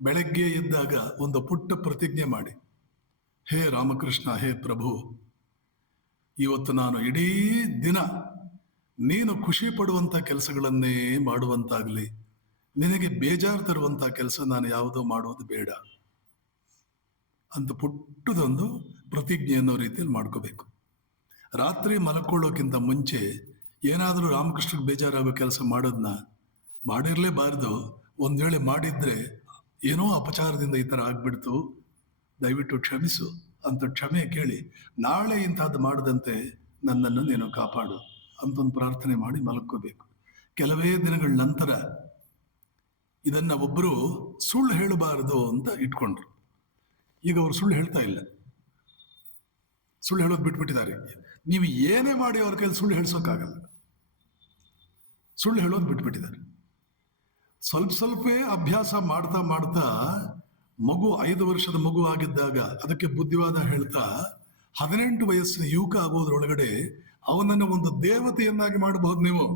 ಬೆಳಗ್ಗೆ ಎದ್ದಾಗ ಒಂದು ಪುಟ್ಟ ಪ್ರತಿಜ್ಞೆ ಮಾಡಿ, ಹೇ ರಾಮಕೃಷ್ಣ, ಹೇ ಪ್ರಭು, ಇವತ್ತು ನಾನು ಇಡೀ ದಿನ ನೀನು ಖುಷಿ ಪಡುವಂಥ ಕೆಲಸಗಳನ್ನೇ ಮಾಡುವಂತಾಗಲಿ, ನಿನಗೆ ಬೇಜಾರು ತರುವಂಥ ಕೆಲಸ ನಾನು ಯಾವುದೋ ಮಾಡೋದು ಬೇಡ ಅಂತ ಪುಟ್ಟದೊಂದು ಪ್ರತಿಜ್ಞೆ ಅನ್ನೋ ರೀತಿಯಲ್ಲಿ ಮಾಡ್ಕೋಬೇಕು. ರಾತ್ರಿ ಮಲ್ಕೊಳ್ಳೋಕ್ಕಿಂತ ಮುಂಚೆ ಏನಾದರೂ ರಾಮಕೃಷ್ಣಗೆ ಬೇಜಾರಾಗೋ ಕೆಲಸ ಮಾಡೋದನ್ನ ಮಾಡಿರಲೇಬಾರ್ದು. ಒಂದು ವೇಳೆ ಮಾಡಿದ್ರೆ ಏನೋ ಅಪಚಾರದಿಂದ ಈ ಥರ ಆಗ್ಬಿಡ್ತು, ದಯವಿಟ್ಟು ಕ್ಷಮಿಸು ಅಂತ ಕ್ಷಮೆ ಕೇಳಿ, ನಾಳೆ ಇಂಥದ್ದು ಮಾಡದಂತೆ ನನ್ನನ್ನು ನೀನು ಕಾಪಾಡು ಅಂತ ಒಂದು ಪ್ರಾರ್ಥನೆ ಮಾಡಿ ಮಲಕ್ಕೋಬೇಕು. ಕೆಲವೇ ದಿನಗಳ ನಂತರ ಇದನ್ನ ಒಬ್ಬರು ಸುಳ್ಳು ಹೇಳಬಾರದು ಅಂತ ಇಟ್ಕೊಂಡ್ರು. ಈಗ ಅವರು ಸುಳ್ಳು ಹೇಳ್ತಾ ಇಲ್ಲ, ಸುಳ್ಳು ಹೇಳೋದು ಬಿಟ್ಬಿಟ್ಟಿದ್ದಾರೆ. ನೀವು ಏನೇ ಮಾಡಿ ಅವ್ರ ಕೈಲಿ ಸುಳ್ಳು ಹೇಳ್ಸೋಕ್ಕಾಗಲ್ಲ, ಸುಳ್ಳು ಹೇಳೋದು ಬಿಟ್ಬಿಟ್ಟಿದ್ದಾರೆ. ಸ್ವಲ್ಪ ಅಭ್ಯಾಸ ಮಾಡ್ತಾ ಮಾಡ್ತಾ ಮಗು 5 ವರ್ಷದ ಮಗು ಆಗಿದ್ದಾಗ ಅದಕ್ಕೆ ಬುದ್ಧಿವಾದ ಹೇಳ್ತಾ 18 ವಯಸ್ಸಿನ ಯುವಕ ಆಗೋದ್ರೊಳಗಡೆ ಅವನನ್ನು ಒಂದು ದೇವತೆಯನ್ನಾಗಿ ಮಾಡಬಹುದು ನೀವು.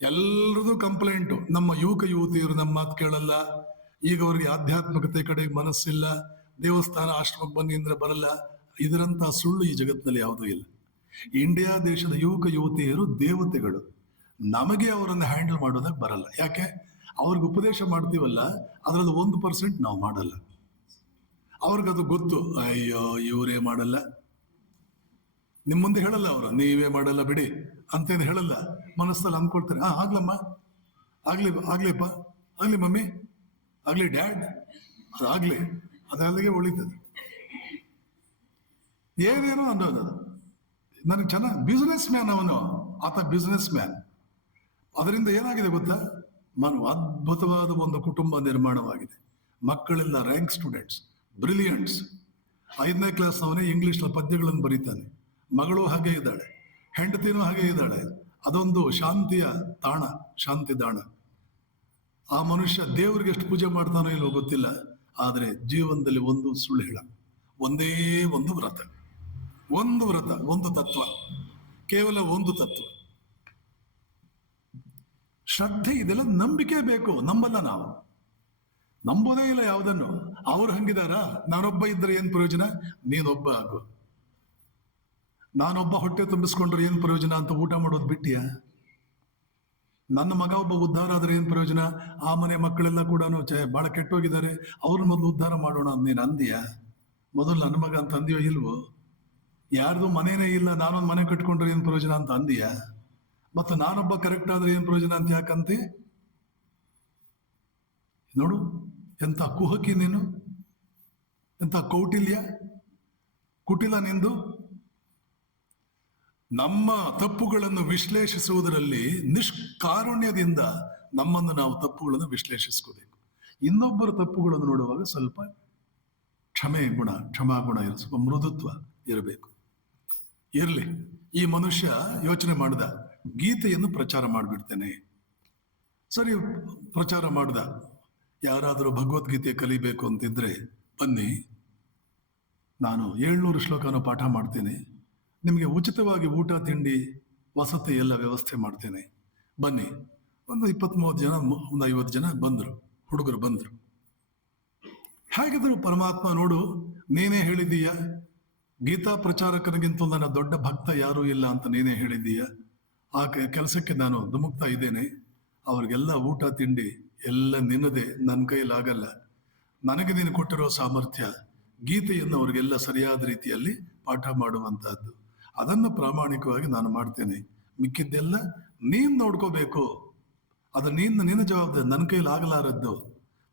ಎಲ್ರದು ಕಂಪ್ಲೇಂಟು, ನಮ್ಮ ಯುವಕ ಯುವತಿಯರು ನಮ್ಮ ಮಾತು ಕೇಳಲ್ಲ, ಈಗ ಅವ್ರಿಗೆ ಆಧ್ಯಾತ್ಮಿಕತೆ ಕಡೆ ಮನಸ್ಸಿಲ್ಲ, ದೇವಸ್ಥಾನ ಆಶ್ರಮಕ್ಕೆ ಬನ್ನಿ ಅಂದ್ರೆ ಬರಲ್ಲ. ಇದರಂತ ಸುಳ್ಳು ಈ ಜಗತ್ತಿನಲ್ಲಿ ಯಾವುದೂ ಇಲ್ಲ. ಇಂಡಿಯಾ ದೇಶದ ಯುವಕ ಯುವತಿಯರು ದೇವತೆಗಳು. ನಮಗೆ ಅವರನ್ನು ಹ್ಯಾಂಡಲ್ ಮಾಡೋದಕ್ಕೆ ಬರಲ್ಲ. ಯಾಕೆ? ಅವ್ರಿಗೆ ಉಪದೇಶ ಮಾಡ್ತೀವಲ್ಲ, ಅದರಲ್ಲಿ 1% ನಾವು ಮಾಡಲ್ಲ. ಅವ್ರಿಗದು ಗೊತ್ತು, ಅಯ್ಯೋ ಇವರೇ ಮಾಡಲ್ಲ, ನಿಮ್ಮ ಮುಂದೆ ಹೇಳಲ್ಲ ಅವರು, ನೀವೇ ಮಾಡಲ್ಲ ಬಿಡಿ ಅಂತೇನು ಹೇಳಲ್ಲ. ಮನಸ್ಸಲ್ಲಿ ಅಂದ್ಕೊಳ್ತಾರೆ, ಆಗ್ಲಮ್ಮ, ಆಗ್ಲಿಪ್ಪ, ಆಗ್ಲಿ ಮಮ್ಮಿ, ಆಗ್ಲಿ ಡ್ಯಾಡ್, ಅದಾಗ್ಲಿ, ಅದಲ್ಲಿಗೆ ಉಳಿತದೆ. ಏನೇನೋ ಅನ್ನೋದು. ನನಗೆ ಚೆನ್ನಾಗಿ ಬಿಸ್ನೆಸ್ ಮ್ಯಾನ್ ಅವನು, ಆತ ಬಿಸ್ನೆಸ್ ಮ್ಯಾನ್. ಅದರಿಂದ ಏನಾಗಿದೆ ಗೊತ್ತಾ? ಅದ್ಭುತವಾದ ಒಂದು ಕುಟುಂಬ ನಿರ್ಮಾಣವಾಗಿದೆ. ಮಕ್ಕಳೆಲ್ಲ ರ್ಯಾಂಕ್ ಸ್ಟೂಡೆಂಟ್ಸ್, ಬ್ರಿಲಿಯಂಟ್ಸ್. 5ನೇ ಕ್ಲಾಸ್ನವನೇ ಇಂಗ್ಲಿಷ್ನಲ್ಲಿ ಪದ್ಯಗಳನ್ನು ಬರೀತಾನೆ. ಮಗಳು ಹಾಗೆ ಇದ್ದಾಳೆ, ಹೆಂಡತಿನೂ ಹಾಗೆ ಇದ್ದಾಳೆ. ಅದೊಂದು ಶಾಂತಿಯ ತಾಣ, ಶಾಂತಿ ತಾಣ. ಆ ಮನುಷ್ಯ ದೇವರಿಗೆ ಎಷ್ಟು ಪೂಜೆ ಮಾಡ್ತಾನೋ ಇಲ್ವೋ ಗೊತ್ತಿಲ್ಲ, ಆದರೆ ಜೀವನದಲ್ಲಿ ಒಂದು ಸುಳ್ಳು ಹೇಳ, ಒಂದೇ ಒಂದು ವ್ರತ, ಒಂದು ತತ್ವ, ಕೇವಲ ಒಂದು ತತ್ವ, ಶ್ರದ್ಧೆ. ಇದೆಲ್ಲ ನಂಬಿಕೆ ಬೇಕು. ನಂಬಲ್ಲ ನಾವು, ನಂಬೋದೇ ಇಲ್ಲ ಯಾವುದನ್ನು. ಅವ್ರು ಹಂಗಿದಾರ, ನಾನೊಬ್ಬ ಇದ್ರೆ ಏನ್ ಪ್ರಯೋಜನ, ನೀನೊಬ್ಬ ಆಗು. ನಾನೊಬ್ಬ ಹೊಟ್ಟೆ ತುಂಬಿಸ್ಕೊಂಡ್ರೆ ಏನ್ ಪ್ರಯೋಜನ ಅಂತ ಊಟ ಮಾಡೋದು ಬಿಟ್ಟಿಯ? ನನ್ನ ಮಗ ಒಬ್ಬ ಉದ್ಧಾರ ಆದ್ರೆ ಏನ್ ಪ್ರಯೋಜನ? ಆ ಮನೆ ಮಕ್ಕಳೆಲ್ಲ ಕೂಡ ಬಹಳ ಕೆಟ್ಟೋಗಿದ್ದಾರೆ, ಅವ್ರ ಮೊದಲು ಉದ್ಧಾರ ಮಾಡೋಣ ನೀನು ಅಂದಿಯ? ಮೊದಲು ನನ್ನ ಮಗ ಅಂತ ಅಂದಿಯೋ ಇಲ್ವೋ? ಯಾರ್ದು ಮನೇನೇ ಇಲ್ಲ, ನಾನೊಂದು ಮನೆ ಕಟ್ಕೊಂಡ್ರೆ ಏನ್ ಪ್ರಯೋಜನ ಅಂತ ಅಂದಿಯ? ಮತ್ತು ನಾನೊಬ್ಬ ಕರೆಕ್ಟ್ ಆದ್ರೆ ಏನ್ ಪ್ರಯೋಜನ ಅಂತ ಯಾಕಂತೆ? ನೋಡು, ಎಂತ ಕುಹಕಿ ನೀನು, ಎಂತ ಕೌಟಿಲ್ಯ, ಕುಟಿಲ ನಿಂದು. ನಮ್ಮ ತಪ್ಪುಗಳನ್ನು ವಿಶ್ಲೇಷಿಸುವುದರಲ್ಲಿ ನಿಷ್ಕಾರುಣ್ಯದಿಂದ ನಮ್ಮನ್ನು ನಾವು ತಪ್ಪುಗಳನ್ನು ವಿಶ್ಲೇಷಿಸ್ಕೋಬೇಕು. ಇನ್ನೊಬ್ಬರ ತಪ್ಪುಗಳನ್ನು ನೋಡುವಾಗ ಸ್ವಲ್ಪ ಕ್ಷಮಾಗುಣ ಸ್ವಲ್ಪ ಮೃದುತ್ವ ಇರಬೇಕು. ಇರಲಿ. ಈ ಮನುಷ್ಯ ಯೋಚನೆ ಮಾಡ್ದ, ಗೀತೆಯನ್ನು ಪ್ರಚಾರ ಮಾಡಿಬಿಡ್ತೇನೆ. ಸರಿ, ಪ್ರಚಾರ ಮಾಡ್ದ. ಯಾರಾದರೂ ಭಗವದ್ಗೀತೆ ಕಲಿಬೇಕು ಅಂತಿದ್ರೆ ಬನ್ನಿ, ನಾನು 700 ಶ್ಲೋಕನ ಪಾಠ ಮಾಡ್ತೇನೆ, ನಿಮಗೆ ಉಚಿತವಾಗಿ ಊಟ ತಿಂಡಿ ವಸತಿ ಎಲ್ಲ ವ್ಯವಸ್ಥೆ ಮಾಡ್ತೇನೆ, ಬನ್ನಿ. ಒಂದು 20-30 ಜನ, ಒಂದು 50 ಜನ ಬಂದರು, ಹುಡುಗರು ಬಂದರು. ಹೇಗಿದ್ರು ಪರಮಾತ್ಮ, ನೋಡು, ನೀನೇ ಹೇಳಿದ್ದೀಯ ಗೀತಾ ಪ್ರಚಾರಕನಿಗಿಂತ ನನ್ನ ದೊಡ್ಡ ಭಕ್ತ ಯಾರೂ ಇಲ್ಲ ಅಂತ ನೀನೇ ಹೇಳಿದ್ದೀಯ. ಆ ಕೆಲಸಕ್ಕೆ ನಾನು ಧುಮುಕ್ತಾ ಇದ್ದೇನೆ. ಅವ್ರಿಗೆಲ್ಲ ಊಟ ತಿಂಡಿ ಎಲ್ಲ ನಿನ್ನದೇ, ನನ್ನ ಕೈಲಾಗಲ್ಲ. ನನಗೆ ನೀನು ಕೊಟ್ಟಿರೋ ಸಾಮರ್ಥ್ಯ ಗೀತೆಯನ್ನು ಅವ್ರಿಗೆಲ್ಲ ಸರಿಯಾದ ರೀತಿಯಲ್ಲಿ ಪಾಠ ಮಾಡುವಂತಹದ್ದು, ಅದನ್ನು ಪ್ರಾಮಾಣಿಕವಾಗಿ ನಾನು ಮಾಡ್ತೇನೆ. ಮಿಕ್ಕಿದ್ದೆಲ್ಲ ನೀನ್ ನೋಡ್ಕೋಬೇಕು, ಅದು ನಿನ್ನ ಜವಾಬ್ದಾರಿ, ನನ್ನ ಕೈಲಾಗಲಾರದ್ದು,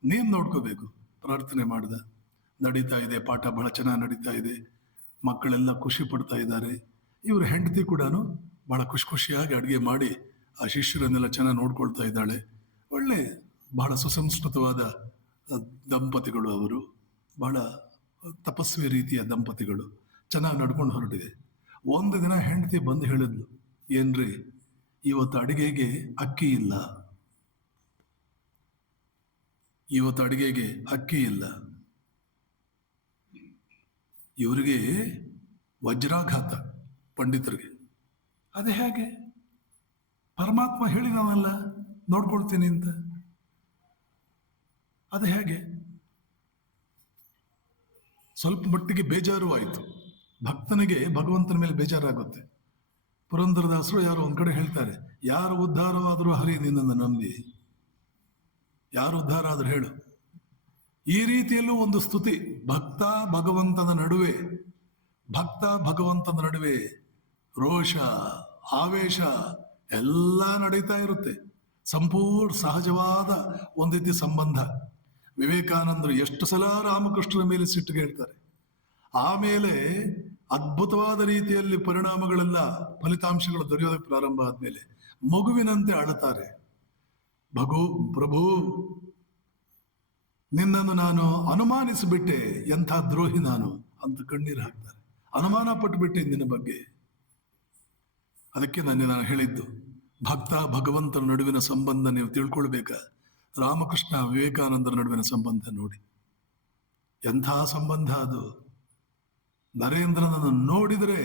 ನೀನ್ ನೋಡ್ಕೋಬೇಕು. ಪ್ರಾರ್ಥನೆ ಮಾಡ್ದ. ನಡೀತಾ ಇದೆ ಪಾಠ, ಬಹಳ ಚೆನ್ನಾಗಿ ನಡೀತಾ ಇದೆ. ಮಕ್ಕಳೆಲ್ಲ ಖುಷಿ ಪಡ್ತಾ ಇದ್ದಾರೆ. ಇವ್ರ ಹೆಂಡತಿ ಕೂಡ ಬಹಳ ಖುಷಿಯಾಗಿ ಅಡುಗೆ ಮಾಡಿ ಆ ಶಿಷ್ಯರನ್ನೆಲ್ಲ ಚೆನ್ನಾಗಿ ನೋಡ್ಕೊಳ್ತಾ ಇದ್ದಾಳೆ. ಒಳ್ಳೆ ಬಹಳ ಸುಸಂಸ್ಕೃತವಾದ ದಂಪತಿಗಳು ಅವರು, ಬಹಳ ತಪಸ್ವಿ ರೀತಿಯ ದಂಪತಿಗಳು, ಚೆನ್ನಾಗಿ ನಡ್ಕೊಂಡು ಹೊರಟಿದೆ. ಒಂದು ದಿನ ಹೆಂಡತಿ ಬಂದು ಹೇಳಿದ್ಲು, ಏನ್ರಿ ಇವತ್ತು ಅಡಿಗೆಗೆ ಅಕ್ಕಿ ಇಲ್ಲ, ಇವತ್ತು ಅಡಿಗೆಗೆ ಅಕ್ಕಿ ಇಲ್ಲ. ಇವರಿಗೆ ವಜ್ರಾಘಾತ, ಪಂಡಿತರಿಗೆ. ಅದೇ ಹೇಗೆ? ಪರಮಾತ್ಮ ಹೇಳಿದವಲ್ಲ ನೋಡ್ಕೊಳ್ತೀನಿ ಅಂತ, ಅದು ಹೇಗೆ? ಸ್ವಲ್ಪ ಮಟ್ಟಿಗೆ ಬೇಜಾರು ಆಯಿತು. ಭಕ್ತನಿಗೆ ಭಗವಂತನ ಮೇಲೆ ಬೇಜಾರಾಗುತ್ತೆ. ಪುರಂದರದಾಸರು ಯಾರು ಒಂದ್ ಕಡೆ ಹೇಳ್ತಾರೆ, ಯಾರು ಉದ್ಧಾರವಾದರೂ ಹರಿ ನಿನ್ನನ್ನು ನಂಬಿ. ಯಾರು ಉದ್ಧಾರ ಆದ್ರೂ ಹೇಳು. ಈ ರೀತಿಯಲ್ಲೂ ಒಂದು ಸ್ತುತಿ. ಭಕ್ತ ಭಗವಂತನ ನಡುವೆ ರೋಷ, ಆವೇಶ ಎಲ್ಲ ನಡೀತಾ ಇರುತ್ತೆ. ಸಂಪೂರ್ಣ ಸಹಜವಾದ ಒಂದು ರೀತಿ ಸಂಬಂಧ. ವಿವೇಕಾನಂದರು ಎಷ್ಟು ಸಲ ರಾಮಕೃಷ್ಣನ ಮೇಲೆ ಸಿಟ್ಟಿಗೆ ಹೇಳ್ತಾರೆ. ಆಮೇಲೆ ಅದ್ಭುತವಾದ ರೀತಿಯಲ್ಲಿ ಪರಿಣಾಮಗಳೆಲ್ಲ, ಫಲಿತಾಂಶಗಳು ದೊರೆಯೋದಕ್ಕೆ ಪ್ರಾರಂಭ ಆದ್ಮೇಲೆ ಮಗುವಿನಂತೆ ಅಳುತ್ತಾರೆ. ಪ್ರಭು, ನಿನ್ನನ್ನು ನಾನು ಅನುಮಾನಿಸಿಬಿಟ್ಟೆ, ಎಂಥ ದ್ರೋಹಿ ನಾನು ಅಂತ ಕಣ್ಣೀರು ಹಾಕ್ತಾರೆ. ಅನುಮಾನ ಪಟ್ಟುಬಿಟ್ಟೆ ನಿನ್ನ ಬಗ್ಗೆ. ಅದಕ್ಕೆ ನಾನು ಹೇಳಿದ್ದು, ಭಕ್ತ ಭಗವಂತನ ನಡುವಿನ ಸಂಬಂಧ ನೀವು ತಿಳ್ಕೊಳ್ಬೇಕ. ರಾಮಕೃಷ್ಣ ವಿವೇಕಾನಂದರ ನಡುವಿನ ಸಂಬಂಧ ನೋಡಿ, ಎಂಥ ಸಂಬಂಧ ಅದು. ನರೇಂದ್ರನನ್ನು ನೋಡಿದರೆ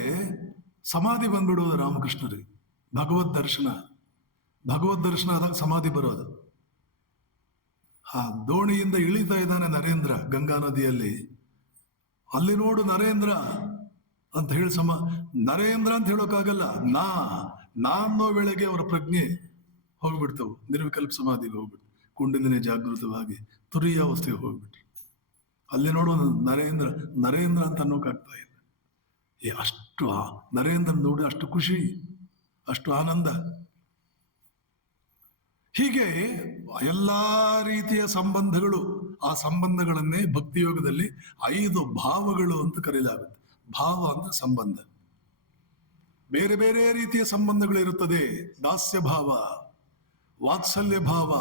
ಸಮಾಧಿ ಬಂದ್ಬಿಡುವುದು ರಾಮಕೃಷ್ಣರಿಗೆ. ಭಗವದ್ ದರ್ಶನ ಆದಾಗ ಸಮಾಧಿ ಬರೋದು. ಆ ದೋಣಿಯಿಂದ ಇಳಿತಾ ಇದ್ದಾನೆ ನರೇಂದ್ರ ಗಂಗಾ ನದಿಯಲ್ಲಿ. ಅಲ್ಲಿ ನೋಡು ನರೇಂದ್ರ ಅಂತ ಹೇಳಿ ನರೇಂದ್ರ ಅಂತ ಹೇಳೋಕ್ಕಾಗಲ್ಲ. ನಾನ್ನೋ ವೇಳೆಗೆ ಅವರ ಪ್ರಜ್ಞೆ ಹೋಗ್ಬಿಡ್ತವು, ನಿರ್ವಿಕಲ್ಪ ಸಮಾಧಿಗೆ ಹೋಗ್ಬಿಡ್ತು. ಕುಂಡಿನೇ ಜಾಗೃತವಾಗಿ ತುರಿಯ ಅವಸ್ಥೆಗೆ ಹೋಗ್ಬಿಟ್ರು. ಅಲ್ಲಿ ನೋಡೋ ನರೇಂದ್ರ ಅಂತ ಅನ್ನೋಕ್ಕಾಗ್ತಾ ಇಲ್ಲ. ಅಷ್ಟು ನರೇಂದ್ರ ನೋಡಿ ಅಷ್ಟು ಖುಷಿ, ಅಷ್ಟು ಆನಂದ. ಹೀಗೆ ಎಲ್ಲಾ ರೀತಿಯ ಸಂಬಂಧಗಳು, ಆ ಸಂಬಂಧಗಳನ್ನೇ ಭಕ್ತಿಯೋಗದಲ್ಲಿ 5 ಭಾವಗಳು ಅಂತ ಕರೆಯಲಾಗುತ್ತೆ. ಭಾವ ಅಂದ್ರೆ ಸಂಬಂಧ. ಬೇರೆ ಬೇರೆ ರೀತಿಯ ಸಂಬಂಧಗಳು ಇರುತ್ತದೆ. ದಾಸ್ಯ ಭಾವ, ವಾತ್ಸಲ್ಯ ಭಾವ,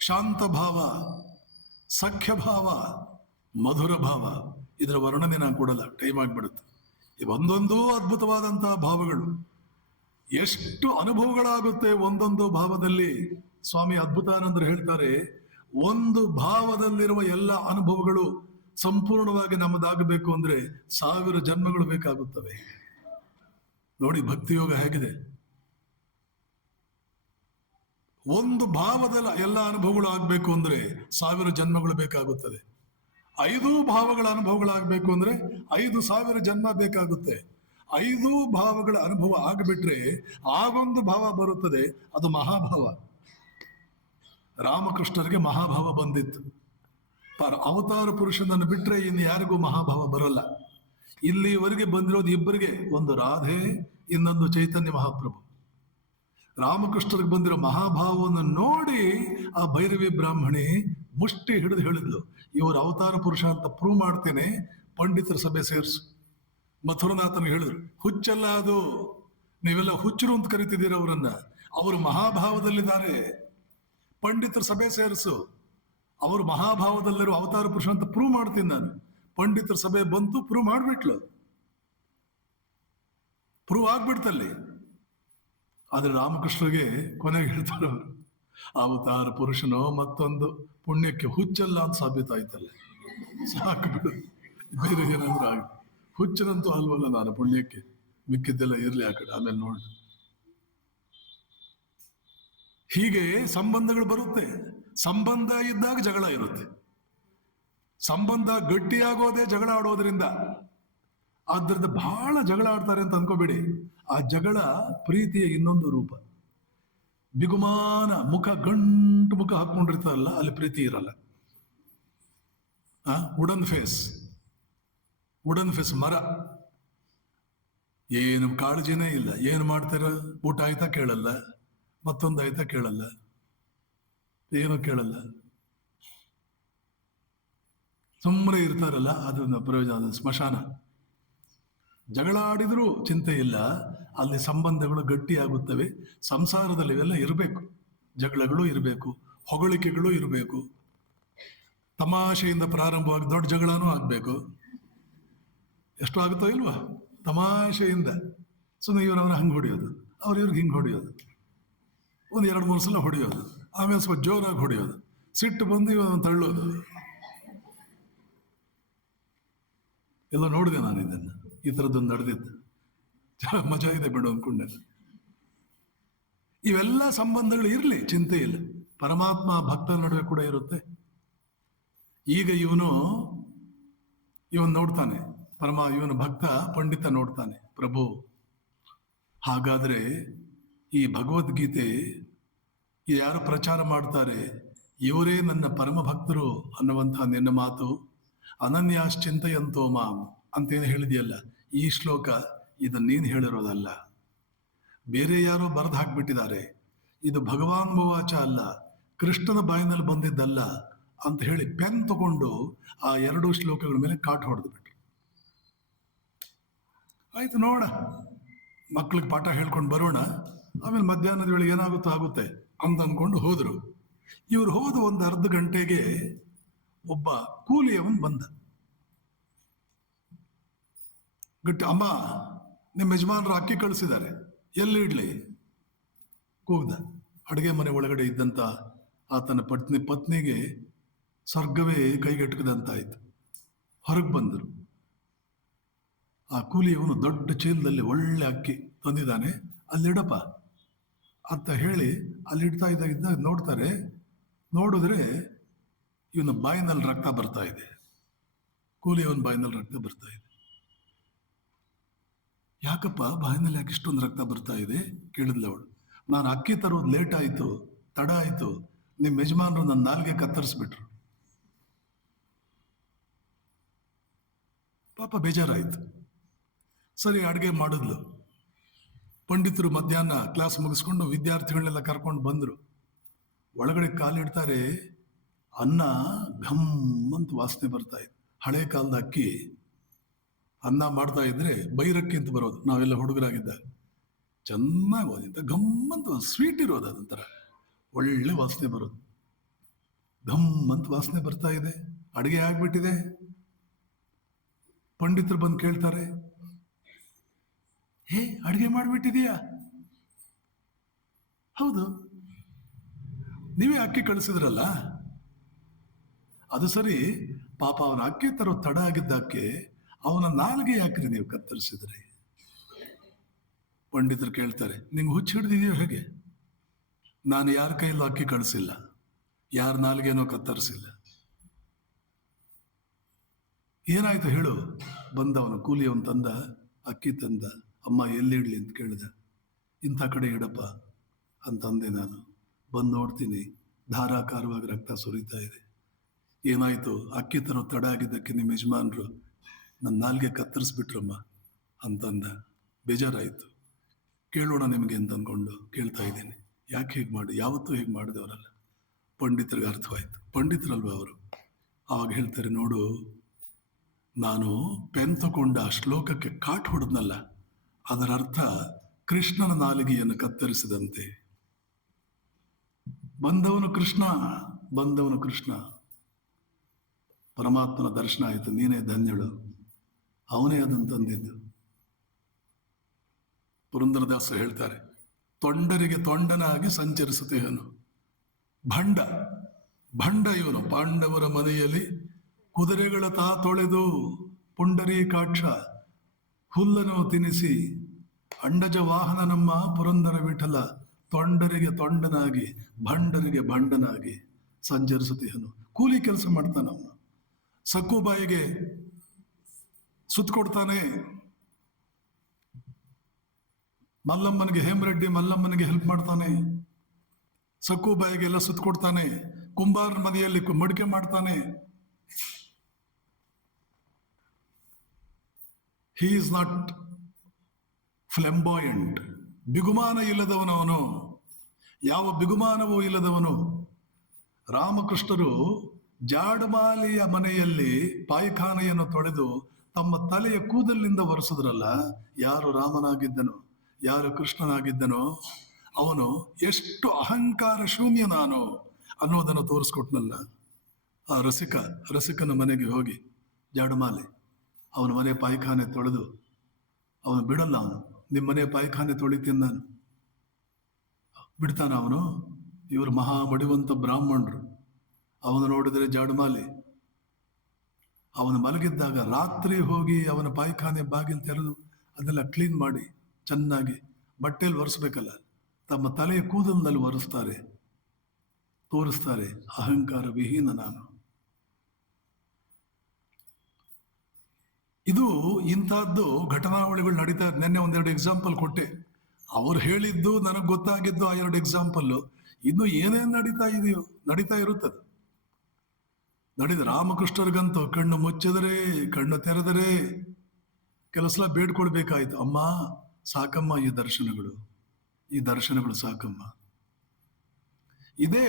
ಶಾಂತ ಭಾವ, ಸಖ್ಯ ಭಾವ, ಮಧುರ ಭಾವ. ಇದರ ವರ್ಣನೆ ನಾನು ಕೊಡಲ್ಲ, ಟೈಮ್ ಆಗ್ಬಿಡುತ್ತೆ. ಒಂದೊಂದೂ ಅದ್ಭುತವಾದಂತಹ ಭಾವಗಳು. ಎಷ್ಟು ಅನುಭವಗಳಾಗುತ್ತೆ ಒಂದೊಂದು ಭಾವದಲ್ಲಿ. ಸ್ವಾಮಿ ಅದ್ಭುತಾನಂದರು ಹೇಳ್ತಾರೆ, ಒಂದು ಭಾವದಲ್ಲಿರುವ ಎಲ್ಲ ಅನುಭವಗಳು ಸಂಪೂರ್ಣವಾಗಿ ನಮ್ಮದಾಗಬೇಕು ಅಂದ್ರೆ 1000 ಜನ್ಮಗಳು ಬೇಕಾಗುತ್ತವೆ. ನೋಡಿ ಭಕ್ತಿಯೋಗ ಹೇಗಿದೆ. ಒಂದು ಭಾವದಲ್ಲಿ ಎಲ್ಲ ಅನುಭವಗಳು ಆಗ್ಬೇಕು ಅಂದ್ರೆ 1000 ಜನ್ಮಗಳು ಬೇಕಾಗುತ್ತದೆ. 5 ಭಾವಗಳ ಅನುಭವಗಳಾಗಬೇಕು ಅಂದ್ರೆ 5000 ಜನ್ಮ ಬೇಕಾಗುತ್ತೆ. 5 ಭಾವಗಳ ಅನುಭವ ಆಗಿಬಿಟ್ರೆ ಆಗೊಂದು ಭಾವ ಬರುತ್ತದೆ, ಅದು ಮಹಾಭಾವ. ರಾಮಕೃಷ್ಣರಿಗೆ ಮಹಾಭಾವ ಬಂದಿತ್ತು. ಅವತಾರ ಪುರುಷನನ್ನು ಬಿಟ್ರೆ ಇನ್ನು ಯಾರಿಗೂ ಮಹಾಭಾವ ಬರಲ್ಲ. ಇಲ್ಲಿವರೆಗೆ ಬಂದಿರೋದು ಇಬ್ಬರಿಗೆ, ಒಂದು ರಾಧೆ, ಇನ್ನೊಂದು ಚೈತನ್ಯ ಮಹಾಪ್ರಭು. ರಾಮಕೃಷ್ಣರಿಗೆ ಬಂದಿರೋ ಮಹಾಭಾವವನ್ನು ನೋಡಿ ಆ ಭೈರವಿ ಬ್ರಾಹ್ಮಣಿ ಮುಷ್ಟಿ ಹಿಡಿದು ಹೇಳಿದ್ಲು, ಇವರು ಅವತಾರ ಪುರುಷ ಅಂತ ಪ್ರೂವ್ ಮಾಡ್ತೇನೆ, ಪಂಡಿತರ ಸಭೆ ಸೇರಿಸು. ಮಥುರನಾಥನಿಗೆ ಹೇಳಿದ್ರು, ಹುಚ್ಚಲ್ಲ ಅದು, ನೀವೆಲ್ಲ ಹುಚ್ಚರು ಅಂತ ಕರಿತಿದ್ದೀರ ಅವರನ್ನ, ಅವರು ಮಹಾಭಾವದಲ್ಲಿದ್ದಾರೆ, ಪಂಡಿತರ ಸಭೆ ಸೇರಿಸು, ಅವರು ಮಹಾಭಾವದಲ್ಲಿರೋ ಅವತಾರ ಪುರುಷ ಅಂತ ಪ್ರೂವ್ ಮಾಡ್ತೀನಿ ನಾನು. ಪಂಡಿತರ ಸಭೆ ಬಂತು, ಪ್ರೂವ್ ಮಾಡ್ಬಿಟ್ಲು, ಪ್ರೂವ್ ಆಗ್ಬಿಡ್ತಲ್ಲಿ. ಆದ್ರೆ ರಾಮಕೃಷ್ಣರಿಗೆ ಕೊನೆಗೆ ಹೇಳ್ತಾರೆ ಅವರು, ಅವತಾರ ಪುರುಷನೋ ಮತ್ತೊಂದು ಪುಣ್ಯಕ್ಕೆ ಹುಚ್ಚಲ್ಲ ಅಂತ ಸಾಬೀತಾಯ್ತಲ್ಲ, ಸಾಕು ಬಿಡು, ಬೇರೆ ಏನಾದ್ರೂ ಆಗ. ಹುಚ್ಚನಂತೂ ಅಲ್ವಲ್ಲ ನಾನು ಪುಣ್ಯಕ್ಕೆ, ಮಿಕ್ಕಿದ್ದೆಲ್ಲ ಇರ್ಲಿ ಆ ಕಡೆ, ಆಮೇಲೆ ನೋಡಿ. ಹೀಗೆ ಸಂಬಂಧಗಳು ಬರುತ್ತೆ. ಸಂಬಂಧ ಇದ್ದಾಗ ಜಗಳ ಇರುತ್ತೆ. ಸಂಬಂಧ ಗಟ್ಟಿಯಾಗೋದೇ ಜಗಳ ಆಡೋದ್ರಿಂದ. ಆದ್ದರಿಂದ ಬಹಳ ಜಗಳ ಆಡ್ತಾರೆ ಅಂತ ಅನ್ಕೋಬೇಡಿ. ಆ ಜಗಳ ಪ್ರೀತಿಯ ಇನ್ನೊಂದು ರೂಪ. ಬಿಗುಮಾನ ಮುಖ, ಗಂಟು ಮುಖ ಹಾಕೊಂಡಿರ್ತಾರಲ್ಲ, ಅಲ್ಲಿ ಪ್ರೀತಿ ಇರಲ್ಲ. ವುಡನ್ ಫೇಸ್ ಮರ, ಏನು ಕಾಳಜಿನೇ ಇಲ್ಲ. ಏನು ಮಾಡ್ತಾರ, ಊಟ ಆಯ್ತಾ ಕೇಳಲ್ಲ, ಮತ್ತೊಂದು ಆಯ್ತಾ ಕೇಳಲ್ಲ, ಏನು ಕೇಳಲ್ಲ, ಸುಮ್ಮನೆ ಇರ್ತಾರಲ್ಲ, ಅದನ್ನ ಪ್ರಯೋಜನ. ಸ್ಮಶಾನ. ಜಗಳ ಆಡಿದ್ರೂ ಚಿಂತೆ ಇಲ್ಲ, ಅಲ್ಲಿ ಸಂಬಂಧಗಳು ಗಟ್ಟಿಯಾಗುತ್ತವೆ. ಸಂಸಾರದಲ್ಲಿ ಇವೆಲ್ಲ ಇರಬೇಕು. ಜಗಳಗಳು ಇರಬೇಕು, ಹೊಗಳಿಕೆಗಳು ಇರಬೇಕು, ತಮಾಷೆಯಿಂದ ಪ್ರಾರಂಭವಾಗಿ ದೊಡ್ಡ ಜಗಳನೂ ಆಗ್ಬೇಕು. ಎಷ್ಟು ಆಗುತ್ತೋ ಇಲ್ವಾ? ತಮಾಷೆಯಿಂದ ಸುಮ್ಮನೆ ಇವ್ರವ್ರ ಹಂಗೆ ಹೊಡೆಯೋದು, ಇವ್ರಿಗೆ ಹಿಂಗೆ ಹೊಡೆಯೋದು, 1-2-3 ಸಲ ಹೊಡೆಯೋದು, ಆಮೇಲೆ ಸ್ವಲ್ಪ ಜೋರಾಗಿ ಹೊಡೆಯೋದು, ಸಿಟ್ಟು ಬಂದು ಇವನು ತಳ್ಳೋದು. ಎಲ್ಲ ನೋಡಿದೆ ನಾನು ಇದನ್ನು, ಈ ಥರದ್ದೊಂದು ನಡೆದಿತ್ತು. ಮಜಾ ಇದೆ ಬಿಡು ಅಂದ್ಕೊಂಡೆ. ಇವೆಲ್ಲ ಸಂಬಂಧಗಳು ಇರಲಿ, ಚಿಂತೆ ಇಲ್ಲ. ಪರಮಾತ್ಮ ಭಕ್ತರ ನಡುವೆ ಕೂಡ ಇರುತ್ತೆ. ಈಗ ಇವನು ನೋಡ್ತಾನೆ, ಇವನು ಭಕ್ತ ಪಂಡಿತ ನೋಡ್ತಾನೆ, ಪ್ರಭು ಹಾಗಾದ್ರೆ ಈ ಭಗವದ್ಗೀತೆ ಯಾರು ಪ್ರಚಾರ ಮಾಡ್ತಾರೆ, ಇವರೇ ನನ್ನ ಪರಮ ಭಕ್ತರು ಅನ್ನುವಂತಹ ನಿನ್ನ ಮಾತು, ಅನನ್ಯಾಶ್ಚಿಂತಯಂತೋ ಮಾಂ ಅಂತೇನು ಹೇಳಿದೆಯಲ್ಲ, ಈ ಶ್ಲೋಕ ಇದನ್ನು ನೀನು ಹೇಳಿರೋದಲ್ಲ, ಬೇರೆ ಯಾರೋ ಬರೆದು ಹಾಕ್ಬಿಟ್ಟಿದ್ದಾರೆ. ಇದು ಭಗವಾನ್ ಮುವಾಚ ಅಲ್ಲ, ಕೃಷ್ಣನ ಬಾಯಿನಲ್ಲಿ ಬಂದಿದ್ದಲ್ಲ ಅಂತ ಹೇಳಿ ಪೆನ್ ತಗೊಂಡು ಆ 2 ಶ್ಲೋಕಗಳ ಮೇಲೆ ಕಾಟ್ ಹೊಡೆದು ಬಿಟ್ರು. ಆಯ್ತು ನೋಡ, ಮಕ್ಳಿಗೆ ಪಾಠ ಹೇಳ್ಕೊಂಡು ಬರೋಣ, ಆಮೇಲೆ ಮಧ್ಯಾಹ್ನದ ವೇಳೆ ಏನಾಗುತ್ತೋ ಆಗುತ್ತೆ ಅಂತ ಅಂದ್ಕೊಂಡು ಹೋದ್ರು. ಇವ್ರು ಹೋದ ಒಂದು ಅರ್ಧ ಗಂಟೆಗೆ ಒಬ್ಬ ಕೂಲಿಯವನ್ ಬಂದ. ಗಟ್ಟಿ, ಅಮ್ಮ ನಿಮ್ಮ ಯಜಮಾನರು ಅಕ್ಕಿ ಕಳಿಸಿದ್ದಾರೆ, ಎಲ್ಲಿ ಇಡ್ಲಿ ಕೂಗ್ದ. ಅಡುಗೆ ಮನೆ ಒಳಗಡೆ ಇದ್ದಂತ ಆತನ ಪತ್ನಿಗೆ ಸ್ವರ್ಗವೇ ಕೈಗೆಟಕದಂತಾಯ್ತು. ಹೊರಗೆ ಬಂದರು. ಆ ಕೂಲಿಯವನು ದೊಡ್ಡ ಚೀಲದಲ್ಲಿ ಒಳ್ಳೆ ಅಕ್ಕಿ ತಂದಿದ್ದಾನೆ, ಅಲ್ಲಿಡಪ್ಪ ಅಂತ ಹೇಳಿ ಅಲ್ಲಿಡ್ತಾ ಇದ್ದಾಗ ನೋಡ್ತಾರೆ. ನೋಡಿದ್ರೆ ಇವನ ಬಾಯಿನಲ್ಲಿ ರಕ್ತ ಬರ್ತಾ ಇದೆ. ಕೂಲಿಯವನ ಬಾಯಿನಲ್ಲಿ ರಕ್ತ ಬರ್ತಾ ಇದೆ. ಯಾಕಪ್ಪ ಬಾಯಿನಲ್ಲಿ ಯಾಕೆ ಇಷ್ಟೊಂದು ರಕ್ತ ಬರ್ತಾ ಇದೆ ಕೇಳಿದ್ಲ ಅವಳು. ನಾನು ಅಕ್ಕಿ ತರೋದು ಲೇಟ್ ಆಯಿತು, ತಡ ಆಯಿತು, ನಿಮ್ಮ ಯಜಮಾನರು ನನ್ನ ನಾಲ್ಗೆ ಕತ್ತರಿಸ್ಬಿಟ್ರು. ಪಾಪ ಬೇಜಾರಾಯಿತು. ಸರಿ, ಅಡುಗೆ ಮಾಡಿದ್ಲು. ಪಂಡಿತರು ಮಧ್ಯಾಹ್ನ ಕ್ಲಾಸ್ ಮುಗಿಸ್ಕೊಂಡು ವಿದ್ಯಾರ್ಥಿಗಳನ್ನೆಲ್ಲ ಕರ್ಕೊಂಡು ಬಂದರು. ಒಳಗಡೆ ಕಾಲಿಡ್ತಾರೆ. ಅನ್ನ ಘಮ್ ಅಂತ ವಾಸನೆ ಬರ್ತಾ ಇತ್ತು. ಹಳೆ ಕಾಲದ ಅಕ್ಕಿ ಅನ್ನ ಮಾಡ್ತಾ ಇದ್ರೆ ಬೈರಕ್ಕಿ ಅಂತ ಬರೋದು, ನಾವೆಲ್ಲ ಹುಡುಗರಾಗಿದ್ದಾಗ ಚೆನ್ನಾಗಿ ಓದಿದ್ದ ಗಮ್ಮಂತ ಸ್ವೀಟ್ ಇರೋದು, ಅದೊಂಥರ ಒಳ್ಳೆ ವಾಸನೆ ಬರೋದು. ಘಮ್ ಅಂತ ವಾಸನೆ ಬರ್ತಾ ಇದೆ, ಅಡುಗೆ ಆಗ್ಬಿಟ್ಟಿದೆ. ಪಂಡಿತರು ಬಂದು ಕೇಳ್ತಾರೆ, ಹೇ ಅಡುಗೆ ಮಾಡಿಬಿಟ್ಟಿದೀಯಾ? ಹೌದು, ನೀವೇ ಅಕ್ಕಿ ಕಳಿಸಿದ್ರಲ್ಲ. ಅದು ಸರಿ, ಪಾಪ ಅವನ ಅಕ್ಕಿ ತರೋ ತಡ ಆಗಿದ್ದಕ್ಕೆ ಅವನ ನಾಲ್ಗೆ ಯಾಕ್ರಿ ನೀವು ಕತ್ತರಿಸಿದ್ರಿ? ಪಂಡಿತರು ಕೇಳ್ತಾರೆ, ನಿಂಗೆ ಹುಚ್ಚು ಹಿಡ್ದಿದೆಯೋ ಹೇಗೆ? ನಾನು ಯಾರ ಕೈಯಲ್ಲೂ ಅಕ್ಕಿ ಕಳಿಸಿಲ್ಲ, ಯಾರ ನಾಲ್ಗೇನೋ ಕತ್ತರಿಸಿಲ್ಲ. ಏನಾಯ್ತು ಹೇಳು? ಬಂದವನ ಕೂಲಿಯವನ್ ತಂದ ಅಕ್ಕಿ ತಂದ. ಅಮ್ಮ ಎಲ್ಲಿಡ್ಲಿ ಅಂತ ಕೇಳಿದ. ಇಂಥ ಕಡೆ ಇಡಪ್ಪ ಅಂತಂದೆ ನಾನು. ಬಂದು ನೋಡ್ತೀನಿ, ಧಾರಾಕಾರವಾಗಿ ರಕ್ತ ಸುರಿತಾ ಇದೆ. ಏನಾಯ್ತು? ಅಕ್ಕಿ ತರೋ ತಡ ಆಗಿದ್ದಕ್ಕೆ ನಿಮ್ಮ ಯಜಮಾನರು ನನ್ನ ನಾಲ್ಗೆ ಕತ್ತರಿಸ್ಬಿಟ್ರಮ್ಮ ಅಂತಂದ. ಬೇಜಾರಾಯಿತು. ಕೇಳೋಣ ನಿಮಗೆ ಅಂತ ಅಂದ್ಕೊಂಡು ಕೇಳ್ತಾ ಇದ್ದೀನಿ, ಯಾಕೆ ಹೀಗೆ ಮಾಡಿ? ಯಾವತ್ತೂ ಹೀಗೆ ಮಾಡಿದವರಲ್ಲ. ಪಂಡಿತರಿಗೆ ಅರ್ಥವಾಯ್ತು, ಪಂಡಿತರಲ್ವ ಅವರು. ಆವಾಗ ಹೇಳ್ತಾರೆ, ನೋಡು, ನಾನು ಪೆನ್ ತಗೊಂಡು ಆ ಶ್ಲೋಕಕ್ಕೆ ಕಾಟ್ ಹೊಡೆದ್ನಲ್ಲ, ಅದರ ಅರ್ಥ ಕೃಷ್ಣನ ನಾಲಿಗೆಯನ್ನು ಕತ್ತರಿಸಿದಂತೆ. ಬಂದವನು ಕೃಷ್ಣ, ಬಂದವನು ಕೃಷ್ಣ. ಪರಮಾತ್ಮನ ದರ್ಶನ ಆಯಿತು, ನೀನೇ ಧನ್ಯಳು. ಅವನೇ ಅದನ್ನು ತಂದಿದ್ದು. ಪುರಂದರದಾಸ ಹೇಳ್ತಾರೆ, ತೊಂಡರಿಗೆ ತೊಂಡನಾಗಿ ಸಂಚರಿಸುತ್ತೇನು. ಭಂಡ ಭಂಡ ಇವನು. ಪಾಂಡವರ ಮನೆಯಲ್ಲಿ ಕುದುರೆಗಳ ತಾ ತೊಳೆದು ಪುಂಡರೀಕಾಕ್ಷ ಹುಲ್ಲನ್ನು ತಿನ್ನಿಸಿ ಅಂಡಜ ವಾಹನ ನಮ್ಮ ಪುರಂದರ ವಿಠಲ ತೊಂಡರಿಗೆ ತೊಂಡನಾಗಿ ಭಂಡರಿಗೆ ಭಂಡನಾಗಿ ಸಂಚರಿಸುತ್ತೇನು. ಕೂಲಿ ಕೆಲಸ ಮಾಡ್ತಾನವನು. ಸಕ್ಕುಬಾಯಿಗೆ ಸುತ್ತ ಕೊಡ್ತಾನೆ. ಮಲ್ಲಮ್ಮನಿಗೆ, ಹೇಮರೆಡ್ಡಿ ಮಲ್ಲಮ್ಮನಿಗೆ ಹೆಲ್ಪ್ ಮಾಡ್ತಾನೆ. ಸಕ್ಕುಬಾಯಿಗೆಲ್ಲ ಸುತ್ತ ಕೊಡ್ತಾನೆ. ಕುಂಬಾರ ಮನೆಯಲ್ಲಿ ಮಡಿಕೆ ಮಾಡ್ತಾನೆ. He is not ಫ್ಲೆಂಬಾಯಂಟ್. ಬಿಗುಮಾನ ಇಲ್ಲದವನವನು, ಯಾವ ಬಿಗುಮಾನವೂ ಇಲ್ಲದವನು. ರಾಮಕೃಷ್ಣರು ಜಾಡಮಾಲಿಯ ಮನೆಯಲ್ಲಿ ಪಾಯ್ಖಾನೆಯನ್ನು ತೊಳೆದು ತಮ್ಮ ತಲೆಯ ಕೂದಲಿನಿಂದ ಒರೆಸಿದ್ರಲ್ಲ. ಯಾರು ರಾಮನಾಗಿದ್ದನೋ, ಯಾರು ಕೃಷ್ಣನಾಗಿದ್ದನೋ ಅವನು ಎಷ್ಟು ಅಹಂಕಾರ ಶೂನ್ಯ ನಾನು ಅನ್ನೋದನ್ನು ತೋರಿಸ್ಕೊಟ್ನಲ್ಲ. ಆ ರಸಿಕನ ಮನೆಗೆ ಹೋಗಿ ಜಾಡಮಾಲೆ ಅವನ ಮನೆ ಪಾಯ್ಖಾನೆ ತೊಳೆದು ಅವನು ಬಿಡಲ್ಲ. ಅವನು ನಿಮ್ಮ ಮನೆ ಪಾಯ್ಖಾನೆ ತೊಳಿತೀನಿ ನಾನು, ಬಿಡ್ತಾನ ಅವನು? ಇವರು ಮಹಾ ಮಡಿವಂತ ಬ್ರಾಹ್ಮಣರು. ಅವನು ನೋಡಿದರೆ ಜಾಡಮಾಲೆ. ಅವನು ಮಲಗಿದ್ದಾಗ ರಾತ್ರಿ ಹೋಗಿ ಅವನ ಪಾಯ್ಖಾನೆ ಬಾಗಿಲು ತೆರೆದು ಅದನ್ನೆಲ್ಲ ಕ್ಲೀನ್ ಮಾಡಿ ಚೆನ್ನಾಗಿ ಬಟ್ಟೆಯಲ್ಲಿ ಒರೆಸ್ಬೇಕಲ್ಲ, ತಮ್ಮ ತಲೆಯ ಕೂದಲಿನಲ್ಲಿ ಒರೆಸ್ತಾರೆ, ತೋರಿಸ್ತಾರೆ ಅಹಂಕಾರ ವಿಹೀನ ನಾನು. ಇದು ಇಂಥದ್ದು ಘಟನಾವಳಿಗಳು ನಡೀತಾ. ನೆನ್ನೆ ಒಂದೆರಡು ಎಕ್ಸಾಂಪಲ್ ಕೊಟ್ಟೆ. ಅವ್ರು ಹೇಳಿದ್ದು ನನಗೆ ಗೊತ್ತಾಗಿದ್ದು ಆ 2 ಎಕ್ಸಾಂಪಲ್ಲು. ಇನ್ನು ಏನೇನು ನಡೀತಾ ಇರುತ್ತದೆ. ನಡೆದ ರಾಮಕೃಷ್ಣರಿಗಂತೂ ಕಣ್ಣು ಮುಚ್ಚಿದರೆ, ಕಣ್ಣು ತೆರೆದರೆ ಕೆಲಸ ಬೇಡ್ಕೊಳ್ಬೇಕಾಯ್ತು. ಅಮ್ಮ ಸಾಕಮ್ಮ, ಈ ದರ್ಶನಗಳು ಸಾಕಮ್ಮ. ಇದೇ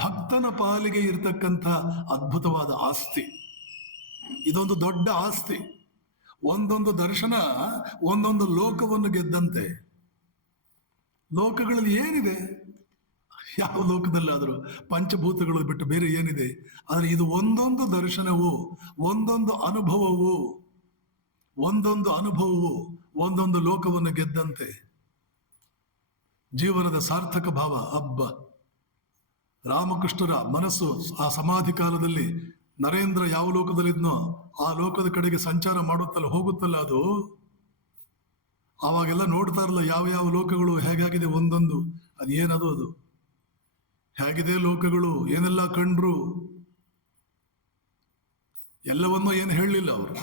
ಭಕ್ತನ ಪಾಲಿಗೆ ಇರತಕ್ಕಂಥ ಅದ್ಭುತವಾದ ಆಸ್ತಿ. ಇದೊಂದು ದೊಡ್ಡ ಆಸ್ತಿ. ಒಂದೊಂದು ದರ್ಶನ ಒಂದೊಂದು ಲೋಕವನ್ನು ಗೆದ್ದಂತೆ. ಲೋಕಗಳಲ್ಲಿ ಏನಿದೆ? ಯಾವ ಲೋಕದಲ್ಲಾದರೂ ಪಂಚಭೂತಗಳು ಬಿಟ್ಟು ಬೇರೆ ಏನಿದೆ? ಆದರೆ ಇದು ಒಂದೊಂದು ದರ್ಶನವು, ಒಂದೊಂದು ಅನುಭವವು ಒಂದೊಂದು ಲೋಕವನ್ನು ಗೆದ್ದಂತೆ. ಜೀವನದ ಸಾರ್ಥಕ ಭಾವ. ಹಬ್ಬ ರಾಮಕೃಷ್ಣರ ಮನಸ್ಸು ಆ ಸಮಾಧಿ ಕಾಲದಲ್ಲಿ ನರೇಂದ್ರ ಯಾವ ಲೋಕದಲ್ಲಿದ್ನೋ ಆ ಲೋಕದ ಕಡೆಗೆ ಸಂಚಾರ ಮಾಡುತ್ತಲ್ಲ, ಹೋಗುತ್ತಲ್ಲ, ಅದು ಆವಾಗೆಲ್ಲ ನೋಡ್ತಾ ಇರಲ್ಲ ಯಾವ ಯಾವ ಲೋಕಗಳು ಹೇಗಾಗಿದೆ ಒಂದೊಂದು. ಅದೇನದು, ಅದು ಹೇಗಿದೆ ಲೋಕಗಳು, ಏನೆಲ್ಲ ಕಂಡ್ರು, ಎಲ್ಲವನ್ನೂ ಏನು ಹೇಳಲಿಲ್ಲ ಅವರು.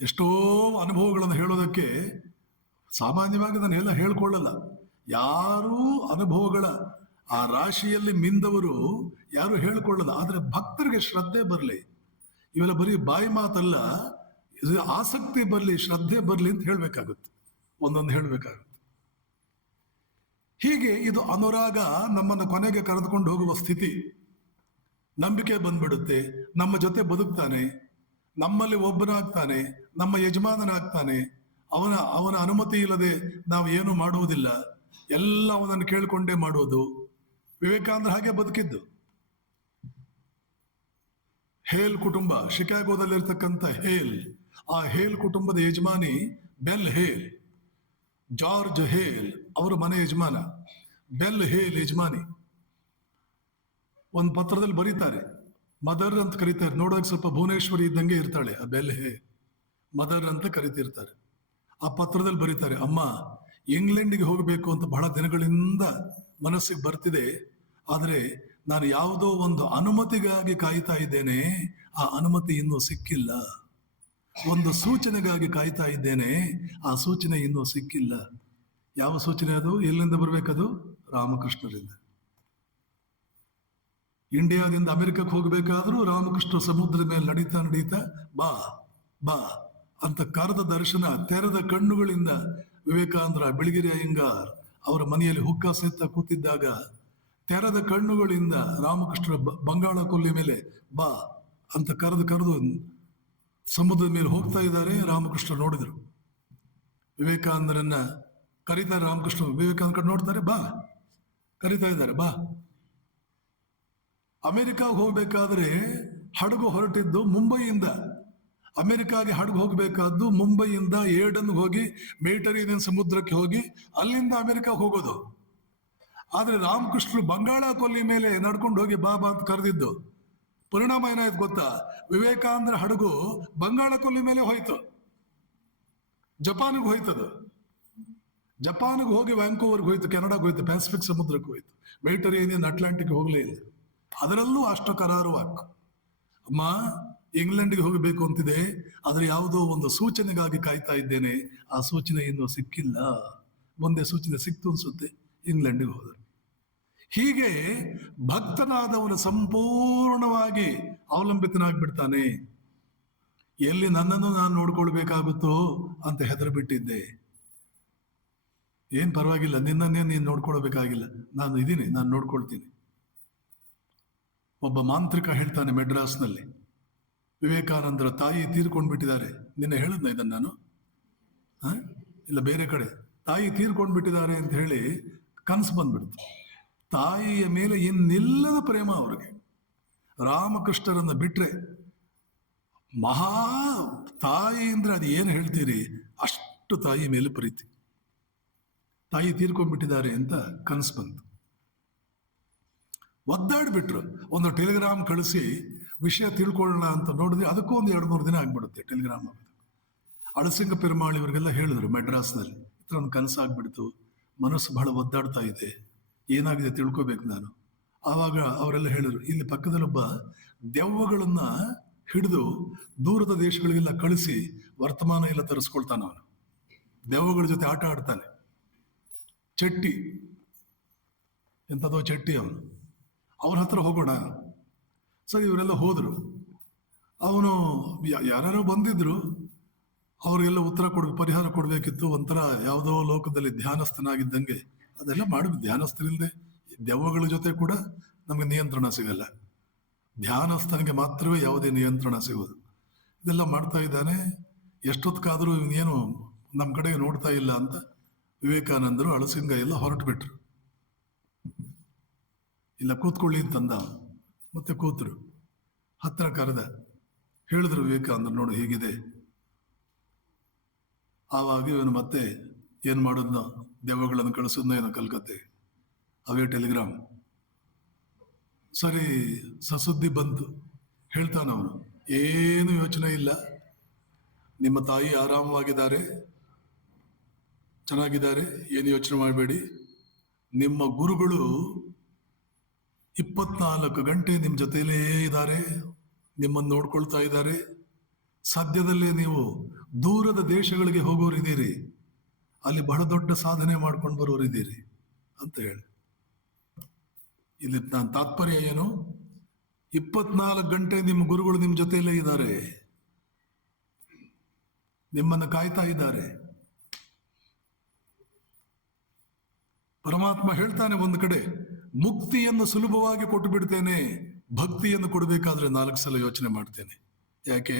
ಎಷ್ಟೋ ಅನುಭವಗಳನ್ನು ಹೇಳೋದಕ್ಕೆ ಸಾಮಾನ್ಯವಾಗಿ ನಾನು ಎಲ್ಲ ಹೇಳ್ಕೊಳ್ಳಲ್ಲ. ಯಾರೂ ಅನುಭವಗಳ ಆ ರಾಶಿಯಲ್ಲಿ ಮಿಂದವರು ಯಾರು ಹೇಳ್ಕೊಳ್ಳಲ್ಲ. ಆದರೆ ಭಕ್ತರಿಗೆ ಶ್ರದ್ಧೆ ಬರಲಿ, ಇವೆಲ್ಲ ಬರೀ ಬಾಯಿ ಮಾತಲ್ಲ, ಆಸಕ್ತಿ ಬರಲಿ, ಶ್ರದ್ಧೆ ಬರಲಿ ಅಂತ ಹೇಳ್ಬೇಕಾಗುತ್ತೆ, ಒಂದೊಂದು ಹೇಳ್ಬೇಕಾಗುತ್ತೆ. ಹೀಗೆ ಇದು ಅನುರಾಗ ನಮ್ಮನ್ನು ಕೊನೆಗೆ ಕರೆದುಕೊಂಡು ಹೋಗುವ ಸ್ಥಿತಿ. ನಂಬಿಕೆ ಬಂದ್ಬಿಡುತ್ತೆ, ನಮ್ಮ ಜೊತೆ ಬದುಕ್ತಾನೆ, ನಮ್ಮಲ್ಲಿ ಒಬ್ಬನಾಗ್ತಾನೆ, ನಮ್ಮ ಯಜಮಾನನಾಗ್ತಾನೆ. ಅವನ ಅನುಮತಿ ಇಲ್ಲದೆ ನಾವು ಏನು ಮಾಡುವುದಿಲ್ಲ, ಎಲ್ಲ ಅವನನ್ನು ಕೇಳಿಕೊಂಡೇ ಮಾಡೋದು. ವಿವೇಕಾನಂದ ಹಾಗೆ ಬದುಕಿದ್ದು. ಹೇಲ್ ಕುಟುಂಬ, ಶಿಕಾಗೋದಲ್ಲಿರ್ತಕ್ಕಂಥ ಹೇಲ್, ಆ ಹೇಲ್ ಕುಟುಂಬದ ಯಜಮಾನಿ ಬೆಲ್ ಹೇಲ್, ಜಾರ್ಜ್ ಹೇಲ್ ಅವರ ಮನೆ ಯಜಮಾನ, ಬೆಲ್ ಹೇಲ್ ಯಜಮಾನಿ. ಒಂದು ಪತ್ರದಲ್ಲಿ ಬರೀತಾರೆ, ಮದರ್ ಅಂತ ಕರೀತಾರೆ. ನೋಡೋಕೆ ಸ್ವಲ್ಪ ಭುವನೇಶ್ವರಿ ಇದ್ದಂಗೆ ಇರ್ತಾಳೆ ಆ ಬೆಲ್ ಹೇ, ಮದರ್ ಅಂತ ಕರಿತಿರ್ತಾರೆ. ಆ ಪತ್ರದಲ್ಲಿ ಬರೀತಾರೆ, ಅಮ್ಮ ಇಂಗ್ಲೆಂಡಿಗೆ ಹೋಗಬೇಕು ಅಂತ ಬಹಳ ದಿನಗಳಿಂದ ಮನಸ್ಸಿಗೆ ಬರ್ತಿದೆ, ಆದರೆ ನಾನು ಯಾವುದೋ ಒಂದು ಅನುಮತಿಗಾಗಿ ಕಾಯ್ತಾ ಇದ್ದೇನೆ, ಆ ಅನುಮತಿ ಇನ್ನೂ ಸಿಕ್ಕಿಲ್ಲ. ಒಂದು ಸೂಚನೆಗಾಗಿ ಕಾಯ್ತಾ ಇದ್ದೇನೆ, ಆ ಸೂಚನೆ ಇನ್ನೂ ಸಿಕ್ಕಿಲ್ಲ. ಯಾವ ಸೂಚನೆ ಅದು? ಎಲ್ಲಿಂದ ಬರಬೇಕದು? ರಾಮಕೃಷ್ಣರಿಂದ. ಇಂಡಿಯಾದಿಂದ ಅಮೆರಿಕಕ್ಕೆ ಹೋಗಬೇಕಾದ್ರೂ ರಾಮಕೃಷ್ಣ ಸಮುದ್ರದ ಮೇಲೆ ನಡೀತಾ ಬಾ ಬಾ ಅಂತ ಕರೆದ ದರ್ಶನ. ತೆರೆದ ಕಣ್ಣುಗಳಿಂದ ವಿವೇಕಾನಂದರ ಬಿಳಿಗಿರಿ ಅಯ್ಯಂಗಾರ್ ಅವರ ಮನೆಯಲ್ಲಿ ಹುಕ್ಕ ಸೆತ್ತ ಕೂತಿದ್ದಾಗ ತೆರೆದ ಕಣ್ಣುಗಳಿಂದ ರಾಮಕೃಷ್ಣರ ಬಂಗಾಳ ಕೊಲ್ಲಿ ಮೇಲೆ ಬಾ ಅಂತ ಕರೆದು ಸಮುದ್ರದ ಮೇಲೆ ಹೋಗ್ತಾ ಇದ್ದಾರೆ. ರಾಮಕೃಷ್ಣ ನೋಡಿದರು, ವಿವೇಕಾನಂದರನ್ನ ಕರೀತಾರೆ. ರಾಮಕೃಷ್ಣ ವಿವೇಕಾನಂದ ಕಡೆ ನೋಡ್ತಾರೆ, ಬಾ, ಕರೀತಾ ಇದ್ದಾರೆ, ಬಾ. ಅಮೆರಿಕಾಗೆ ಹೋಗ್ಬೇಕಾದ್ರೆ ಹಡಗು ಹೊರಟಿದ್ದು ಮುಂಬೈಯಿಂದ. ಅಮೆರಿಕಾಗೆ ಹಡಗು ಹೋಗಬೇಕಾದ್ದು ಮುಂಬೈಯಿಂದ ಏಡನ್ಗೆ ಹೋಗಿ ಮೆಡಿಟರೇನಿಯನ್ ಸಮುದ್ರಕ್ಕೆ ಹೋಗಿ ಅಲ್ಲಿಂದ ಅಮೆರಿಕಾಗೆ ಹೋಗೋದು. ಆದ್ರೆ ರಾಮಕೃಷ್ಣರು ಬಂಗಾಳ ಕೊಲ್ಲಿ ಮೇಲೆ ನಡ್ಕೊಂಡು ಹೋಗಿ ಬಾಬಾ ಅಂತ ಕರೆದಿದ್ದು. ಪರಿಣಾಮ ಏನಾಯ್ತು ಗೊತ್ತಾ? ವಿವೇಕಾನಂದರ ಹಡಗು ಬಂಗಾಳ ಕೊಲ್ಲಿ ಮೇಲೆ ಹೋಯ್ತು, ಜಪಾನ್ಗೆ ಹೋಯ್ತದು. ಜಪಾನ್ಗೆ ಹೋಗಿ ವ್ಯಾಂಕೋವರ್ಗೆ ಹೋಯ್ತು, ಕೆನಡಾಗೆ ಹೋಯ್ತು, ಪೆಸಿಫಿಕ್ ಸಮುದ್ರಕ್ಕೆ ಹೋಯ್ತು, ಮೆಡಿಟರೇನಿಯನ್ ಅಟ್ಲಾಂಟಿಕ್ ಹೋಗಲೇ ಇಲ್ಲ. ಅದರಲ್ಲೂ ಅಷ್ಟು ಕರಾರುವಾಕ್, ಅಮ್ಮ ಇಂಗ್ಲೆಂಡ್ಗೆ ಹೋಗಬೇಕು ಅಂತಿದೆ, ಆದರೆ ಯಾವುದೋ ಒಂದು ಸೂಚನೆಗಾಗಿ ಕಾಯ್ತಾ ಇದ್ದೇನೆ, ಆ ಸೂಚನೆ ಇನ್ನೂ ಸಿಕ್ಕಿಲ್ಲ. ಮುಂದೆ ಸೂಚನೆ ಸಿಕ್ತು ಅನ್ಸುತ್ತೆ, ಇಂಗ್ಲೆಂಡ್ಗೆ ಹೋದರು. ಹೀಗೆ ಭಕ್ತನಾದವನು ಸಂಪೂರ್ಣವಾಗಿ ಅವಲಂಬಿತನಾಗ್ಬಿಡ್ತಾನೆ. ಎಲ್ಲಿ ನನ್ನನ್ನು ನಾನು ನೋಡ್ಕೊಳ್ಬೇಕಾಗುತ್ತೋ ಅಂತ ಹೆದರು ಬಿಟ್ಟಿದ್ದೆ. ಏನ್ ಪರವಾಗಿಲ್ಲ, ನಿನ್ನನ್ನೇ ನೀನು ನೋಡ್ಕೊಳ್ಬೇಕಾಗಿಲ್ಲ, ನಾನು ಇದ್ದೀನಿ, ನಾನು ನೋಡ್ಕೊಳ್ತೀನಿ. ಒಬ್ಬ ಮಾಂತ್ರಿಕ ಹೇಳ್ತಾನೆ ಮೆಡ್ರಾಸ್ನಲ್ಲಿ, ವಿವೇಕಾನಂದರ ತಾಯಿ ತೀರ್ಕೊಂಡ್ಬಿಟ್ಟಿದ್ದಾರೆ. ನಿನ್ನೆ ಹೇಳಿದ್ನ ಇದನ್ನು ನಾನು? ಇಲ್ಲ ಬೇರೆ ಕಡೆ. ತಾಯಿ ತೀರ್ಕೊಂಡ್ಬಿಟ್ಟಿದ್ದಾರೆ ಅಂತ ಹೇಳಿ ಕನಸು ಬಂದ್ಬಿಡ್ತು. ತಾಯಿಯ ಮೇಲೆ ಇನ್ನಿಲ್ಲದ ಪ್ರೇಮ ಅವ್ರಿಗೆ. ರಾಮಕೃಷ್ಣರನ್ನ ಬಿಟ್ರೆ ಮಹಾ ತಾಯಿ ಅಂದ್ರೆ ಅದು ಏನು ಹೇಳ್ತೀರಿ, ಅಷ್ಟು ತಾಯಿ ಮೇಲೆ ಪ್ರೀತಿ. ತಾಯಿ ತೀರ್ಕೊಂಡ್ಬಿಟ್ಟಿದ್ದಾರೆ ಅಂತ ಕನಸು ಬಂತು. ಒದ್ದಾಡ್ಬಿಟ್ರು. ಒಂದು ಟೆಲಿಗ್ರಾಮ್ ಕಳಿಸಿ ವಿಷಯ ತಿಳ್ಕೊಳ್ಳೋಣ ಅಂತ ನೋಡಿದ್ರೆ ಅದಕ್ಕೂ ಒಂದು 2-3 ದಿನ ಆಗ್ಬಿಡುತ್ತೆ ಟೆಲಿಗ್ರಾಮ್ ಆಗೋದು. ಅಳಸಿಂಗ ಪೆರುಮಾಳ್ ಇವರಿಗೆಲ್ಲ ಹೇಳಿದ್ರು ಮೆಡ್ರಾಸ್ನಲ್ಲಿ, ಈ ಥರ ಒಂದು ಕನಸಾಗ್ಬಿಡ್ತು, ಮನಸ್ಸು ಬಹಳ ಒದ್ದಾಡ್ತಾ ಇದೆ, ಏನಾಗಿದೆ ತಿಳ್ಕೊಬೇಕು ನಾನು. ಆವಾಗ ಅವರೆಲ್ಲ ಹೇಳಿದ್ರು, ಇಲ್ಲಿ ಪಕ್ಕದಲ್ಲೊಬ್ಬ ದೆವ್ವಗಳನ್ನ ಹಿಡಿದು ದೂರದ ದೇಶಗಳಿಗೆಲ್ಲ ಕಳಿಸಿ ವರ್ತಮಾನ ಎಲ್ಲ ತರಿಸ್ಕೊಳ್ತಾನ ಅವನು, ದೆವ್ವಗಳ ಜೊತೆ ಆಟ ಆಡ್ತಾನೆ. ಚಟ್ಟಿ, ಎಂಥದೋ ಚಟ್ಟಿ ಅವನು. ಅವನ ಹತ್ರ ಹೋಗೋಣ. ಸರಿ, ಇವರೆಲ್ಲ ಹೋದರು. ಅವನು ಯಾರ್ಯಾರೋ ಬಂದಿದ್ರು, ಅವರಿಗೆಲ್ಲ ಉತ್ತರ ಪರಿಹಾರ ಕೊಡಬೇಕಿತ್ತು. ಒಂಥರ ಯಾವುದೋ ಲೋಕದಲ್ಲಿ ಧ್ಯಾನಸ್ಥನಾಗಿದ್ದಂಗೆ ಅದೆಲ್ಲ ಮಾಡಿ ಧ್ಯಾನಸ್ಥರಿಲ್ಲದೆ ದೆವ್ವಗಳ ಜೊತೆ ಕೂಡ ನಮಗೆ ನಿಯಂತ್ರಣ ಸಿಗಲ್ಲ. ಧ್ಯಾನಸ್ಥನಿಗೆ ಮಾತ್ರವೇ ಯಾವುದೇ ನಿಯಂತ್ರಣ ಸಿಗೋದು. ಇದೆಲ್ಲ ಮಾಡ್ತಾ ಇದ್ದಾನೆ. ಎಷ್ಟೊತ್ತಿಗಾದರೂ ಇವನೇನು ನಮ್ಮ ಕಡೆಗೆ ನೋಡ್ತಾ ಇಲ್ಲ ಅಂತ ವಿವೇಕಾನಂದರು ಅಳಸಿಂಗ ಎಲ್ಲ ಹೊರಟು ಬಿಟ್ರು. ಇಲ್ಲ ಕೂತ್ಕೊಳ್ಳಿ ಅಂತಂದ. ಮತ್ತೆ ಕೂತರು. ಹತ್ತಿರ ಕರೆದ, ಹೇಳಿದ್ರು ವಿವೇಕಾನಂದರು, ನೋಡು ಹೀಗಿದೆ. ಆವಾಗ ಇವನು ಮತ್ತೆ ಏನು ಮಾಡೋದ್ನೋ, ದೆವ್ವಗಳನ್ನು ಕಳಿಸೋದ್ನೋ ಏನೋ ಕಲ್ಕತ್ತೆ. ಅವೇ ಟೆಲಿಗ್ರಾಮ್. ಸರಿ, ಸಸುದ್ದಿ ಬಂತು. ಹೇಳ್ತಾನವನು, ಏನು ಯೋಚನೆ ಇಲ್ಲ, ನಿಮ್ಮ ತಾಯಿ ಆರಾಮವಾಗಿದ್ದಾರೆ, ಚೆನ್ನಾಗಿದ್ದಾರೆ, ಏನು ಯೋಚನೆ ಮಾಡಬೇಡಿ. ನಿಮ್ಮ ಗುರುಗಳು 24 ಗಂಟೆ ನಿಮ್ಮ ಜೊತೆಲೇ ಇದ್ದಾರೆ, ನಿಮ್ಮನ್ನು ನೋಡ್ಕೊಳ್ತಾ ಇದ್ದಾರೆ. ಸದ್ಯದಲ್ಲೇ ನೀವು ದೂರದ ದೇಶಗಳಿಗೆ ಹೋಗೋರಿದ್ದೀರಿ, ಅಲ್ಲಿ ಬಹಳ ದೊಡ್ಡ ಸಾಧನೆ ಮಾಡ್ಕೊಂಡು ಬರೋರಿದ್ದೀರಿ ಅಂತ ಹೇಳಿ. ಇಲ್ಲಿ ನಾನು ತಾತ್ಪರ್ಯ ಏನು, 24 ಗಂಟೆ ನಿಮ್ಮ ಗುರುಗಳು ನಿಮ್ಮ ಜೊತೆಯಲ್ಲೇ ಇದ್ದಾರೆ, ನಿಮ್ಮನ್ನು ಕಾಯ್ತಾ ಇದ್ದಾರೆ. ಪರಮಾತ್ಮ ಹೇಳ್ತಾನೆ ಒಂದು ಕಡೆ, ಮುಕ್ತಿಯನ್ನು ಸುಲಭವಾಗಿ ಕೊಟ್ಟು ಬಿಡ್ತೇನೆ, ಭಕ್ತಿಯನ್ನು ಕೊಡಬೇಕಾದ್ರೆ 4 ಸಲ ಯೋಚನೆ ಮಾಡ್ತೇನೆ. ಯಾಕೆ?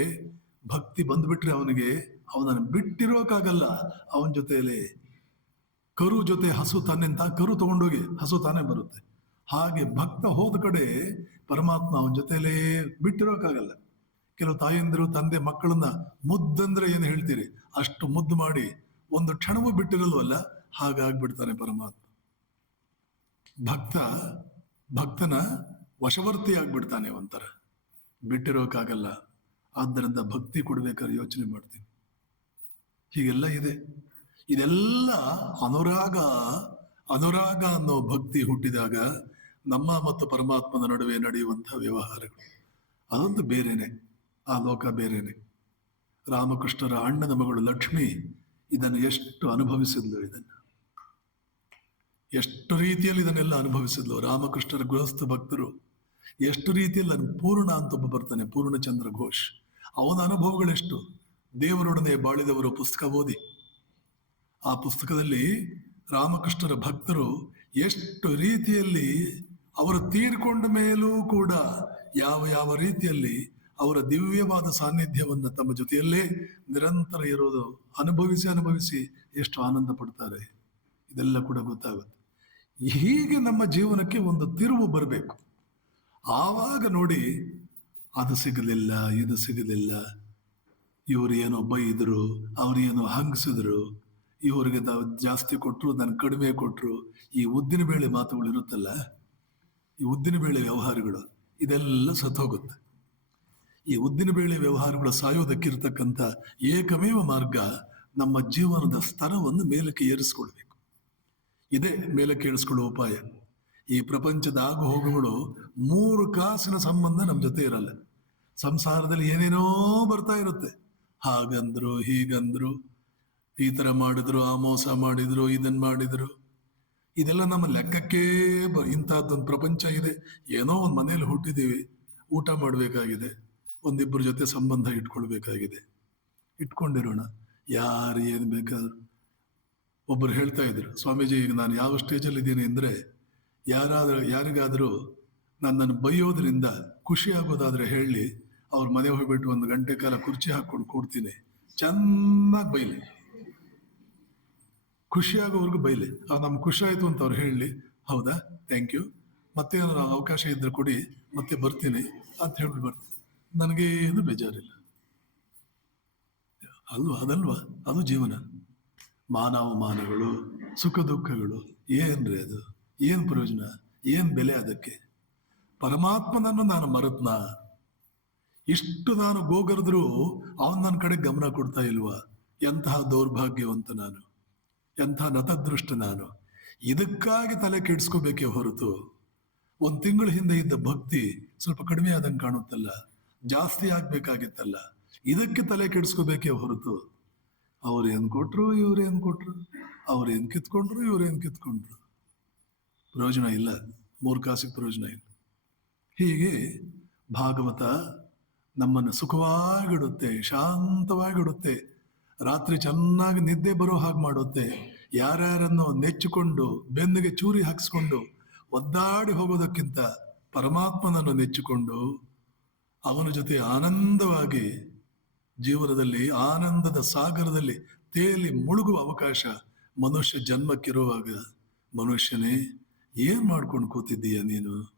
ಭಕ್ತಿ ಬಂದ್ಬಿಟ್ರೆ ಅವನಿಗೆ ಅವನನ್ನು ಬಿಟ್ಟಿರೋಕ್ಕಾಗಲ್ಲ. ಅವನ ಜೊತೆಯಲ್ಲಿ ಕರು ಜೊತೆ ಹಸು ತಾನೆಂತ, ಕರು ತಗೊಂಡೋಗಿ ಹಸು ತಾನೇ ಬರುತ್ತೆ. ಹಾಗೆ ಭಕ್ತ ಹೋದ ಕಡೆ ಪರಮಾತ್ಮ ಅವನ ಜೊತೆಯಲ್ಲೇ ಬಿಟ್ಟಿರೋಕ್ಕಾಗಲ್ಲ. ಕೆಲವು ತಾಯಂದಿರು ತಂದೆ ಮಕ್ಕಳನ್ನ ಮುದ್ದಂದ್ರೆ ಏನು ಹೇಳ್ತೀರಿ ಅಷ್ಟು ಮುದ್ದು ಮಾಡಿ ಒಂದು ಕ್ಷಣವೂ ಬಿಟ್ಟಿರಲ್ವಲ್ಲ, ಹಾಗಾಗ್ಬಿಡ್ತಾನೆ ಪರಮಾತ್ಮ. ಭಕ್ತನ ವಶವರ್ತಿ ಆಗ್ಬಿಡ್ತಾನೆ, ಒಂಥರ ಬಿಟ್ಟಿರೋಕ್ಕಾಗಲ್ಲ. ಆದ್ದರಿಂದ ಭಕ್ತಿ ಕೊಡ್ಬೇಕಾದ್ರೆ ಯೋಚನೆ ಮಾಡ್ತೀನಿ. ಹೀಗೆಲ್ಲ ಇದೆ. ಇದೆಲ್ಲ ಅನುರಾಗ ಅನ್ನೋ ಭಕ್ತಿ ಹುಟ್ಟಿದಾಗ ನಮ್ಮ ಮತ್ತು ಪರಮಾತ್ಮನ ನಡುವೆ ನಡೆಯುವಂತಹ ವ್ಯವಹಾರಗಳು ಅದೊಂದು ಬೇರೆನೆ, ಆ ಲೋಕ ಬೇರೆನೆ. ರಾಮಕೃಷ್ಣರ ಅಣ್ಣನ ಮಗಳು ಲಕ್ಷ್ಮಿ ಇದನ್ನು ಎಷ್ಟು ಅನುಭವಿಸಿದ್ಲು, ಎಷ್ಟು ರೀತಿಯಲ್ಲಿ ಇದನ್ನೆಲ್ಲ ಅನುಭವಿಸಿದ್ಲು. ರಾಮಕೃಷ್ಣರ ಗೃಹಸ್ಥ ಭಕ್ತರು ಎಷ್ಟು ರೀತಿಯಲ್ಲಿ ಪೂರ್ಣ ಅಂತ ಒಬ್ಬ ಬರ್ತಾನೆ, ಪೂರ್ಣಚಂದ್ರ ಘೋಷ್. ಅವನ ಅನುಭವಗಳೆಷ್ಟು. ದೇವರೊಡನೆ ಬಾಳಿದವರು ಪುಸ್ತಕ ಓದಿ, ಆ ಪುಸ್ತಕದಲ್ಲಿ ರಾಮಕೃಷ್ಣರ ಭಕ್ತರು ಎಷ್ಟು ರೀತಿಯಲ್ಲಿ ಅವರು ತೀರ್ಕೊಂಡ ಮೇಲೂ ಕೂಡ ಯಾವ ರೀತಿಯಲ್ಲಿ ಅವರ ದಿವ್ಯವಾದ ಸಾನ್ನಿಧ್ಯವನ್ನು ತಮ್ಮ ಜೊತೆಯಲ್ಲೇ ನಿರಂತರ ಇರೋದು ಅನುಭವಿಸಿ ಎಷ್ಟು ಆನಂದ ಪಡ್ತಾರೆ, ಇದೆಲ್ಲ ಕೂಡ ಗೊತ್ತಾಗುತ್ತೆ. ಹೀಗೆ ನಮ್ಮ ಜೀವನಕ್ಕೆ ಒಂದು ತಿರುವು ಬರಬೇಕು. ಆವಾಗ ನೋಡಿ, ಅದು ಸಿಗಲಿಲ್ಲ, ಇದು ಸಿಗಲಿಲ್ಲ, ಇವರು ಏನೋ ಬೈದರು, ಅವ್ರೇನೋ ಹಂಗಿಸಿದ್ರು, ಇವರಿಗೆ ಜಾಸ್ತಿ ಕೊಟ್ಟರು, ನಾನು ಕಡಿಮೆ ಕೊಟ್ಟರು. ಈ ಉದ್ದಿನ ಬೇಳೆ ಮಾತುಗಳು ಇರುತ್ತಲ್ಲ, ಈ ಉದ್ದಿನ ಬೇಳೆ ವ್ಯವಹಾರಗಳು, ಇದೆಲ್ಲ ಸತ್ತೋಗುತ್ತೆ. ಈ ಉದ್ದಿನ ಬೇಳೆ ವ್ಯವಹಾರಗಳು ಸಾಯೋದಕ್ಕಿರ್ತಕ್ಕಂಥ ಏಕಮೇವ ಮಾರ್ಗ ನಮ್ಮ ಜೀವನದ ಸ್ತರವನ್ನು ಮೇಲಕ್ಕೆ ಏರಿಸ್ಕೊಳ್ಬೇಕು. ಇದೇ ಮೇಲಕ್ಕೆ ಏರಿಸ್ಕೊಳ್ಳೋ ಉಪಾಯ. ಈ ಪ್ರಪಂಚದ ಆಗು ಹೋಗುಗಳು 3 ಕಾಸಿನ ಸಂಬಂಧ ನಮ್ಮ ಜೊತೆ ಇರಲ್ಲ. ಸಂಸಾರದಲ್ಲಿ ಏನೇನೋ ಬರ್ತಾ ಇರುತ್ತೆ. ಹಾಗಂದ್ರು, ಹೀಗಂದ್ರು, ಈ ತರ ಮಾಡಿದ್ರು, ಆ ಮೋಸ ಮಾಡಿದ್ರು, ಇದನ್ ಮಾಡಿದ್ರು, ಇದೆಲ್ಲ ನಮ್ಮ ಲೆಕ್ಕಕ್ಕೆ ಇಂಥದ್ದೊಂದು ಪ್ರಪಂಚ ಇದೆ. ಏನೋ ಒಂದು ಮನೇಲಿ ಹುಟ್ಟಿದೀವಿ, ಊಟ ಮಾಡಬೇಕಾಗಿದೆ, ಒಂದಿಬ್ಬರ ಜೊತೆ ಸಂಬಂಧ ಇಟ್ಕೊಳ್ಬೇಕಾಗಿದೆ, ಇಟ್ಕೊಂಡಿರೋಣ. ಯಾರು ಏನು ಬೇಕಾದ್ರು. ಒಬ್ಬರು ಹೇಳ್ತಾ ಇದ್ರು, ಸ್ವಾಮೀಜಿ, ಈಗ ನಾನು ಯಾವ ಸ್ಟೇಜಲ್ಲಿ ಇದ್ದೀನಿ ಅಂದರೆ, ಯಾರಿಗಾದರೂ ನನ್ನನ್ನು ಬೈಯೋದ್ರಿಂದ ಖುಷಿ ಆಗೋದಾದ್ರೆ ಹೇಳಿ, ಅವ್ರ ಮನೆ ಹೋಗ್ಬಿಟ್ಟು 1 ಗಂಟೆ ಕಾಲ ಕುರ್ಚಿ ಹಾಕ್ಕೊಂಡು ಕೂಡ್ತೀನಿ, ಚೆನ್ನಾಗಿ ಬೈಲಿ, ಖುಷಿಯಾಗೋವರೆಗೂ ಬೈಲಿ. ನಮ್ಗೆ ಖುಷಿ ಆಯ್ತು ಅಂತ ಅವ್ರು ಹೇಳಲಿ, ಹೌದಾ, ಥ್ಯಾಂಕ್ ಯು, ಮತ್ತೆ ಏನಾದ್ರು ಅವಕಾಶ ಇದ್ರೆ ಕೊಡಿ, ಮತ್ತೆ ಬರ್ತೀನಿ ಅಂತ ಹೇಳ್ಬಿಟ್ಟು ಬರ್ತೀನಿ. ನನಗೇನು ಬೇಜಾರಿಲ್ಲ ಅಲ್ವಾ? ಅದಲ್ವಾ ಅದು ಜೀವನ. ಮಾನವಮಾನಗಳು, ಸುಖ ದುಃಖಗಳು, ಏನ್ರಿ ಅದು? ಏನು ಪ್ರಯೋಜನ? ಏನು ಬೆಲೆ ಅದಕ್ಕೆ? ಪರಮಾತ್ಮನನ್ನು ನಾನು ಮರೆತ್ನ? ಇಷ್ಟು ನಾನು ಗೋಗರೆದ್ರೂ ಅವನು ನನ್ನ ಕಡೆ ಗಮನ ಕೊಡ್ತಾ ಇಲ್ವಾ? ಎಂತಹ ದೌರ್ಭಾಗ್ಯವಂತ ನಾನು, ಎಂಥ ನತದೃಷ್ಟ ನಾನು. ಇದಕ್ಕಾಗಿ ತಲೆ ಕೆಡಿಸ್ಕೋಬೇಕೇ ಹೊರತು, 1 ತಿಂಗಳ ಹಿಂದೆ ಇದ್ದ ಭಕ್ತಿ ಸ್ವಲ್ಪ ಕಡಿಮೆ ಆದಂಗೆ ಕಾಣುತ್ತಲ್ಲ, ಜಾಸ್ತಿ ಆಗ್ಬೇಕಾಗಿತ್ತಲ್ಲ, ಇದಕ್ಕೆ ತಲೆ ಕೆಡಿಸ್ಕೋಬೇಕೇ ಹೊರತು ಅವ್ರೇನು ಕೊಟ್ರು, ಇವ್ರೇನು ಕೊಟ್ರು, ಅವ್ರೇನು ಕಿತ್ಕೊಂಡ್ರು, ಇವ್ರೇನು ಕಿತ್ಕೊಂಡ್ರು, ಪ್ರಯೋಜನ ಇಲ್ಲ. 3 ಕಾಸಿಗೆ ಪ್ರಯೋಜನ ಇಲ್ಲ. ಹೀಗೆ ಭಾಗವತ ನಮ್ಮನ್ನು ಸುಖವಾಗಿಡುತ್ತೆ, ಶಾಂತವಾಗಿಡುತ್ತೆ, ರಾತ್ರಿ ಚೆನ್ನಾಗಿ ನಿದ್ದೆ ಬರೋ ಹಾಗೆ ಮಾಡುತ್ತೆ. ಯಾರ್ಯಾರನ್ನು ನೆಚ್ಚಿಕೊಂಡು ಬೆನ್ನಿಗೆ ಚೂರಿ ಹಾಕಿಸ್ಕೊಂಡು ಒದ್ದಾಡಿ ಹೋಗೋದಕ್ಕಿಂತ ಪರಮಾತ್ಮನನ್ನು ನೆಚ್ಚಿಕೊಂಡು ಅವನ ಜೊತೆ ಆನಂದವಾಗಿ ಜೀವನದಲ್ಲಿ ಆನಂದದ ಸಾಗರದಲ್ಲಿ ತೇಲಿ ಮುಳುಗುವ ಅವಕಾಶ ಮನುಷ್ಯ ಜನ್ಮಕ್ಕಿರುವಾಗ, ಮನುಷ್ಯನೇ ಏನ್ ಮಾಡ್ಕೊಂಡು ಕೂತಿದ್ದೀಯ ನೀನು,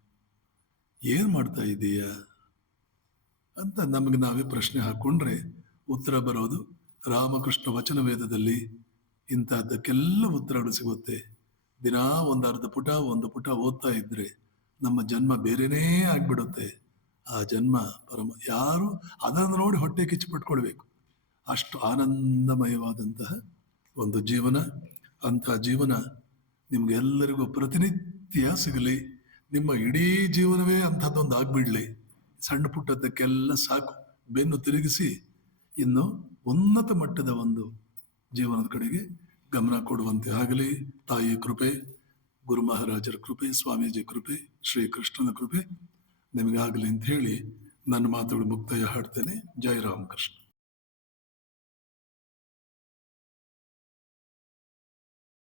ಏನ್ ಮಾಡ್ತಾ ಇದ್ದೀಯ ಅಂತ ನಮಗೆ ನಾವೇ ಪ್ರಶ್ನೆ ಹಾಕೊಂಡ್ರೆ ಉತ್ತರ ಬರೋದು ರಾಮಕೃಷ್ಣ ವಚನ ವೇದದಲ್ಲಿ ಇಂಥದ್ದಕ್ಕೆಲ್ಲ ಉತ್ತರಗಳು ಸಿಗುತ್ತೆ. ದಿನಾ ಒಂದು ಪುಟ ಓದ್ತಾ ಇದ್ರೆ ನಮ್ಮ ಜನ್ಮ ಬೇರೆನೇ ಆಗ್ಬಿಡುತ್ತೆ. ಆ ಜನ್ಮ ಯಾರು ಅದನ್ನು ನೋಡಿ ಹೊಟ್ಟೆ ಕಿಚ್ಚು ಪಟ್ಕೊಳ್ಬೇಕು. ಅಷ್ಟು ಆನಂದಮಯವಾದಂತಹ ಒಂದು ಜೀವನ. ಅಂಥ ಜೀವನ ನಿಮ್ಗೆಲ್ಲರಿಗೂ ಪ್ರತಿನಿತ್ಯ ಸಿಗಲಿ. ನಿಮ್ಮ ಇಡೀ ಜೀವನವೇ ಅಂಥದ್ದೊಂದು ಆಗ್ಬಿಡ್ಲಿ. ಸಣ್ಣ ಪುಟ್ಟದ್ದಕ್ಕೆಲ್ಲ ಸಾಕು ಬೆನ್ನು ತಿರುಗಿಸಿ ಇನ್ನು ಉನ್ನತ ಮಟ್ಟದ ಒಂದು ಜೀವನದ ಕಡೆಗೆ ಗಮನ ಕೊಡುವಂತೆ ಆಗಲಿ. ತಾಯಿಯ ಕೃಪೆ, ಗುರು ಮಹಾರಾಜರ ಕೃಪೆ, ಸ್ವಾಮೀಜಿ ಕೃಪೆ, ಶ್ರೀಕೃಷ್ಣನ ಕೃಪೆ ನಿಮಗಾಗಲಿ ಅಂತ ಹೇಳಿ ನನ್ನ ಮಾತುಗಳು ಮುಕ್ತಾಯ ಹಾಡ್ತೇನೆ. ಜೈ ರಾಮಕೃಷ್ಣ.